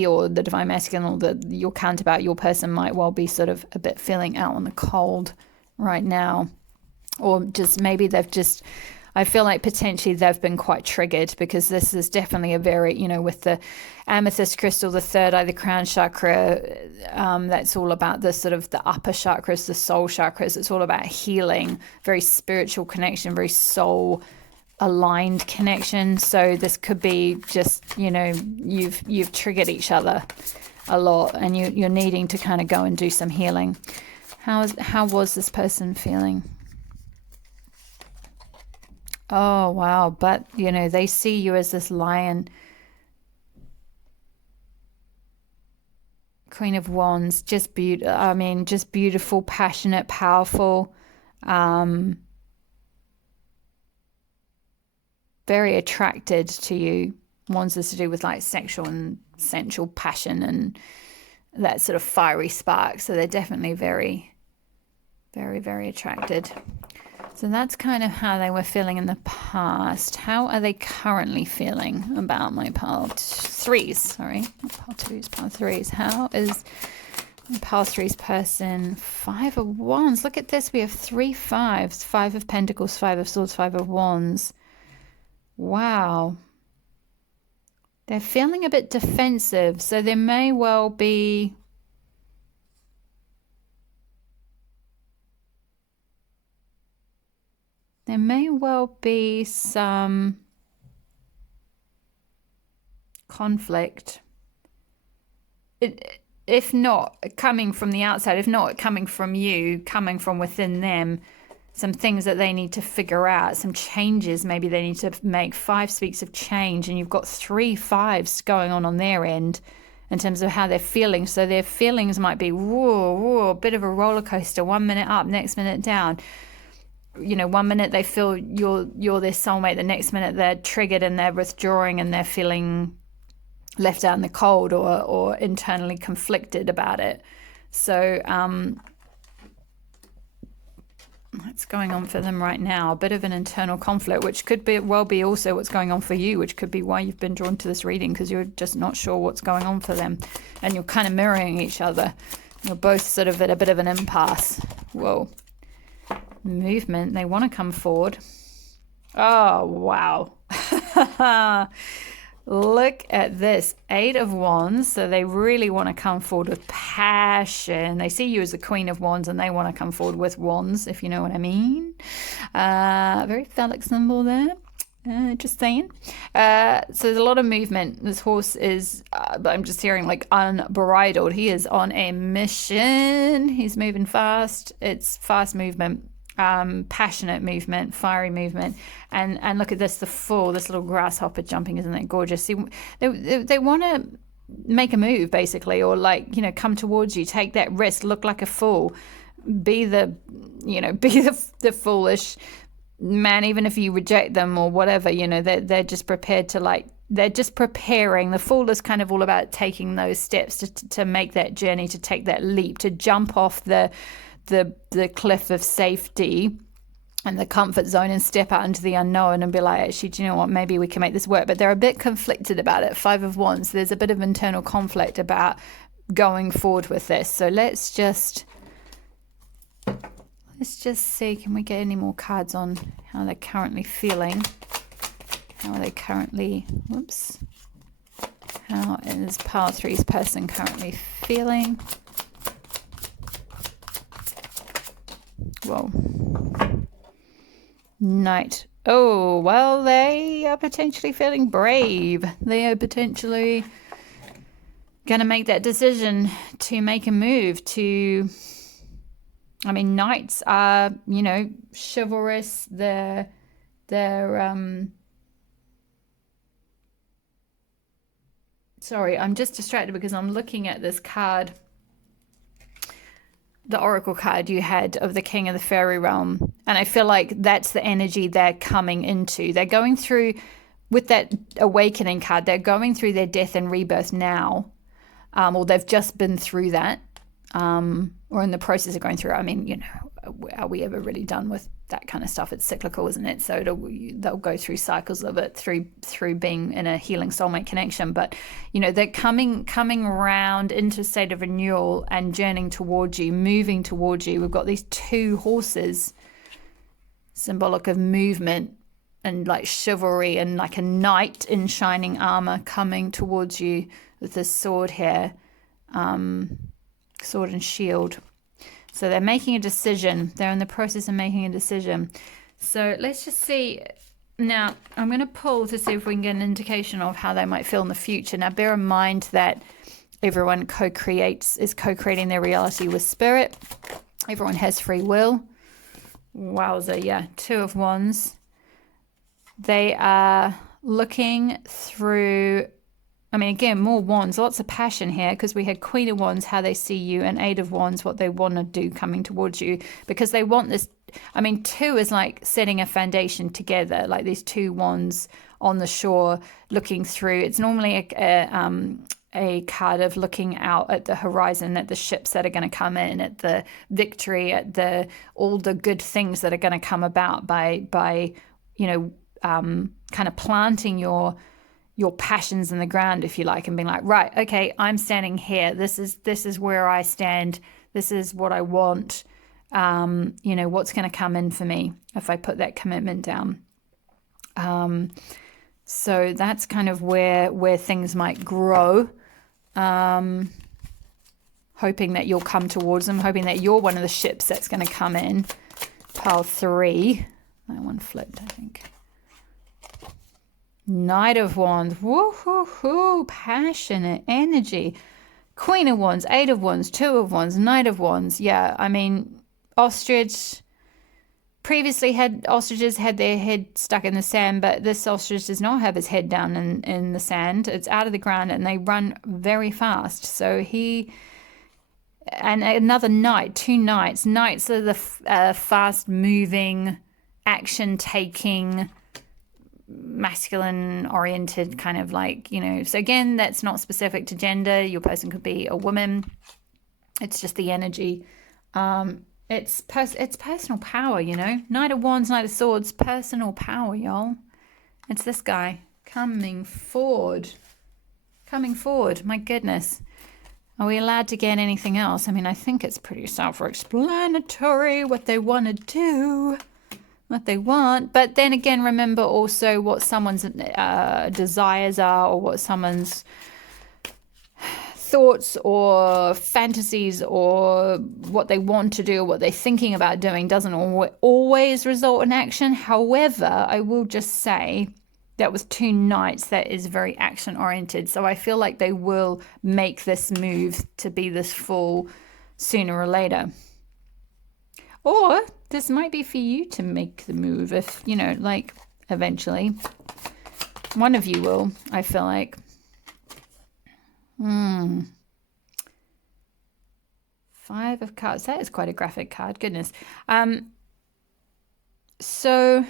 or the divine masculine, or your counterpart, your person, might well be sort of a bit feeling out on the cold right now, or just maybe I feel like potentially they've been quite triggered, because this is definitely a very, with the amethyst crystal, the third eye, the crown chakra, that's all about the sort of the upper chakras, the soul chakras. It's all about healing, very spiritual connection, very soul aligned connection. So this could be just, you've triggered each other a lot, and you're needing to kind of go and do some healing. How was this person feeling? Oh, wow. But, they see you as this lion. Queen of Wands, just just beautiful, passionate, powerful, very attracted to you. Wands is to do with like sexual and sensual passion and that sort of fiery spark. So they're definitely very, very, very attracted. So that's kind of how they were feeling in the past. How are they currently feeling about my pile threes? Sorry, not pile twos, pile threes. How is my pile threes person? 5 of Wands. Look at this. We have 3 fives. 5 of Pentacles, 5 of Swords, 5 of Wands. Wow. They're feeling a bit defensive. So there may well be... There may well be some conflict, if not coming from the outside, if not coming from you, coming from within them, some things that they need to figure out, some changes maybe they need to make. 5 speaks of change, and you've got 3 fives going on their end in terms of how they're feeling. So their feelings might be, whoa, a bit of a roller coaster, 1 minute up, next minute down. 1 minute they feel you're their soulmate, the next minute they're triggered and they're withdrawing and they're feeling left out in the cold or internally conflicted about it. So that's going on for them right now, a bit of an internal conflict, which could be also what's going on for you, which could be why you've been drawn to this reading, because you're just not sure what's going on for them, and you're kind of mirroring each other. You're both sort of at a bit of an impasse. Whoa. Movement. They want to come forward. Oh, wow. Look at this. 8 of Wands. So they really want to come forward with passion. They see you as the Queen of Wands and they want to come forward with wands, if you know what I mean. Very phallic symbol there. Just saying. So there's a lot of movement. This horse is, I'm just hearing like unbridled. He is on a mission. He's moving fast. It's fast movement. Passionate movement, fiery movement, and look at this, the Fool, this little grasshopper jumping, isn't that gorgeous? See, they want to make a move basically, or come towards you, take that risk, look like a fool, be the foolish man, even if you reject them or whatever. They're just prepared to they're just preparing. The Fool is kind of all about taking those steps to make that journey, to take that leap, to jump off the cliff of safety and the comfort zone and step out into the unknown and be like, actually, do you know what, maybe we can make this work. But they're a bit conflicted about it. 5 of Wands, there's a bit of internal conflict about going forward with this. So let's just see, can we get any more cards on how they're currently feeling? How are they currently, how is pile three's person currently feeling? Whoa. Knight. Oh, well, they are potentially feeling brave. They are potentially going to make that decision to make a move to... knights are, chivalrous. They're sorry, I'm just distracted because I'm looking at this card, the oracle card you had of the King of the Fairy Realm, and I feel like that's the energy they're coming into. They're going through, with that awakening card, they're going through their death and rebirth now, or they've just been through that, or in the process of going through. Are we ever really done with that kind of stuff? It's cyclical, isn't it? So they'll go through cycles of it through being in a healing soulmate connection. But they're coming around into a state of renewal and journeying towards you, moving towards you. We've got these 2 horses, symbolic of movement and like chivalry, and like a knight in shining armor coming towards you with this sword here, sword and shield. So they're making a decision. They're in the process of making a decision. So let's just see. Now, I'm going to pull to see if we can get an indication of how they might feel in the future. Now, bear in mind that everyone is co-creating their reality with spirit. Everyone has free will. Wowza, yeah. 2 of Wands. They are looking through, I mean, again, more wands, lots of passion here, because we had Queen of Wands, how they see you, and Eight of Wands, what they want to do coming towards you, because they want this. I mean, two is like setting a foundation together, like these two wands on the shore looking through. It's normally a card of looking out at the horizon, at the ships that are going to come in, at the victory, at the all the good things that are going to come about by kind of planting your passions in the ground, if you like, and being like, right, okay, I'm standing here. This is where I stand. This is what I want. What's going to come in for me if I put that commitment down. So that's kind of where things might grow. Hoping that you'll come towards them, hoping that you're one of the ships that's going to come in. Pile 3. That one flipped, I think. Knight of Wands. Woo-hoo-hoo. Passionate energy. Queen of Wands, Eight of Wands, Two of Wands, Knight of Wands. Yeah, I mean, ostrich. Previously, ostriches had their head stuck in the sand, but this ostrich does not have his head down in the sand. It's out of the ground, and they run very fast. So and another knight, 2 knights. Knights are the fast-moving, action-taking, masculine-oriented kind of like, So again, that's not specific to gender. Your person could be a woman. It's just the energy. It's personal power, Knight of Wands, Knight of Swords, personal power, y'all. It's this guy coming forward. My goodness. Are we allowed to get anything else? I mean, I think it's pretty self-explanatory what they want to do, what they want. But then again, remember also what someone's desires are, or what someone's thoughts or fantasies or what they want to do or what they're thinking about doing doesn't always result in action. However, I will just say that with 2 knights, that is very action oriented. So I feel like they will make this move to be this full sooner or later. Or this might be for you to make the move if, like eventually. One of you will, I feel like. 5 of Cups. That is quite a graphic card. Goodness. So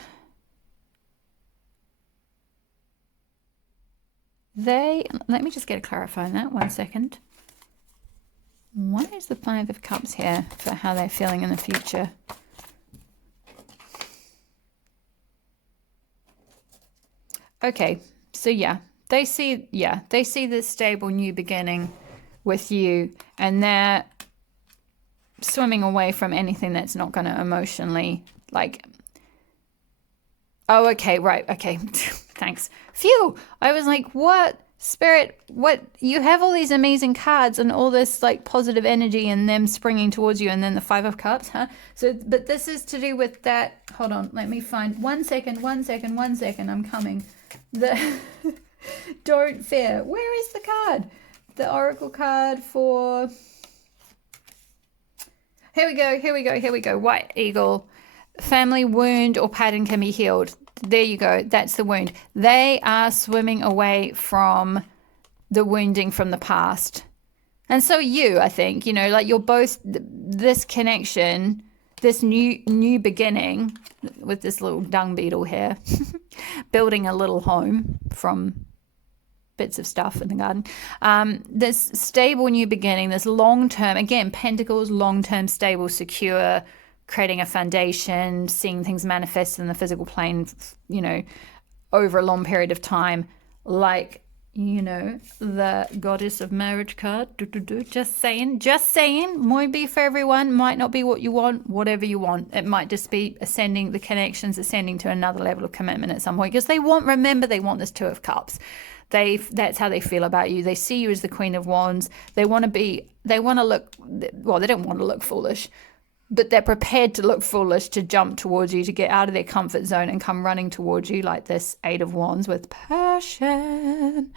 let me just get a clarify on that 1 second. Why is the 5 of Cups here for how they're feeling in the future? Okay, so they see this stable new beginning with you, and they're swimming away from anything that's not going to emotionally, like, oh, okay, right, okay, thanks. Phew, I was like, what? Spirit, what? You have all these amazing cards and all this like positive energy and them springing towards you, and then the 5 of Cups, huh? So, but this is to do with that. Hold on, let me find 1 second, I'm coming. Don't fear. Where is the card? The oracle card for... Here we go. White eagle. Family wound or pattern can be healed. There you go. That's the wound. They are swimming away from the wounding from the past. And so I think, like you're both, this connection, this new beginning with this little dung beetle here, building a little home from bits of stuff in the garden. This stable new beginning, this long-term, again, pentacles, long-term, stable, secure, creating a foundation, seeing things manifest in the physical plane, over a long period of time, like, the goddess of marriage card. Just saying, might be for everyone, might not be what you want, whatever you want. It might just be ascending to another level of commitment at some point, because they want this 2 of Cups. That's how they feel about you. They see you as the Queen of Wands. They don't want to look foolish, but they're prepared to look foolish to jump towards you, to get out of their comfort zone and come running towards you like this 8 of Wands with passion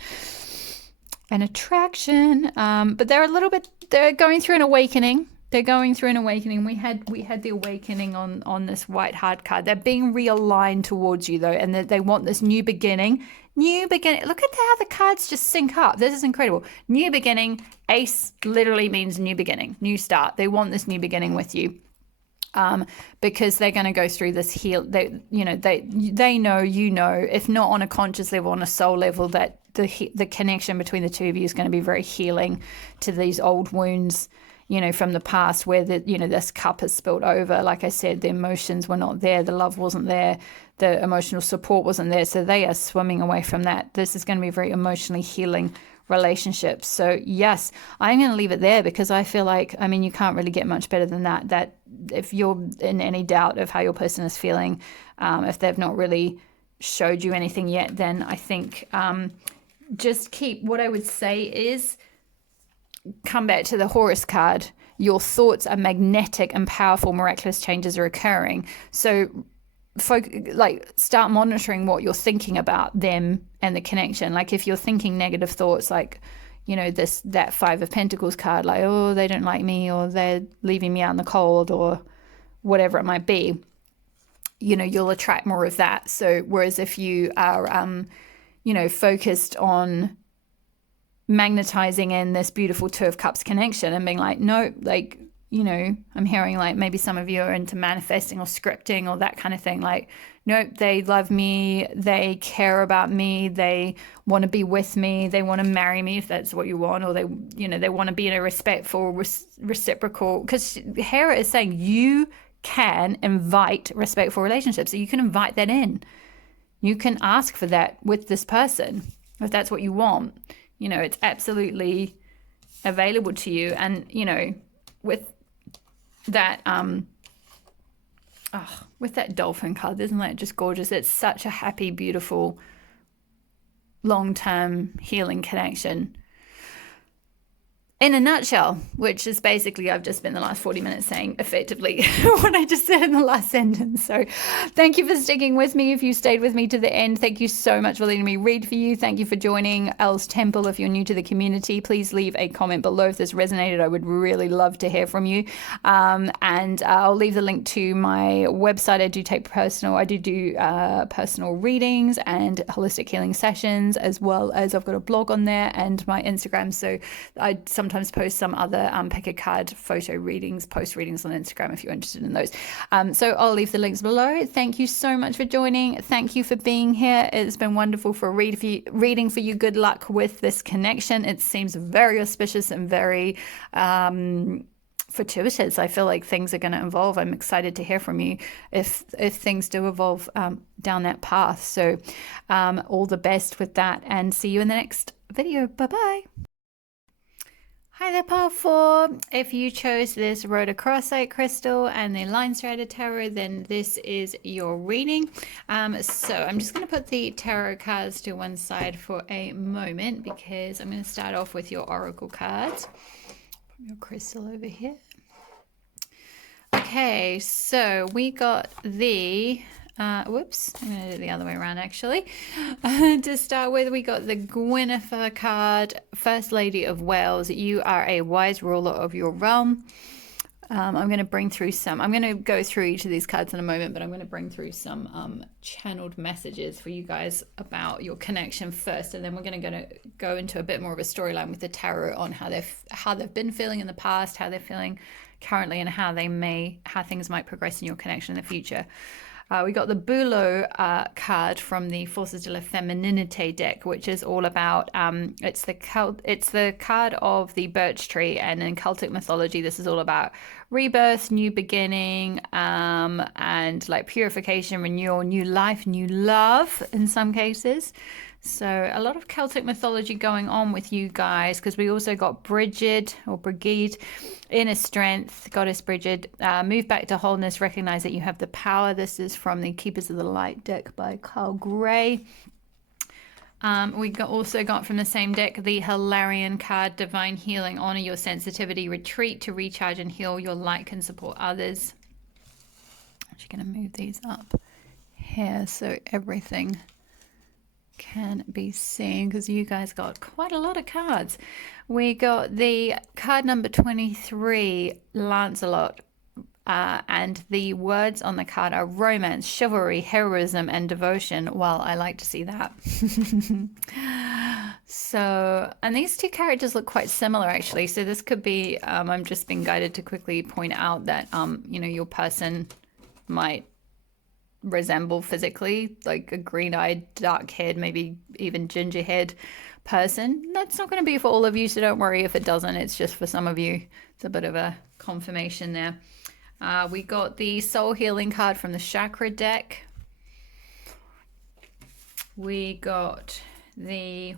and attraction. But they're going through an awakening. They're going through an awakening. We had the awakening on this white heart card. They're being realigned towards you though, and they want this new beginning. New beginning. Look at how the cards just sync up. This is incredible. New beginning. Ace literally means new beginning, new start. They want this new beginning with you. Because they're going to go through this they know, if not on a conscious level, on a soul level, that the connection between the two of you is going to be very healing to these old wounds, from the past, where this cup has spilled over. Like I said, the emotions were not there, the love wasn't there, the emotional support wasn't there, so they are swimming away from that. This is going to be very emotionally healing relationships. So yes, I'm going to leave it there, because I feel like, you can't really get much better than that if you're in any doubt of how your person is feeling, if they've not really showed you anything yet, then I think just what I would say is come back to the Horus card. Your thoughts are magnetic and powerful. Miraculous changes are occurring. So start monitoring what you're thinking about them and the connection. Like if you're thinking negative thoughts, like that Five of Pentacles card, like, oh, they don't like me, or they're leaving me out in the cold, or whatever it might be, you'll attract more of that. So whereas if you are focused on magnetizing in this beautiful Two of Cups connection and being like, no, like, I'm hearing like maybe some of you are into manifesting or scripting or that kind of thing. Like, no, they love me. They care about me. They want to be with me. They want to marry me if that's what you want, or they want to be in a respectful, reciprocal, because Hera is saying you can invite respectful relationships. So you can invite that in. You can ask for that with this person if that's what you want. It's absolutely available to you. And, with that with that dolphin card, isn't that just gorgeous? It's such a happy, beautiful, long-term healing connection in a nutshell, which is basically, I've just spent the last 40 minutes saying effectively what I just said in the last sentence. So thank you for sticking with me. If you stayed with me to the end, thank you so much for letting me read for you. Thank you for joining Elle's Temple. If you're new to the community, please leave a comment below if this resonated. I would really love to hear from you. And I'll leave the link to my website. I do personal readings and holistic healing sessions, as well as I've got a blog on there and my Instagram. So I sometimes post some other pick a card post readings on Instagram if you're interested in those. So I'll leave the links below. Thank you so much for joining. Thank you for being here. It's been wonderful for reading for you. Good luck with this connection. It seems very auspicious and very fortuitous. I feel like things are going to evolve. I'm excited to hear from you if things do evolve down that path. So all the best with that, and see you in the next video. Bye-bye. Hi there, powerful. If you chose this Rhodochrosite crystal and the Line Strider Tarot, then this is your reading. So I'm just going to put the tarot cards to one side for a moment, because I'm going to start off with your oracle cards. Put your crystal over here. Okay, so we got the whoops, I'm going to do it the other way around actually. To start with, we got the Gwyneth card, First Lady of Wales. You are a wise ruler of your realm. I'm going to bring through I'm going to go through each of these cards in a moment, but I'm going to bring through some channeled messages for you guys about your connection first, and then we're going to go into a bit more of a storyline with the tarot on how they've been feeling in the past, how they're feeling currently, and how things might progress in your connection in the future. We got the Bulo card from the Forces de la Femininité deck, which is all about it's the card of the birch tree, and in Celtic mythology this is all about rebirth, new beginning, and like purification, renewal, new life, new love in some cases. So a lot of Celtic mythology going on with you guys, because we also got Brigid or Brigid, inner strength, goddess Brigid, move back to wholeness, recognize that you have the power. This is from the Keepers of the Light deck by Carl Gray. We also got from the same deck the Hilarion card, divine healing, honor your sensitivity, retreat to recharge and heal. Your light can support others. I'm just going to move these up here so everything can be seen, because you guys got quite a lot of cards. We got the card number 23, Lancelot. And the words on the card are romance, chivalry, heroism, and devotion. Well, I like to see that. So, and these two characters look quite similar, actually. So this could be, I'm just being guided to quickly point out that, you know, your person might resemble physically like a green-eyed, dark-haired, maybe even ginger-haired person. That's not going to be for all of you, so don't worry if it doesn't. It's just for some of you. It's a bit of a confirmation there. We got the Soul Healing card from the Chakra deck. We got the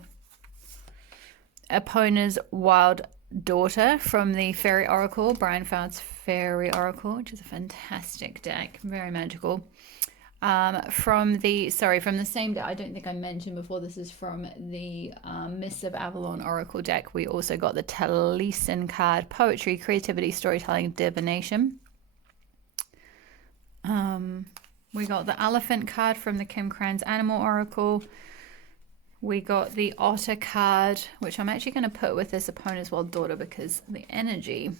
Epona's Wild Daughter from the Fairy Oracle, Brian Fowd's Fairy Oracle, which is a fantastic deck, very magical. From the same deck, I don't think I mentioned before, this is from the Mists of Avalon Oracle deck. We also got the Taliesin card, Poetry, Creativity, Storytelling, Divination. We got the Elephant card from the Kim Kranz Animal Oracle. We got the Otter card, which I'm actually going to put with this Epona's Wild Daughter because the energy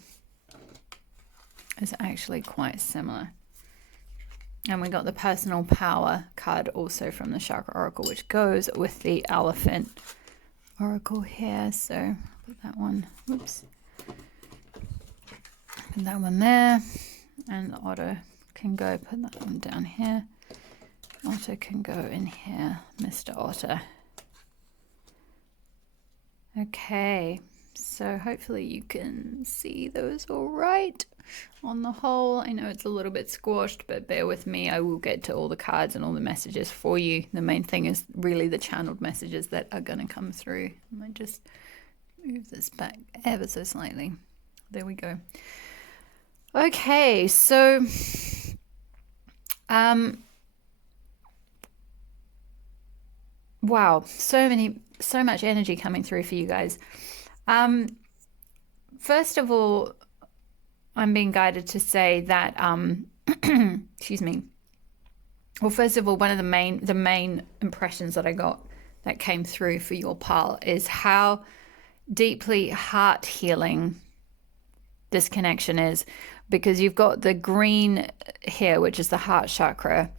is actually quite similar. And we got the Personal Power card also from the Chakra Oracle, which goes with the Elephant Oracle here. So I'll put that one, whoops. Put that one there. And the Otter can go, put that one down here. Otter can go in here, Mr. Otter. Okay, so hopefully you can see those all right on the whole. I know it's a little bit squashed, but bear with me. I will get to all the cards and all the messages for you. The main thing is really the channeled messages that are going to come through. I might just move this back ever so slightly. There we go. Okay, so wow, so much energy coming through for you guys. First of all, I'm being guided to say that excuse me. Well, first of all, one of the main impressions that I got that came through for your pile is how deeply heart healing this connection is, because you've got the green here, which is the heart chakra.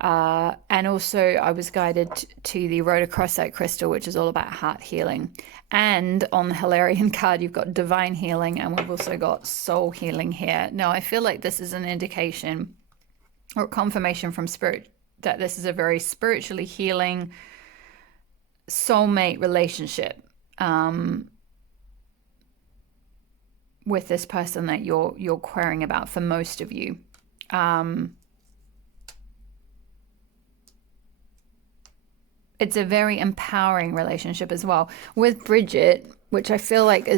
And also I was guided to the Rhodochrosite crystal, which is all about heart healing. And on the Hilarion card, you've got divine healing, and we've also got soul healing here. Now, I feel like this is an indication or confirmation from spirit that this is a very spiritually healing soulmate relationship with this person that you're querying about for most of you. It's a very empowering relationship as well with Bridget, which I feel like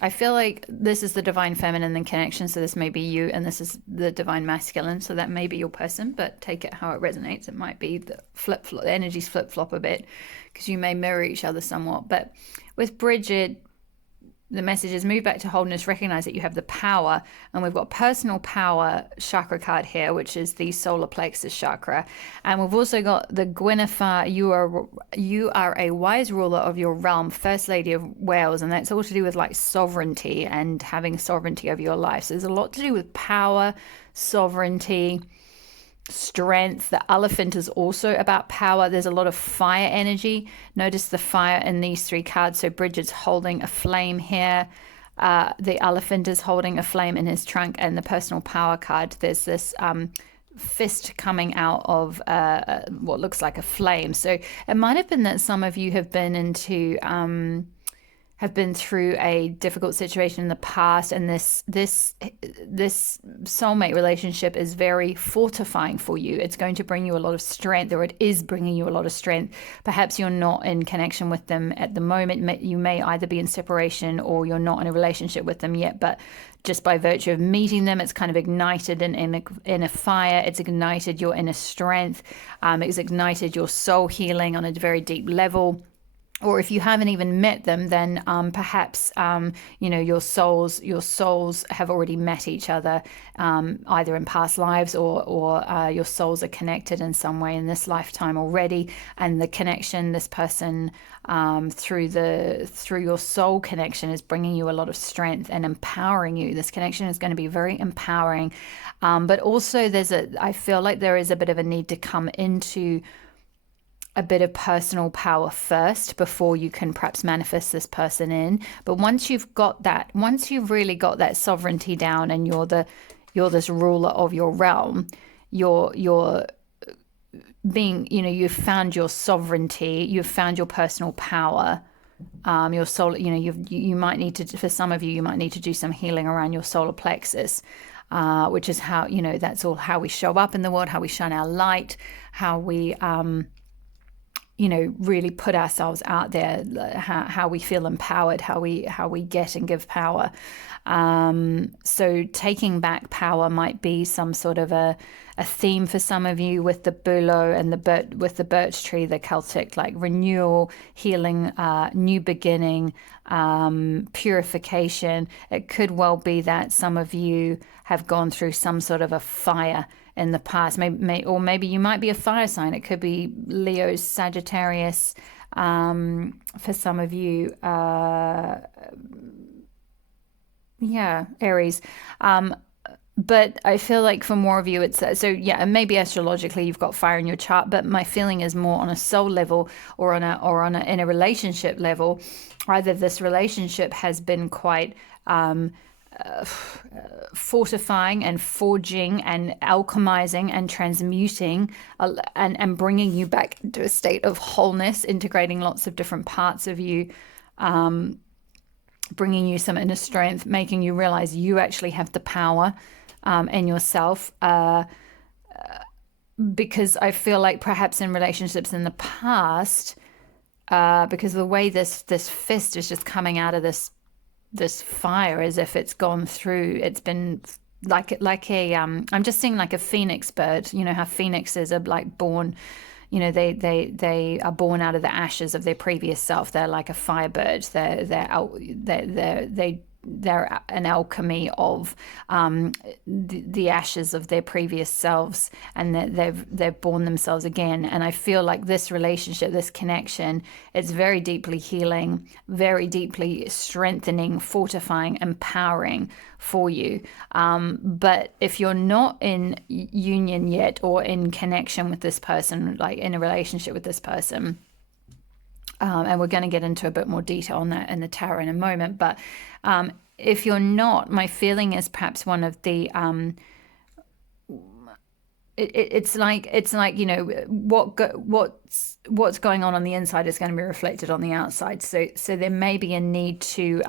I feel like this is the divine feminine in connection. So this may be you, and this is the divine masculine. So that may be your person, but take it how it resonates. It might be the flip-flop, the energies flip-flop a bit, because you may mirror each other somewhat. But with Bridget, the message is move back to wholeness, recognize that you have the power. And we've got personal power chakra card here, which is the solar plexus chakra. And we've also got the Gwennifer, you are a wise ruler of your realm, First Lady of Wales. And that's all to do with like sovereignty and having sovereignty over your life. So there's a lot to do with power, sovereignty, strength. The elephant is also about power. There's a lot of fire energy. Notice the fire in these three cards. So Bridget's holding a flame here. The elephant is holding a flame in his trunk. And the personal power card, there's this fist coming out of what looks like a flame. So it might have been that some of you have been through a difficult situation in the past, and this soulmate relationship is very fortifying for you. It's going to bring you a lot of strength, or it is bringing you a lot of strength. Perhaps you're not in connection with them at the moment. You may either be in separation or you're not in a relationship with them yet, but just by virtue of meeting them, it's kind of ignited in a fire. It's ignited your inner strength. It's ignited your soul healing on a very deep level. or if you haven't even met them, then perhaps your souls have already met each other, either in past lives, or your souls are connected in some way in this lifetime already. And the connection, this person, through your soul connection, is bringing you a lot of strength and empowering you. This connection is going to be very empowering, but also I feel like there is a bit of a need to come into a bit of personal power first before you can perhaps manifest this person in. But once you've really got that sovereignty down, and you're this ruler of your realm, you're being, you've found your sovereignty, you've found your personal power, your soul, you might need to, for some of you, you might need to do some healing around your solar plexus, which is how, that's all how we show up in the world, how we shine our light, how we really put ourselves out there, how we feel empowered, how we get and give power. So taking back power might be some sort of a theme for some of you with the bouleau and with the birch tree, the Celtic, like renewal, healing, new beginning, purification. It could well be that some of you have gone through some sort of a fire in the past, or maybe you might be a fire sign. It could be Leo, Sagittarius, for some of you, Aries. But I feel like for more of you, it's and maybe astrologically you've got fire in your chart, but my feeling is more on a soul level, or in a relationship level. Either this relationship has been quite fortifying and forging and alchemizing and transmuting, and bringing you back into a state of wholeness, integrating lots of different parts of you, bringing you some inner strength, making you realize you actually have the power in yourself, because I feel like perhaps in relationships in the past, because the way this fist is just coming out of this fire, as if it's gone through, it's been like a I'm just seeing like a phoenix bird. You know how phoenixes are like born, they are born out of the ashes of their previous self. They're like a firebird. They're an alchemy of the ashes of their previous selves, and they've born themselves again. And I feel like this relationship, this connection, it's very deeply healing, very deeply strengthening, fortifying, empowering for you. But if you're not in union yet, or in connection with this person, like in a relationship with this person, and we're going to get into a bit more detail on that in the tarot in a moment. But if you're not, my feeling is perhaps one of the it's like what's going on the inside is going to be reflected on the outside. So there may be a need to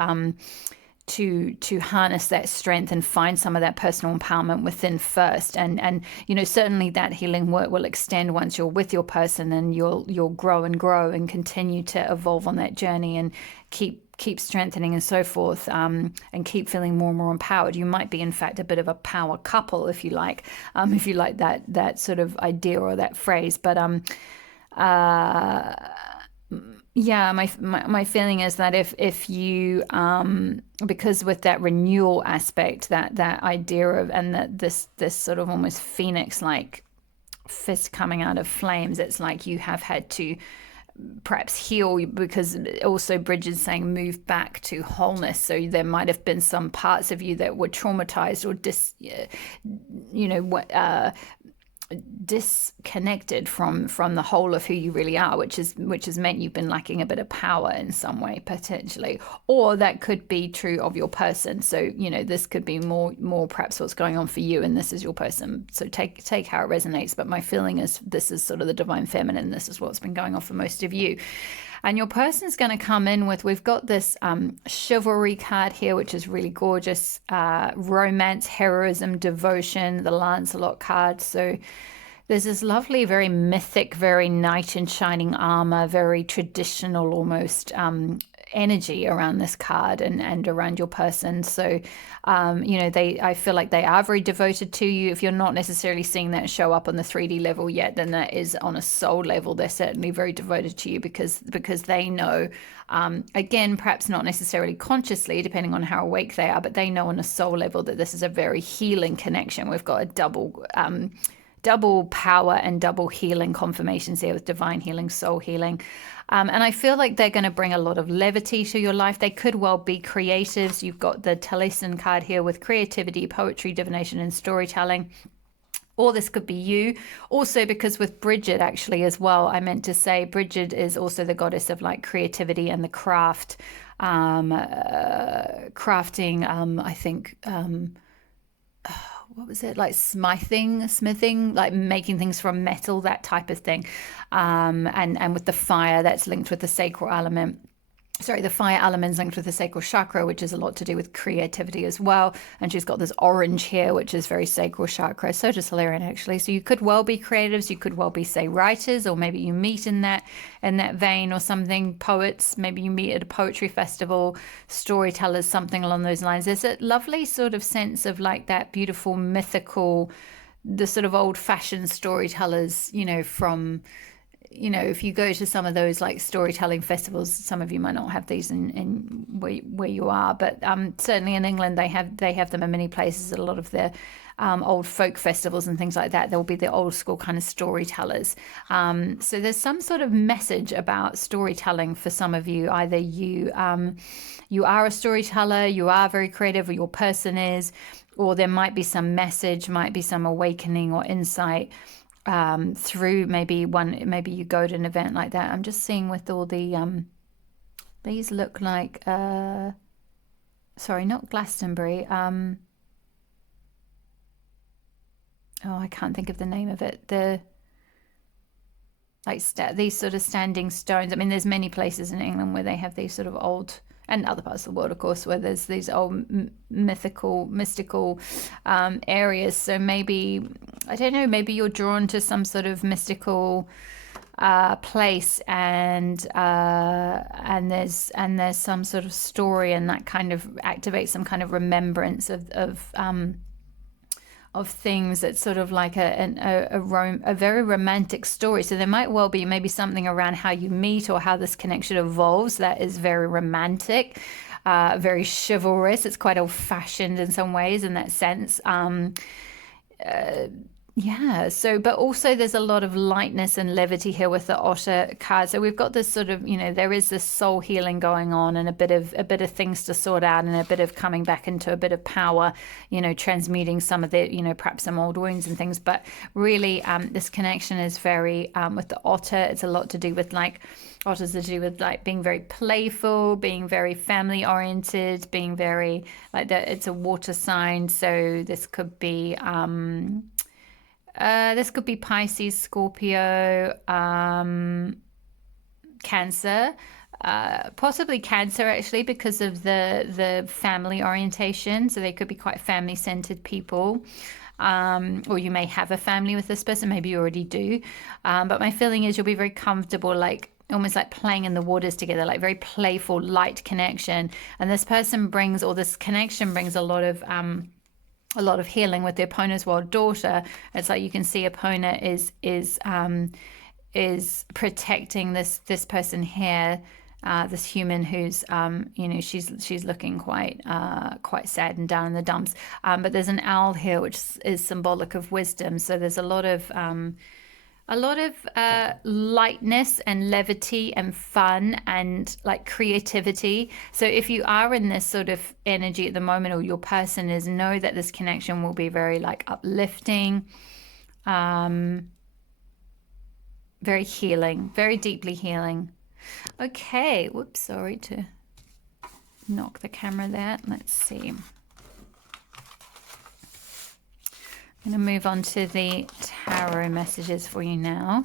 harness that strength and find some of that personal empowerment within first, and certainly that healing work will extend once you're with your person, and you'll grow and continue to evolve on that journey, and keep strengthening and so forth, and keep feeling more and more empowered. You might be in fact a bit of a power couple, if you like that sort of idea or that phrase. But my feeling is that if you because with that renewal aspect, that idea of, and that this sort of almost phoenix like fist coming out of flames, it's like you have had to perhaps heal, because also Bridget's saying move back to wholeness. So there might have been some parts of you that were traumatized or disconnected from the whole of who you really are, which has meant you've been lacking a bit of power in some way, potentially. Or that could be true of your person. So this could be more perhaps what's going on for you, and this is your person. So take how it resonates. But my feeling is this is sort of the divine feminine. This is what's been going on for most of you. And your person's going to come in with, we've got this chivalry card here, which is really gorgeous. Romance, heroism, devotion, the Lancelot card. So there's this lovely, very mythic, very knight in shining armor, very traditional almost energy around this card and around your person. So I feel like they are very devoted to you. If you're not necessarily seeing that show up on the 3D level yet, then that is on a soul level. They're certainly very devoted to you because they know, again, perhaps not necessarily consciously, depending on how awake they are, but they know on a soul level that this is a very healing connection. We've got a double power and double healing confirmations here with divine healing, soul healing. And I feel like they're going to bring a lot of levity to your life. They could well be creatives. You've got the Taliesin card here with creativity, poetry, divination, and storytelling. Or this could be you. Also, because with Bridget, actually, as well, I meant to say Bridget is also the goddess of like creativity and the craft, crafting, I think. What was it, like smithing, like making things from metal, that type of thing. And with the fire, that's linked with the sacral element. Sorry, the fire element's linked with the sacral chakra, which is a lot to do with creativity as well. And she's got this orange here, which is very sacral chakra. So does Hilarion, actually. So you could well be creatives. You could well be, say, writers, or maybe you meet in that vein or something. Poets, maybe you meet at a poetry festival. Storytellers, something along those lines. There's a lovely sort of sense of like that beautiful mythical, the sort of old-fashioned storytellers, from... if you go to some of those like storytelling festivals, some of you might not have these in where you are, but certainly in England they have them in many places. At a lot of the old folk festivals and things like that, there will be the old school kind of storytellers. So there's some sort of message about storytelling for some of you. Either you are a storyteller, you are very creative, or your person is, or there might be some message, might be some awakening or insight through maybe you go to an event like that. I'm just seeing with all the these look like sorry, not Glastonbury. I can't think of the name of it. The like these sort of standing stones. I mean, there's many places in England where they have these sort of old, and other parts of the world, of course, where there's these old mystical areas. So maybe, I don't know, maybe you're drawn to some sort of mystical place, and there's some sort of story, and that kind of activates some kind of remembrance of things. That's sort of like a very romantic story. So there might well be maybe something around how you meet or how this connection evolves that is very romantic, very chivalrous. It's quite old-fashioned in some ways in that sense. So, but also there's a lot of lightness and levity here with the otter card. So we've got this sort of, there is this soul healing going on, and a bit of things to sort out, and a bit of coming back into a bit of power, transmuting some of the, perhaps some old wounds and things. But really, this connection is very, with the otter, it's a lot to do with like, otters are to do with like being very playful, being very family oriented, being very like that. It's a water sign. So this could be, Pisces, Scorpio, Cancer, possibly Cancer actually, because of the family orientation. So they could be quite family-centered people, or you may have a family with this person. Maybe you already do, but my feeling is you'll be very comfortable, like almost like playing in the waters together, like very playful, light connection. And this person brings, or this connection brings a lot of healing with the Epona's wild daughter. It's like you can see Epona is protecting this person here, this human who's she's looking quite sad and down in the dumps. But there's an owl here which is symbolic of wisdom. So there's a lot of lightness and levity and fun and like creativity. So if you are in this sort of energy at the moment, or your person is, know that this connection will be very like uplifting, very healing, very deeply healing. Okay, whoops, sorry to knock the camera there. Let's see. I'm going to move on to the tarot messages for you now.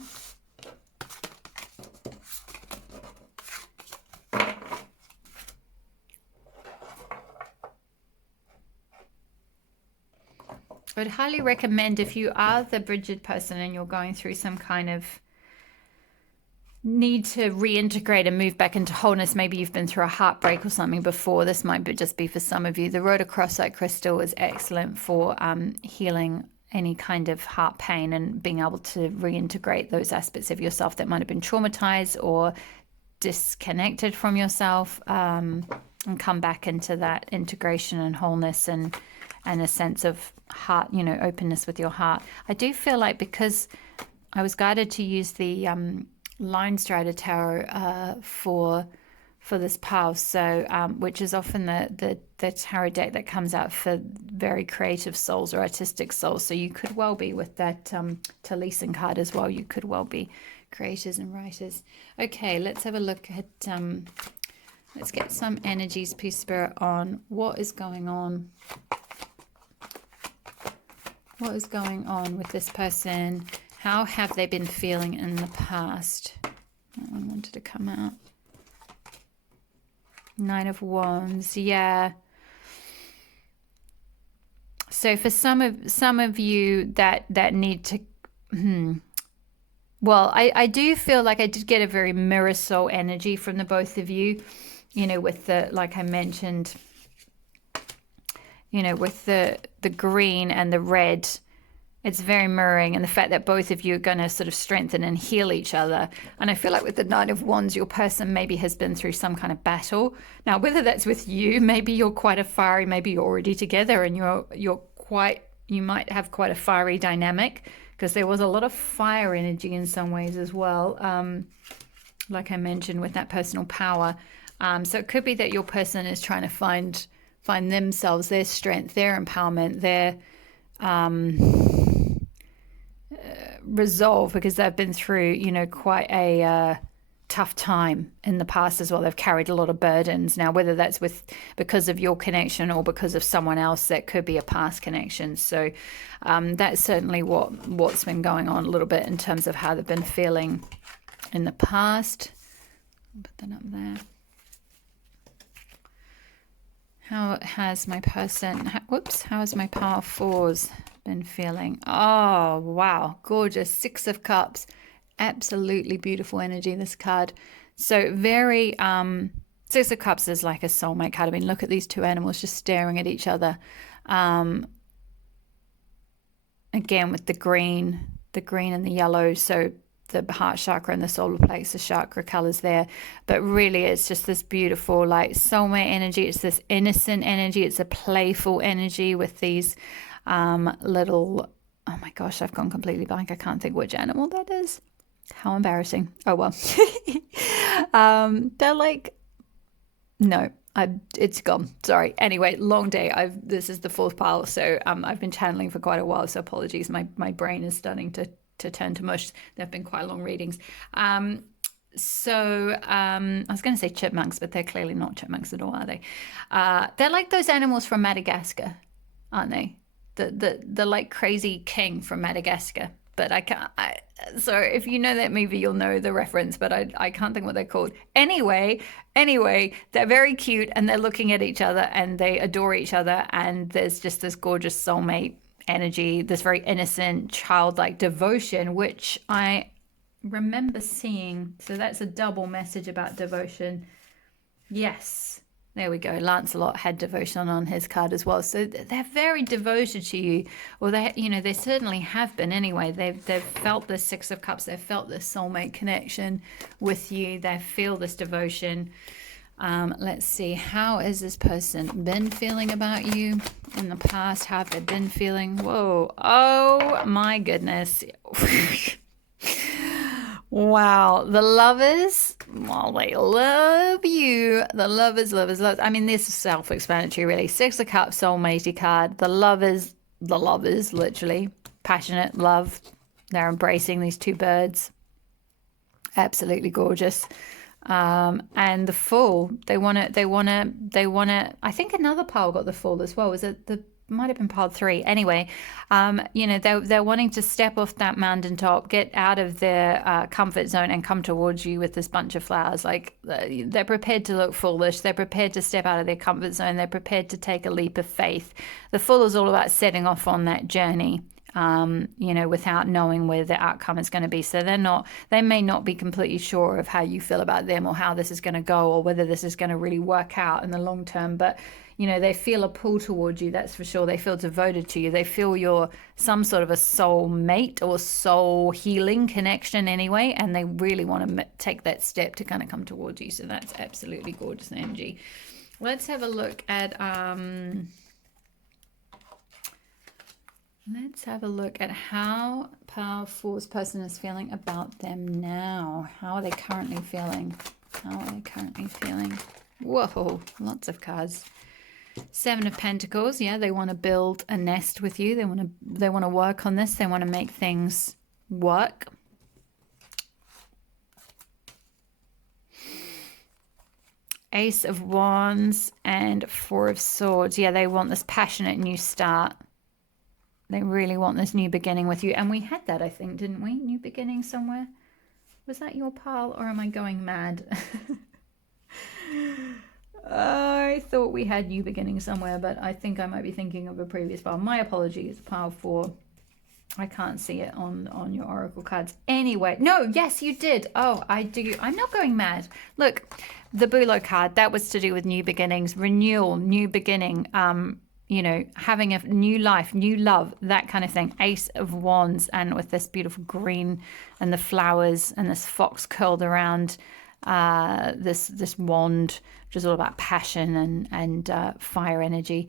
I would highly recommend, if you are the Bridget person and you're going through some kind of need to reintegrate and move back into wholeness. Maybe you've been through a heartbreak or something before. This might just be for some of you. The rhodochrosite crystal is excellent for healing any kind of heart pain and being able to reintegrate those aspects of yourself that might have been traumatized or disconnected from yourself, and come back into that integration and wholeness and a sense of heart, openness with your heart. I do feel like, because I was guided to use the Line Strider Tarot for this pulse, so which is often the tarot deck that comes out for very creative souls or artistic souls. So you could well be with that Taliesin card as well. You could well be creators and writers. Okay, let's have a look at let's get some energies, Peace Spirit, on what is going on. What is going on with this person? How have they been feeling in the past? That one wanted to come out. 9 of Wands, yeah. So for some of you that need to, well, I do feel like I did get a very mirror soul energy from the both of you, with the, like I mentioned, with the green and the red. It's very mirroring, and the fact that both of you are going to sort of strengthen and heal each other. And I feel like with the Knight of Wands, your person maybe has been through some kind of battle. Now, whether that's with you, maybe you're quite a fiery, maybe you're already together and you might have quite a fiery dynamic, because there was a lot of fire energy in some ways as well. Like I mentioned, with that personal power. So it could be that your person is trying to find themselves, their strength, their empowerment, their resolve, because they've been through, quite a tough time in the past as well. They've carried a lot of burdens. Now, whether that's because of your connection or because of someone else, that could be a past connection. So that's certainly what's been going on a little bit in terms of how they've been feeling in the past. I'll put that up there. How has my power fours been feeling? Oh, wow. Gorgeous. 6 of Cups. Absolutely beautiful energy, this card. So very, 6 of Cups is like a soulmate card. I mean, look at these two animals just staring at each other. Again, with the green and the yellow. So the heart chakra and the solar plexus chakra colors there, but really it's just this beautiful like soulmate energy. It's this innocent energy. It's a playful energy with these little, oh my gosh, I've gone completely blank. I can't think which animal that is. How embarrassing. Oh well. They're like, no, it's gone. Sorry. Anyway, long day. This is the 4th pile, so I've been channeling for quite a while, so apologies. My brain is starting to turn to mush. They've been quite long readings. I was going to say chipmunks, but they're clearly not chipmunks at all, are they? They're like those animals from Madagascar, aren't they? The like crazy king from Madagascar. But so if you know that movie, you'll know the reference, but I can't think what they're called. Anyway, they're very cute and they're looking at each other and they adore each other, and there's just this gorgeous soulmate energy, this very innocent, childlike devotion, which I remember seeing. So that's a double message about devotion. Yes, there we go. Lancelot had devotion on his card as well. So they're very devoted to you, or they certainly have been anyway. They've felt the 6 of Cups. They've felt this soulmate connection with you. They feel this devotion. Let's see, how has this person been feeling about you in the past? How have they been feeling? Whoa, oh my goodness. Wow, the Lovers, well, they love you. The lovers. I mean, this is self-explanatory, really. 6 of Cups, soulmatey card. The lovers, literally. Passionate love. They're embracing these 2 birds. Absolutely gorgeous. And the Fool, they want to, I think another pile got the Fool as well. Was it might have been pile 3. Anyway, they're wanting to step off that mountaintop, get out of their comfort zone and come towards you with this bunch of flowers. Like, they're prepared to look foolish. They're prepared to step out of their comfort zone. They're prepared to take a leap of faith. The Fool is all about setting off on that journey. without knowing where the outcome is going to be. So they may not be completely sure of how you feel about them or how this is going to go or whether this is going to really work out in the long term. But, they feel a pull towards you, that's for sure. They feel devoted to you. They feel you're some sort of a soul mate or soul healing connection anyway. And they really want to take that step to kind of come towards you. So that's absolutely gorgeous energy. Let's have a look at how powerful this person is feeling about them now. How are they currently feeling? Whoa, lots of cards. 7 of Pentacles. Yeah, they want to build a nest with you. They want to work on this. They want to make things work. Ace of Wands and 4 of Swords. Yeah, they want this passionate new start. They really want this new beginning with you. And we had that, I think, didn't we? New beginning somewhere. Was that your pile or am I going mad? I thought we had new beginning somewhere, but I think I might be thinking of a previous pile. My apologies, pile 4. I can't see it on your oracle cards. Anyway, no, yes, you did. Oh, I do. I'm not going mad. Look, the Bulo card, that was to do with new beginnings, renewal, new beginning, having a new life, new love, that kind of thing. Ace of Wands, and with this beautiful green and the flowers and this fox curled around this wand, which is all about passion and fire energy.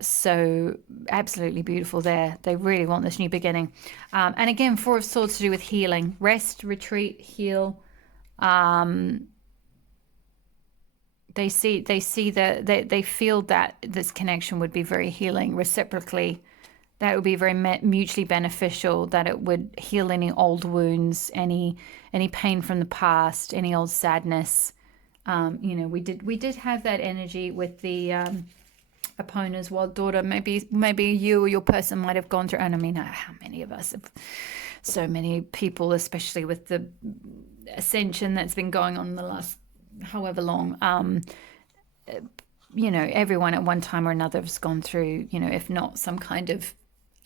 So absolutely beautiful there. They really want this new beginning. And again, 4 of Swords to do with healing. Rest, retreat, heal. They feel that this connection would be very healing reciprocally. That it would be very mutually beneficial, that it would heal any old wounds, any pain from the past, any old sadness. We did have that energy with the opponent's wild daughter. Maybe you or your person might have gone through, and I mean, how many of us have, so many people, especially with the ascension that's been going on in the last however long, everyone at one time or another has gone through, if not some kind of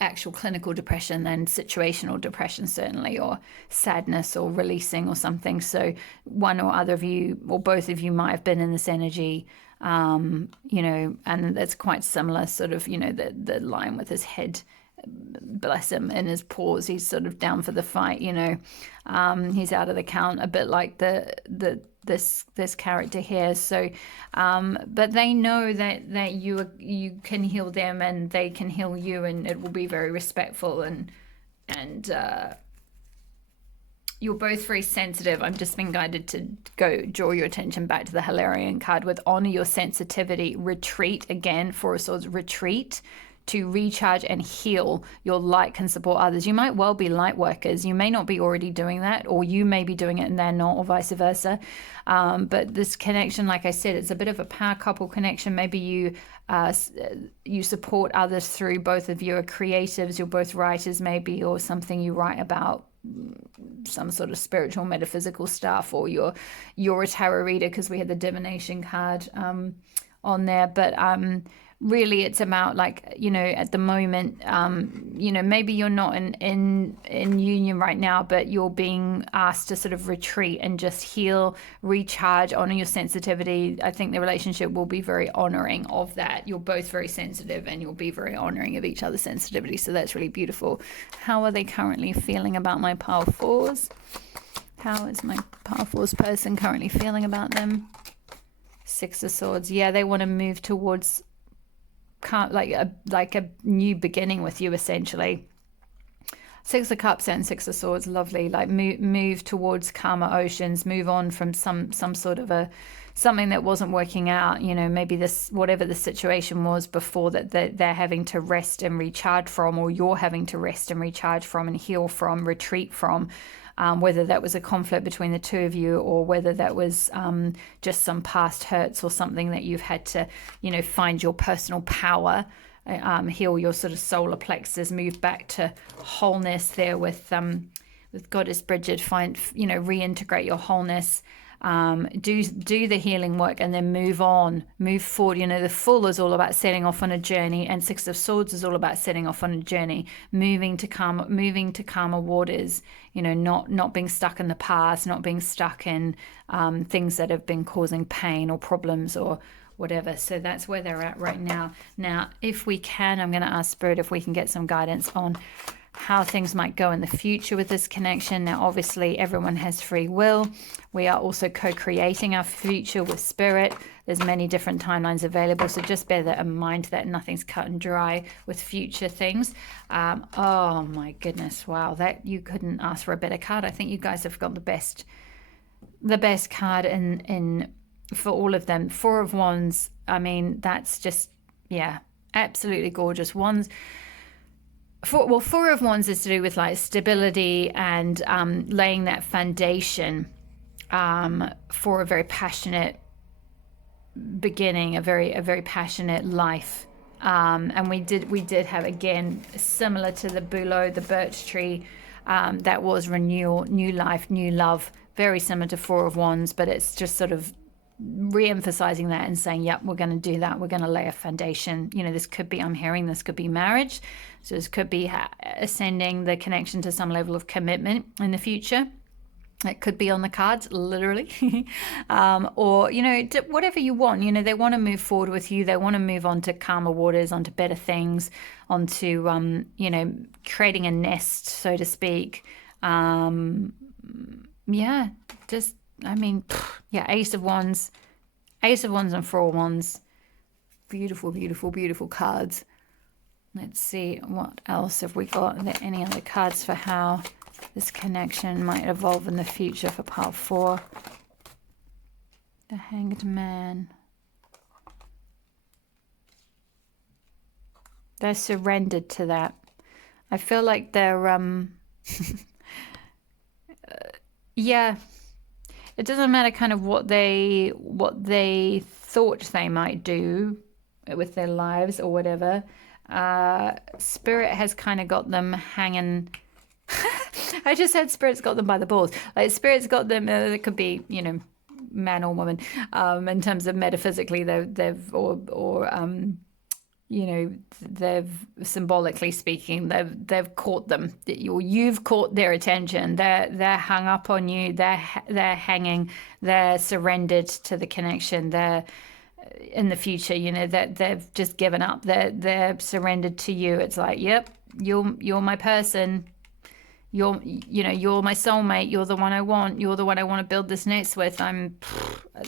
actual clinical depression, then situational depression certainly, or sadness or releasing or something. So one or other of you or both of you might have been in this energy, and that's quite similar sort of, the line with his head, bless him, in his paws, he's sort of down for the fight, he's out of the count, a bit like this character here. So but they know that you can heal them and they can heal you, and it will be very respectful, and you're both very sensitive. I'm just being guided to go draw your attention back to the Hilarion card with honor your sensitivity. Retreat, again, 4 of Swords, retreat to recharge and heal. Your light can support others. You might well be light workers. You may not be already doing that, or you may be doing it and they're not, or vice versa. But this connection, like I said, it's a bit of a power couple connection. Maybe you support others through, both of you are creatives, you're both writers maybe, or something you write about, some sort of spiritual metaphysical stuff, or you're a tarot reader, because we had the divination card on there. But really it's about, like, at the moment, maybe you're not in union right now, but you're being asked to sort of retreat and just heal, recharge, honor your sensitivity. I think the relationship will be very honoring of that. You're both very sensitive and you'll be very honoring of each other's sensitivity. So that's really beautiful. How are they currently feeling about my Power 4s? How is my Power 4s person currently feeling about them? 6 of Swords. Yeah, they want to move towards like a new beginning with you, essentially. 6 of Cups and 6 of Swords, lovely. Like move towards calmer oceans, move on from some sort of something that wasn't working out. Maybe this, whatever the situation was before, that they're having to rest and recharge from, or you're having to rest and recharge from and heal from, retreat from. Whether that was a conflict between the two of you, or whether that was just some past hurts or something that you've had to, find your personal power, heal your sort of solar plexus, move back to wholeness there with Goddess Bridget, reintegrate your wholeness. do the healing work, and then move on, move forward. The Fool is all about setting off on a journey, and Six of Swords is all about setting off on a journey, moving to calmer waters. Not being stuck in the past, not being stuck in things that have been causing pain or problems or whatever. So that's where they're at right now. Now, if we can, I'm going to ask Spirit if we can get some guidance on how things might go in the future with this connection. Now, obviously, everyone has free will. We are also co-creating our future with Spirit. There's many different timelines available, so just bear that in mind, that nothing's cut and dry with future things. Oh my goodness, wow, that you couldn't ask for a better card. I think you guys have got the best card in for all of them. Four of Wands. I mean, that's just, yeah, absolutely gorgeous. Four of Wands is to do with like stability and laying that foundation for a very passionate beginning, a very passionate life. And we did have, again, similar to the Bouleau, the birch tree, that was renewal, new life, new love, very similar to Four of Wands, but it's just sort of re-emphasizing that and saying, yep, we're going to do that. We're going to lay a foundation. This could be, I'm hearing this could be marriage. So this could be ascending the connection to some level of commitment in the future. It could be on the cards, literally. Or, whatever you want. They want to move forward with you. They want to move on to calmer waters, onto better things, onto, creating a nest, so to speak. Ace of Wands and Four of Wands. Beautiful, beautiful, beautiful cards. Let's see, what else have we got? Are there any other cards for how this connection might evolve in the future for part 4? The Hanged Man. They're surrendered to that. I feel like they're yeah. It doesn't matter kind of what they thought they might do with their lives or whatever. Spirit has kind of got them hanging. I just said Spirit's got them by the balls. Like Spirit's got them. It could be, man or woman. In terms of metaphysically, they've symbolically speaking, they've caught them. You've caught their attention. They're hung up on you. They're hanging. They're surrendered to the connection. They're in the future. That they've just given up. They're surrendered to you. It's like, yep, you're my person. You're my soulmate. You're the one I want. You're the one I want to build this next with.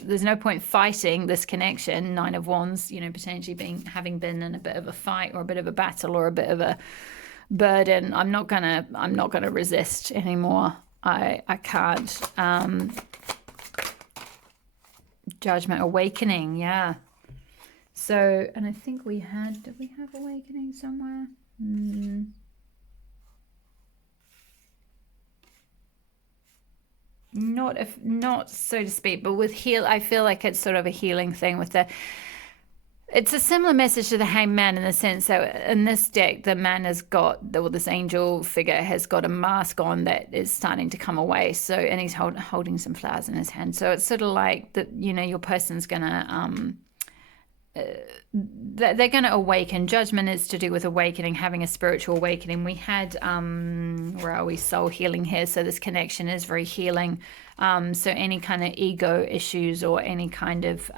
There's no point fighting this connection. 9 of Wands, potentially having been in a bit of a fight or a bit of a battle or a bit of a burden. I'm not gonna resist anymore. I can't. Judgment, awakening, yeah. So, and I think did we have awakening somewhere? Not so to speak, but with I feel like it's sort of a healing thing it's a similar message to the Hanged Man in the sense that in this deck, the man has got, this angel figure has got a mask on that is starting to come away. So, and he's holding some flowers in his hand. So it's sort of like that, your person's gonna, they're going to awaken. Judgment is to do with awakening, having a spiritual awakening. We had where are we, soul healing here, so this connection is very healing. So any kind of ego issues or any kind of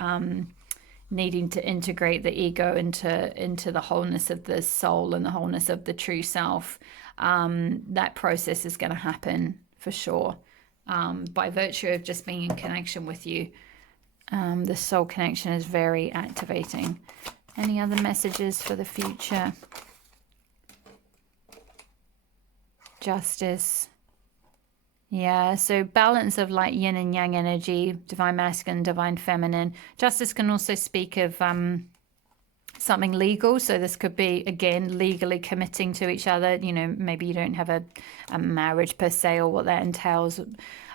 needing to integrate the ego into the wholeness of the soul and the wholeness of the true self, that process is going to happen for sure, by virtue of just being in connection with you. The soul connection is very activating. Any other messages for the future? Justice. Yeah, so balance of like yin and yang energy, divine masculine, divine feminine. Justice can also speak of something legal. So this could be, again, legally committing to each other. Maybe you don't have a marriage per se or what that entails.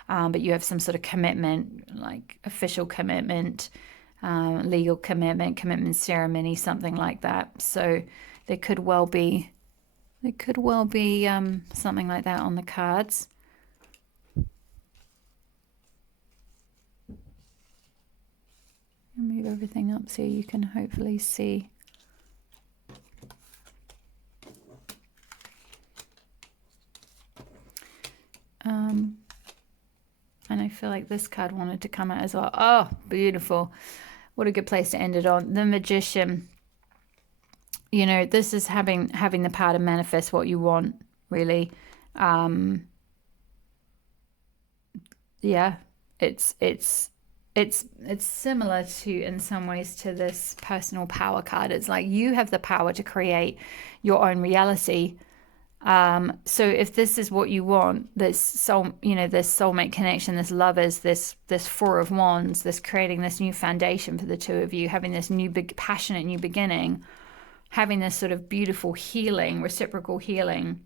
But you have some sort of commitment, like official commitment, legal commitment ceremony, something like that. So there could well be something like that on the cards. everything up so you can hopefully see. And I feel like this card wanted to come out as well. Oh, beautiful. What a good place to end it on. The Magician. You know, this is having the power to manifest what you want, really. Yeah, it's similar to, in some ways, to this personal power card. It's like you have the power to create your own reality. So if this is what you want, this soulmate connection, this lovers, this Four of Wands, this creating this new foundation for the two of you, having this new big passionate new beginning, having this sort of beautiful healing, reciprocal healing,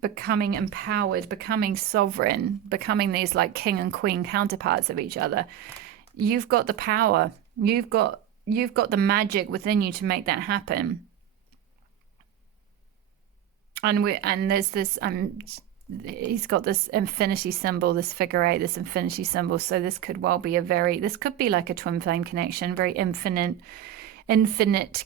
becoming empowered, becoming sovereign, becoming these like king and queen counterparts of each other. You've got the power. You've got the magic within you to make that happen. And there's this he's got this infinity symbol, this figure 8, this infinity symbol. So this could well be this could be like a twin flame connection, very infinite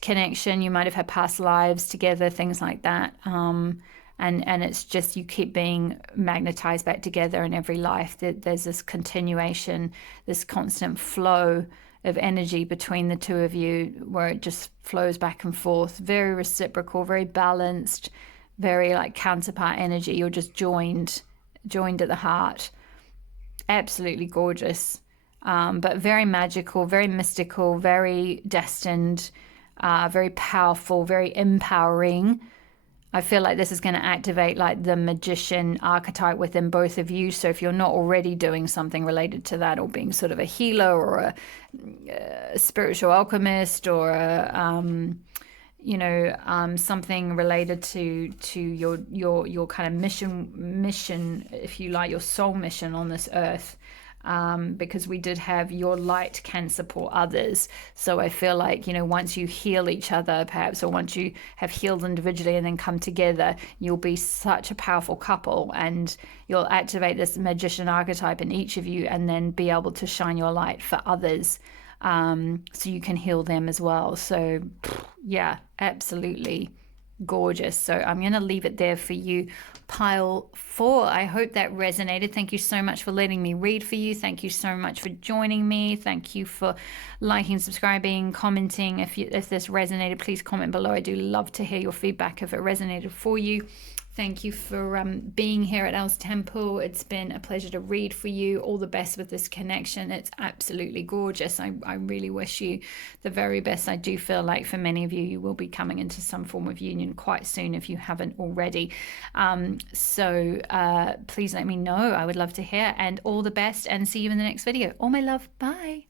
connection. You might have had past lives together, things like that. And it's just you keep being magnetized back together in every life. There's this continuation, this constant flow of energy between the two of you where it just flows back and forth. Very reciprocal, very balanced, very like counterpart energy. You're just joined at the heart. Absolutely gorgeous, but very magical, very mystical, very destined, very powerful, very empowering. I feel like this is going to activate like the magician archetype within both of you. So if you're not already doing something related to that, or being sort of a healer or a spiritual alchemist, or something related to your kind of mission, if you like, your soul mission on this earth. Because we did have your light can support others. So I feel like, once you heal each other, perhaps, or once you have healed individually and then come together, you'll be such a powerful couple, and you'll activate this magician archetype in each of you, and then be able to shine your light for others, so you can heal them as well. So yeah, absolutely gorgeous. So I'm going to leave it there for you, pile 4. I hope that resonated. Thank you so much for letting me read for you. Thank you so much for joining me. Thank you for liking, subscribing, commenting. If this resonated, please comment below. I do love to hear your feedback if it resonated for you. Thank you for being here at Elle's Temple. It's been a pleasure to read for you. All the best with this connection. It's absolutely gorgeous. I really wish you the very best. I do feel like for many of you, you will be coming into some form of union quite soon if you haven't already. So please let me know. I would love to hear. And all the best, and see you in the next video. All my love. Bye.